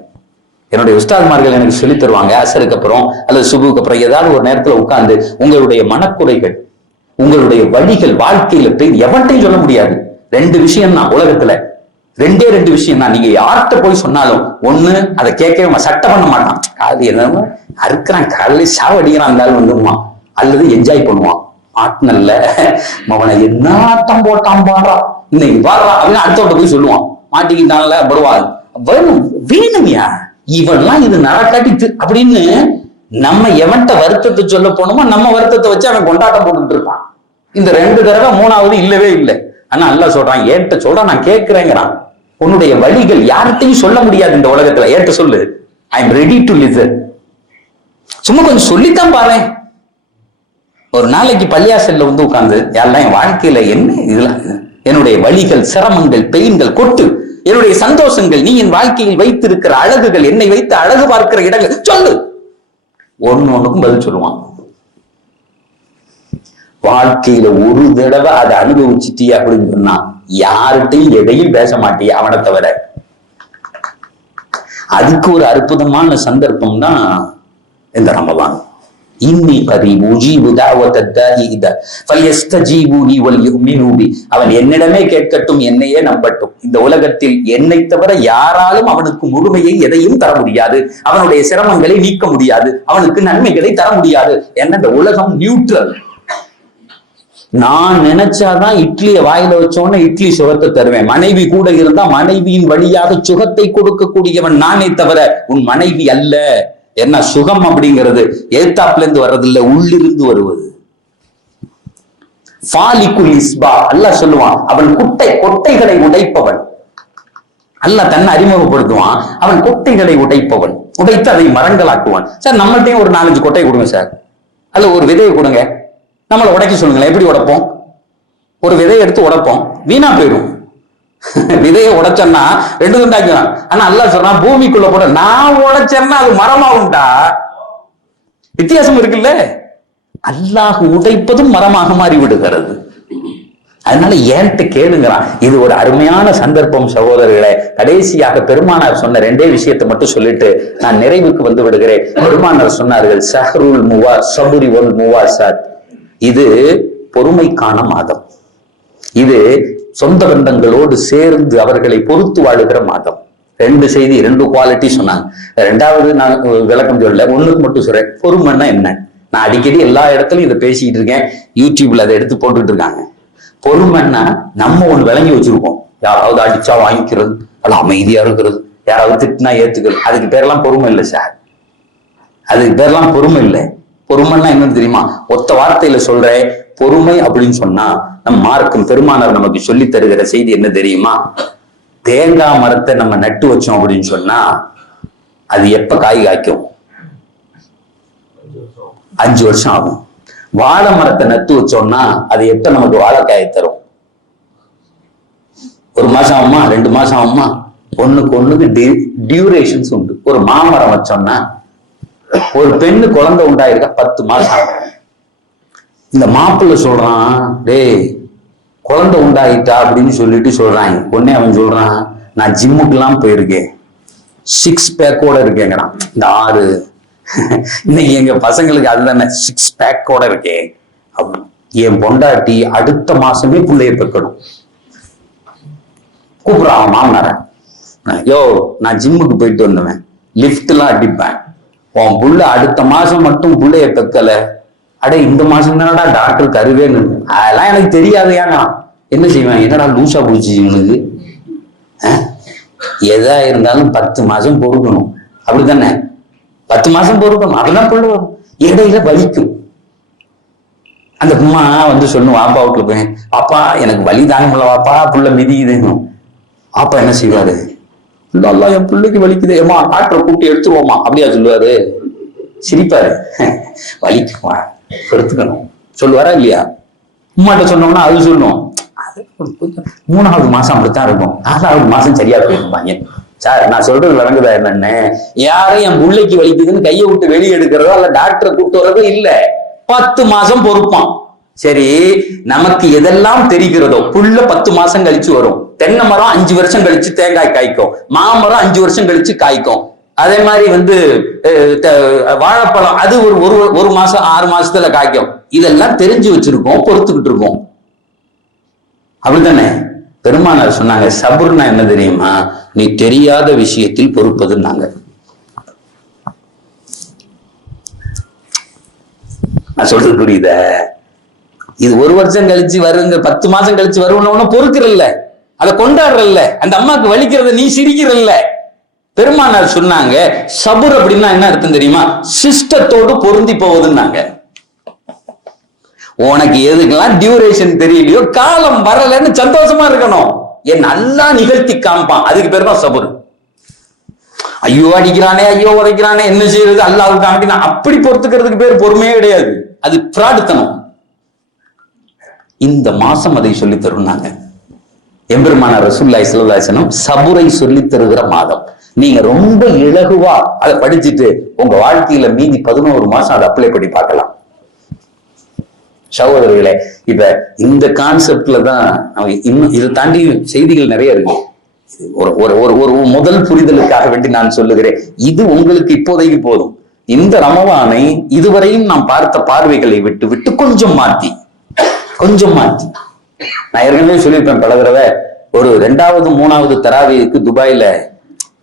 என்னுடைய உஸ்தாத்மார்கள் எனக்கு சொல்லி தருவாங்க, அசருக்கு அப்புறம் அல்லது சுபுக்கு அப்புறம் ஏதாவது ஒரு நேரத்துல உட்கார்ந்து உங்களுடைய மனக்குறைகள், உங்களுடைய வழிகள், வாழ்க்கையில போய் எவன்ட்டையும் சொல்ல முடியாது. 2 விஷயம் தான் உலகத்துல, 2 விஷயம் தான். நீங்க யார்கிட்ட போய் சொன்னாலும், ஒண்ணு அதை கேட்கவே சட்டை பண்ண மாட்டான், அது என்ன அறுக்கிறான் காலையில சாவடிக்கிறான் இருந்தாலும் வந்துருவான், அல்லது என்ஜாய் பண்ணுவான். ஆட்னல்ல அவனை என்ன ஆட்டம் போட்டான் பாடுறான், இன்னைக்கு பாடுறான் அப்படின்னு அடுத்தவட்ட போய் சொல்லுவான், மாட்டிக்கிட்டான்ல படுவான். வேணுமியா இவன்லாம் இது நடக்காட்டி அப்படின்னு நம்ம எவன்ட்ட வருத்தத்தை சொல்ல போனோமோ நம்ம வருத்தத்தை வச்சு அவன் கொண்டாட்டம் போட்டுட்டு இருப்பான். இந்த 2 தடவை 3வது இல்லவே இல்லை. ஆனா அல்லாஹ் சொல்றான், ஏன்ட்ட சொல்றான், நான் கேட்கிறேங்கிறான். உன்னுடைய வழிகள் யார்கிட்டையும் சொல்ல முடியாது இந்த உலகத்துல, ஏன்ட்ட சொல்லு, I am ready to listen. சும்மா கொஞ்சம் சொல்லித்தான் பாரு. ஒரு நாளைக்கு பள்ளியாசல்ல வந்து உட்கார்ந்து, யாரெல்லாம் என் வாழ்க்கையில என்ன இதெல்லாம், என்னுடைய வழிகள், சிரமங்கள், பெயின்கள் கொட்டு, என்னுடைய சந்தோஷங்கள், நீ என் வாழ்க்கையில் வைத்திருக்கிற அழகுகள், என்னை வைத்து அழகு பார்க்கிற இடங்கள் சொல்லு. ஒண்ணுக்கும் பதில் சொல்லுவான். வாழ்க்கையில ஒரு தடவை அதை அனுபவிச்சுட்டிய அப்படின்னு சொன்னா யார்கிட்டையும் எதையும் பேச மாட்டிய அவனை தவிர. அதுக்கு ஒரு அற்புதமான சந்தர்ப்பம் தான் இந்த ரமலான். இன்னி கரீப் உஜீபு தஅவத தாஇ இதா ஃபல்யஸ்தஜீபு லி வல்யுமினு பி. அவன் என்னிடமே கேட்கட்டும், என்னையே நம்பட்டும். இந்த உலகத்தில் என்னை தவிர யாராலும் அவனுக்கு முழுமையை எதையும் தர முடியாது, அவனுடைய சிரமங்களை நீக்க முடியாது, அவனுக்கு நன்மைகளை தர முடியாது. ஏன்னா இந்த உலகம் நியூட்ரல். நான் நினைச்சாதான் இட்லியை வாயில வச்சோன்னு இட்லி சுகத்தை தருவேன். மனைவி கூட இருந்தா மனைவியின் வழியாக சுகத்தை கொடுக்கக்கூடியவன் நானே தவிர உன் மனைவி அல்ல. என்ன சுகம் அப்படிங்கிறது ஏத்தாப்புல இருந்து வர்றது இல்ல, உள்ளிருந்து வருவது. ஃபாலிகுல் இஸ்பா, அல்லாஹ் சொல்லுவான், அவன் கொட்டைகளை உடைப்பவன். அல்லாஹ் தன்னை அறிமுகப்படுத்துவான், அவன் கொட்டைகளை உடைப்பவன், உடைத்து அதை மரங்களாக்குவான். சார் நம்மள்டையும் ஒரு 4-5 கொட்டை கொடுங்க சார், அல்ல ஒரு விதையை கொடுங்க, நம்மளை உடைக்க சொல்லுங்களேன். எப்படி உடைப்போம்? ஒரு விதையை எடுத்து உடைப்போம், வீணா போயிடும். விதையை உடைச்சேன்னா 2 துண்டாக்குவான். ஆனா அல்லாஹ் சொல்றான், பூமிக்குள்ள போட நான் உடைச்சேன்னா அது மரமா உண்டா? வித்தியாசம் இருக்குல்ல. அல்லாஹ் உடைப்பதும் மரமாக மாறி விடுகிறது. அதனால ஏன்ட்டு கேளுங்கிறான். இது ஒரு அருமையான சந்தர்ப்பம் சகோதரர்களே. கடைசியாக பெருமானார் சொன்ன 2 விஷயத்தை மட்டும் சொல்லிட்டு நான் நிறைவுக்கு வந்து விடுகிறேன். பெருமானார் சொன்னார்கள், ஷஹ்ருல் சபுரி வல் முவாசாத், இது பொறுமைக்கான மாதம், இது சொந்த பந்தங்களோடு சேர்ந்து அவர்களை பொறுத்து வாழுகிற மாதம். 2 செய்தி, 2 குவாலிட்டி சொன்னாங்க. 2வது நான் விளக்கம் சொல்லல, 1க்கு மட்டும் சொல்றேன். பொறுமைன்னா என்ன? நான் அடிக்கடி எல்லா இடத்துலயும் இதை பேசிட்டு இருக்கேன், யூடியூப்ல அதை எடுத்து போட்டுட்டு இருக்காங்க. பொறுமைன்னா நம்ம ஒண்ணு விளங்கி வச்சிருக்கோம், யாராவது அடிச்சா வாங்கிக்கிறது, அல்ல அமைதியா இருக்கிறது, யாராவது திட்டினா ஏத்துக்கிறது, அதுக்கு பேரெல்லாம் பொறுமை இல்லை சார். அதுக்கு பேரெல்லாம் பொறுமை இல்லை. பொறுமைன்னா என்னன்னு தெரியுமா? ஒத்த வார்த்தையில சொல்றேன், பொறுமை அப்படின்னு சொன்னா நம் மார்க்கம் பெருமானார் நமக்கு சொல்லி தருகிற செய்தி என்ன தெரியுமா? தேங்காய் மரத்தை நம்ம நட்டு வச்சோம் அப்படின்னு சொன்னா அது எப்ப காய் காய்க்கும்? 5 வருஷம் ஆகும். வாழை மரத்தை நட்டு வச்சோம்னா அது எப்ப நமக்கு வாழைக்காயை தரும்? 1 மாசம் ஆகுமா? 2 மாசம் ஆகுமா? ஒண்ணுக்கு டியூரேஷன்ஸ் உண்டு. ஒரு மாமரம் வச்சோம்னா ஒரு பெண்ணு குழந்தை உண்டாயிருக்கா 10 மாசம். இந்த மாப்பிள்ளை சொல்றான், டேய் குழந்தை உண்டாயிட்டா அப்படின்னு சொல்லிட்டு சொல்றாங்க. உடனே அவன் சொல்றான், நான் ஜிம்முக்கெல்லாம் போயிருக்கேன், 6 பேக்கோட இருக்கேங்கிறான். இந்த 6 இன்னைக்கு எங்க பசங்களுக்கு அதுதானே 6 பேக்கோட இருக்கேன். என் பொண்டாட்டி அடுத்த மாசமே பிள்ளைய பெக்கணும். கூப்பிடுறான் மாமனார, யோ நான் ஜிம்முக்கு போயிட்டு வந்தவன், லிப்ட் எல்லாம் அடிப்பேன், உன் புள்ள அடுத்த மாசம் மட்டும் புள்ளைய பெக்கல, அடே இந்த மாசம் தானடா டாக்டர் கருவேன்னு, அதெல்லாம் எனக்கு தெரியாது. ஏன்னா என்ன செய்வேன், என்னடா லூசா போச்சு இவனுக்கு, எதா இருந்தாலும் 10 மாசம் பொறுக்கணும், அப்படித்தானே? 10 மாசம் பொறுக்கணும், அதெல்லாம் புள்ள வரும், இடையில வலிக்கும். அந்த அம்மா வந்து சொல்லும், வாப்பா வீட்டுல போய், பாப்பா எனக்கு வலி தாங்க முடியல வாப்பா, புள்ள மிதிக்குதுன்னு. அப்பா என்ன செய்வாரு, அல்லா என் பிள்ளைக்கு வலிக்குது, ஏமா டாக்டரை கூட்டி எடுத்துருவோமா அப்படியா சொல்லுவாரு? சிரிப்பாரு, வலிக்குமா எடுத்துக்கணும் சொல்லுவாரா இல்லையா? உம்மாட்ட சொன்னோம்னா அது சொல்லும், 3வது மாசம் அப்படித்தான் இருக்கும், 4வது மாசம் சரியா போயிருப்பாங்க. சார் நான் சொல்றது விளங்குதா என்னன்னு? யாரும் என் பிள்ளைக்கு வலிக்குதுன்னு கையை விட்டு வெளியே எடுக்கிறதோ அல்ல டாக்டரை கூப்பிட்டு வர்றதோ இல்ல, 10 மாசம் பொறுப்பான். சரி, நமக்கு எதெல்லாம் தெரிகிறதோ புள்ள 10 மாசம் கழிச்சு வரும். தென்னை மரம் 5 வருஷம் கழிச்சு தேங்காய் காய்க்கும், மாமரம் 5 வருஷம் கழிச்சு காய்க்கும். அதே மாதிரி வந்து வாழைப்பழம் அது ஒரு மாசம் 6 மாசத்துல காய்க்கும். இதெல்லாம் தெரிஞ்சு வச்சிருக்கோம், பொறுத்துக்கிட்டு இருக்கோம், அப்படித்தானே? பெருமானார் சொன்னாங்க, சபுர்னா என்ன தெரியுமா? நீ தெரியாத விஷயத்தில் பொறுப்பதுன்னாங்க. நான் சொல்றது புரியுத? இது 1 வருஷம் கழிச்சு வருங்க, 10 மாசம் கழிச்சு வருவன பொறுக்கிறல்ல, அதை கொண்டாடுறல்ல, அந்த அம்மாக்கு வலிக்கிறத நீ சிரிக்கிறல்ல. பெருமானார் சொன்னாங்க, சபுர் அப்படின்னா என்ன அர்த்தம் தெரியுமா? சிஸ்டத்தோடு பொருந்தி போவதுன்னாங்க. உனக்கு எதுக்கெல்லாம் டியூரேஷன் தெரியலையோ, காலம் வரலன்னு சந்தோஷமா இருக்கணும். என் நல்லா நிகழ்த்தி காமிப்பான், அதுக்கு பேர் தான் சபுர். ஐயோ அடிக்கிறானே, ஐயோ உதைக்கிறானே, என்ன செய்யறது, அல்லாஹ்வுக்கு காமினா அப்படி பொறுத்துக்கிறதுக்கு பேர் பொறுமையே கிடையாது, அது பிராடுத்தனம். இந்த மாசம் அதை சொல்லி தருனாங்க எம்பெருமானார் ரசூலுல்லாஹி ஸல்லல்லாஹு அலைஹி வஸல்லம். சபுரை சொல்லி தருகிற மாதம். நீங்க ரொம்ப இலகுவா அதை படிச்சுட்டு உங்க வாழ்க்கையில மீதி 11 மாசம் அதை அப்ளை பண்ணி பார்க்கலாம். சகோதரர்களே, இப்ப இந்த கான்செப்ட்ல தான் இன்னும் இதை தாண்டி செய்திகள் நிறைய இருக்கு. ஒரு முதல் புரிதலுக்காக வேண்டி நான் சொல்லுகிறேன், இது உங்களுக்கு இப்போதைக்கு போதும். இந்த ரமவானை இதுவரையும் நாம் பார்த்த பார்வைகளை விட்டு கொஞ்சம் மாத்தி நான் ஏற்கனவே சொல்லியிருப்பேன் பல தடவை, ஒரு 2வது 3வது தராவிக்கு துபாயில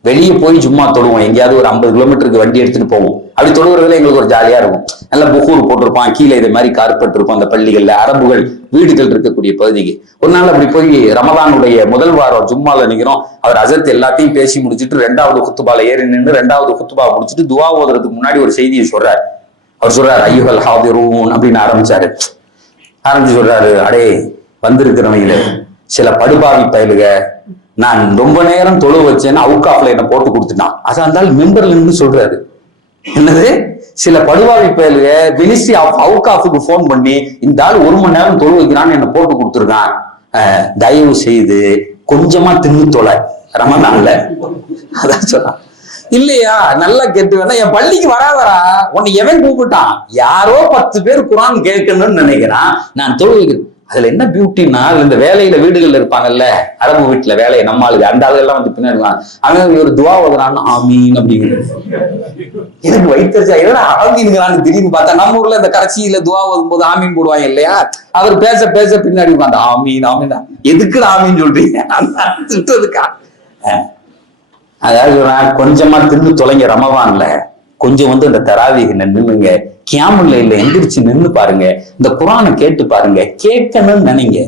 வெளியே போய் சும்மா தொழுவோம். எங்கேயாவது ஒரு 50 கிலோமீட்டருக்கு வண்டி எடுத்துட்டு போவோம். அப்படி தொழுகிறதுல எங்களுக்கு ஒரு ஜாலியா இருக்கும். நல்ல புகூர் போட்டிருப்பான், கீழே இதே மாதிரி கார்பெட் இருக்கும். அந்த பள்ளிகள்ல அரபுகள் வீடுகள் இருக்கக்கூடிய பகுதிக்கு ஒரு நாள் அப்படி போய் ரமதானுடைய முதல் வாரம் ஜும்மால நிக்கிறோம். அவர் அசத் எல்லாத்தையும் பேசி முடிச்சுட்டு 2வது குத்துபால ஏறி நின்று 2வது குத்துபா முடிச்சுட்டு துவா ஓதுறதுக்கு முன்னாடி ஒரு செய்தியை சொல்றாரு. அவர் சொல்றாரு, ஐயுகள் ஹாதிரூன் அப்படின்னு ஆரம்பிச்சு சொல்றாரு, அடே வந்திருக்கிறவங்கள சில படுபாவி பயலுக, நான் ரொம்ப நேரம் தொழு வச்சேன்னு அவுக்காப்ல என்ன போட்டு கொடுத்துட்டான். அதான் இருந்தாலும் மெம்பர்ல இருந்து சொல்றாரு, என்னது சில படுபாவி பயலுக மினிஸ்ட்ரி ஆஃப் அவுக்காஃபுக்கு போன் பண்ணி இந்த ஆள் 1 மணி நேரம் தொழு வைக்கிறான்னு என்ன போட்டு கொடுத்துருக்கான், தயவு செய்து கொஞ்சமா தின்னு தொலை ரமதான்ல. அதான் சொன்னான். இல்லையா, நல்லா கேட்டு வேணா, என் பள்ளிக்கு வராதரா, உன்னை எவன் கூப்பிட்டான்? யாரோ 10 பேர் குரான் கேட்கணும்னு நினைக்கிறான், நான் தொழுகிறேன். அதுல என்ன பியூட்டின்னா, இந்த வேலையில வீடுகள்ல இருப்பாங்கல்ல, அரபு வீட்டுல வேலையை நம்ம ஆளுங்க அந்த ஆளுகள்லாம் வந்து பின்னாடி அவன் ஒரு துவா ஓதுறான்னு ஆமீன் அப்படிங்கிறது எனக்கு வைத்தறிச்சா. எதனா ஆமீன்கிறான்னு திடீர்னு பார்த்தா, நம்ம ஊர்ல இந்த கடைசியில துவா ஓதும் போது ஆமீன் போடுவாங்க இல்லையா, அவர் பேச பேச பின்னாடி அந்த ஆமீன் ஆமீன், எதுக்கு ஆமீன் சொல்றீங்க திட்டுறதுக்கா? அதாவது கொஞ்சமா தின்னு தொலைங்க ரமவான்ல, கொஞ்சம் வந்து அந்த தராவீக நின்னுங்க, கியாமுல்ல இல்ல எந்திரிச்சு நின்னு பாருங்க, இந்த குரானை கேட்டு பாருங்க, கேட்கணும்னு நினைங்க.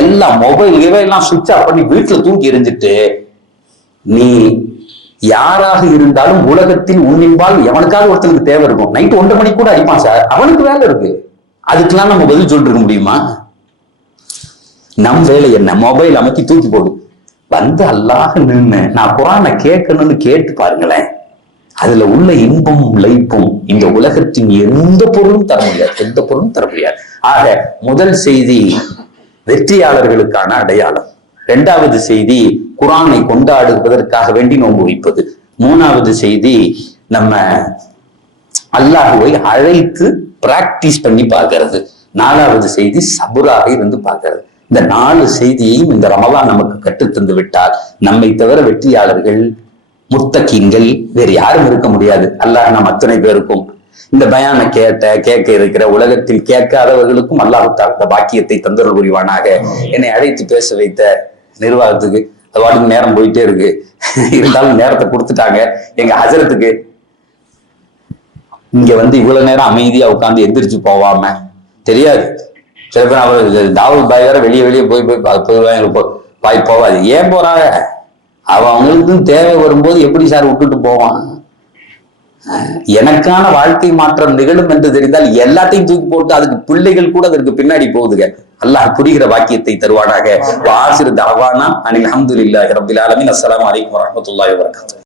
எல்லாம் மொபைல் இவையெல்லாம் சுவிட்ச் ஆஃப் பண்ணி வீட்டுல தூக்கி எரிஞ்சிட்டு, நீ யாராக இருந்தாலும் உலகத்தில் உன்னின்பால் எவனுக்காக ஒருத்தனுக்கு தேவை இருக்கும். நைட்டு 1:30 மணிக்கு கூட அடிப்பான் சார், அவனுக்கு வேலை இருக்கு, அதுக்கெல்லாம் நம்ம பதில் சொல்லிருக்க முடியுமா? நம் வேலை என்ன? மொபைல் அமைக்கி தூக்கி போடு, வந்து அல்லாஹ் நின்று நான் குரானை கேட்கணும்னு கேட்டு பாருங்களேன். அதுல உள்ள இன்பம் லைப்பும் இந்த உலகத்தின் எந்த பொருளும் தர முடியாது. ஆக முதல் செய்தி வெற்றியாளர்களுக்கான அடையாளம். 2வது செய்தி குர்ஆனை கொண்டாடுவதற்காக வேண்டி நோன்பு வைப்பது. மூணாவது செய்தி, நம்ம அல்லாஹ்வை அழைத்து பிராக்டிஸ் பண்ணி பார்க்கிறது. நாலாவது செய்தி, சபுராக இருந்து பார்க்கிறது. இந்த 4 செய்தியையும் இந்த ரமலான் நமக்கு கற்றுத்தந்து விட்டால் நம்மை தவிர வெற்றியாளர்கள், முத்தகீன்கள் வேறு யாரும் இருக்க முடியாது. அல்லாஹ் நம் அத்தனை பேருக்கும் இந்த பயானை கேட்க இருக்கிற உலகத்தில் கேட்காதவர்களுக்கும் அல்லாஹ் இந்த பாக்கியத்தை தந்தருள் புரிவானாக. என்னை அழைத்து பேச வைத்த நிர்வாகத்துக்கு, அது வாட்டுக்கு நேரம் போயிட்டே இருக்கு, இருந்தாலும் நேரத்தை கொடுத்துட்டாங்க. எங்க ஹஜரத்துக்கு இங்க வந்து இவ்வளவு நேரம் அமைதியா உட்காந்து எந்திரிச்சு போவாம தெரியாது. சில பேர் அவர் தாவூத் பாய் வேற வெளியே போய் பாய் போவாது. ஏன் போறாங்க? அவங்களுக்கும் தேவை வரும்போது எப்படி சார் விட்டுட்டு போவான்? எனக்கான வாழ்க்கை மாற்றம் நிகழும் என்று தெரிந்தால் எல்லாத்தையும் தூக்கி போட்டு அதுக்கு பிள்ளைகள் கூட அதற்கு பின்னாடி போகுதுங்க. அல்லாஹ் புரிகிற வாக்கியத்தை தருவானாக. வாசிர் தஅவானா அனில் ஹம்துலில்லாஹி ரப்பில் ஆலமீன். அஸ்ஸலாமு அலைக்கும் வரஹ்மத்துல்லாஹி வபரகாத்துஹு.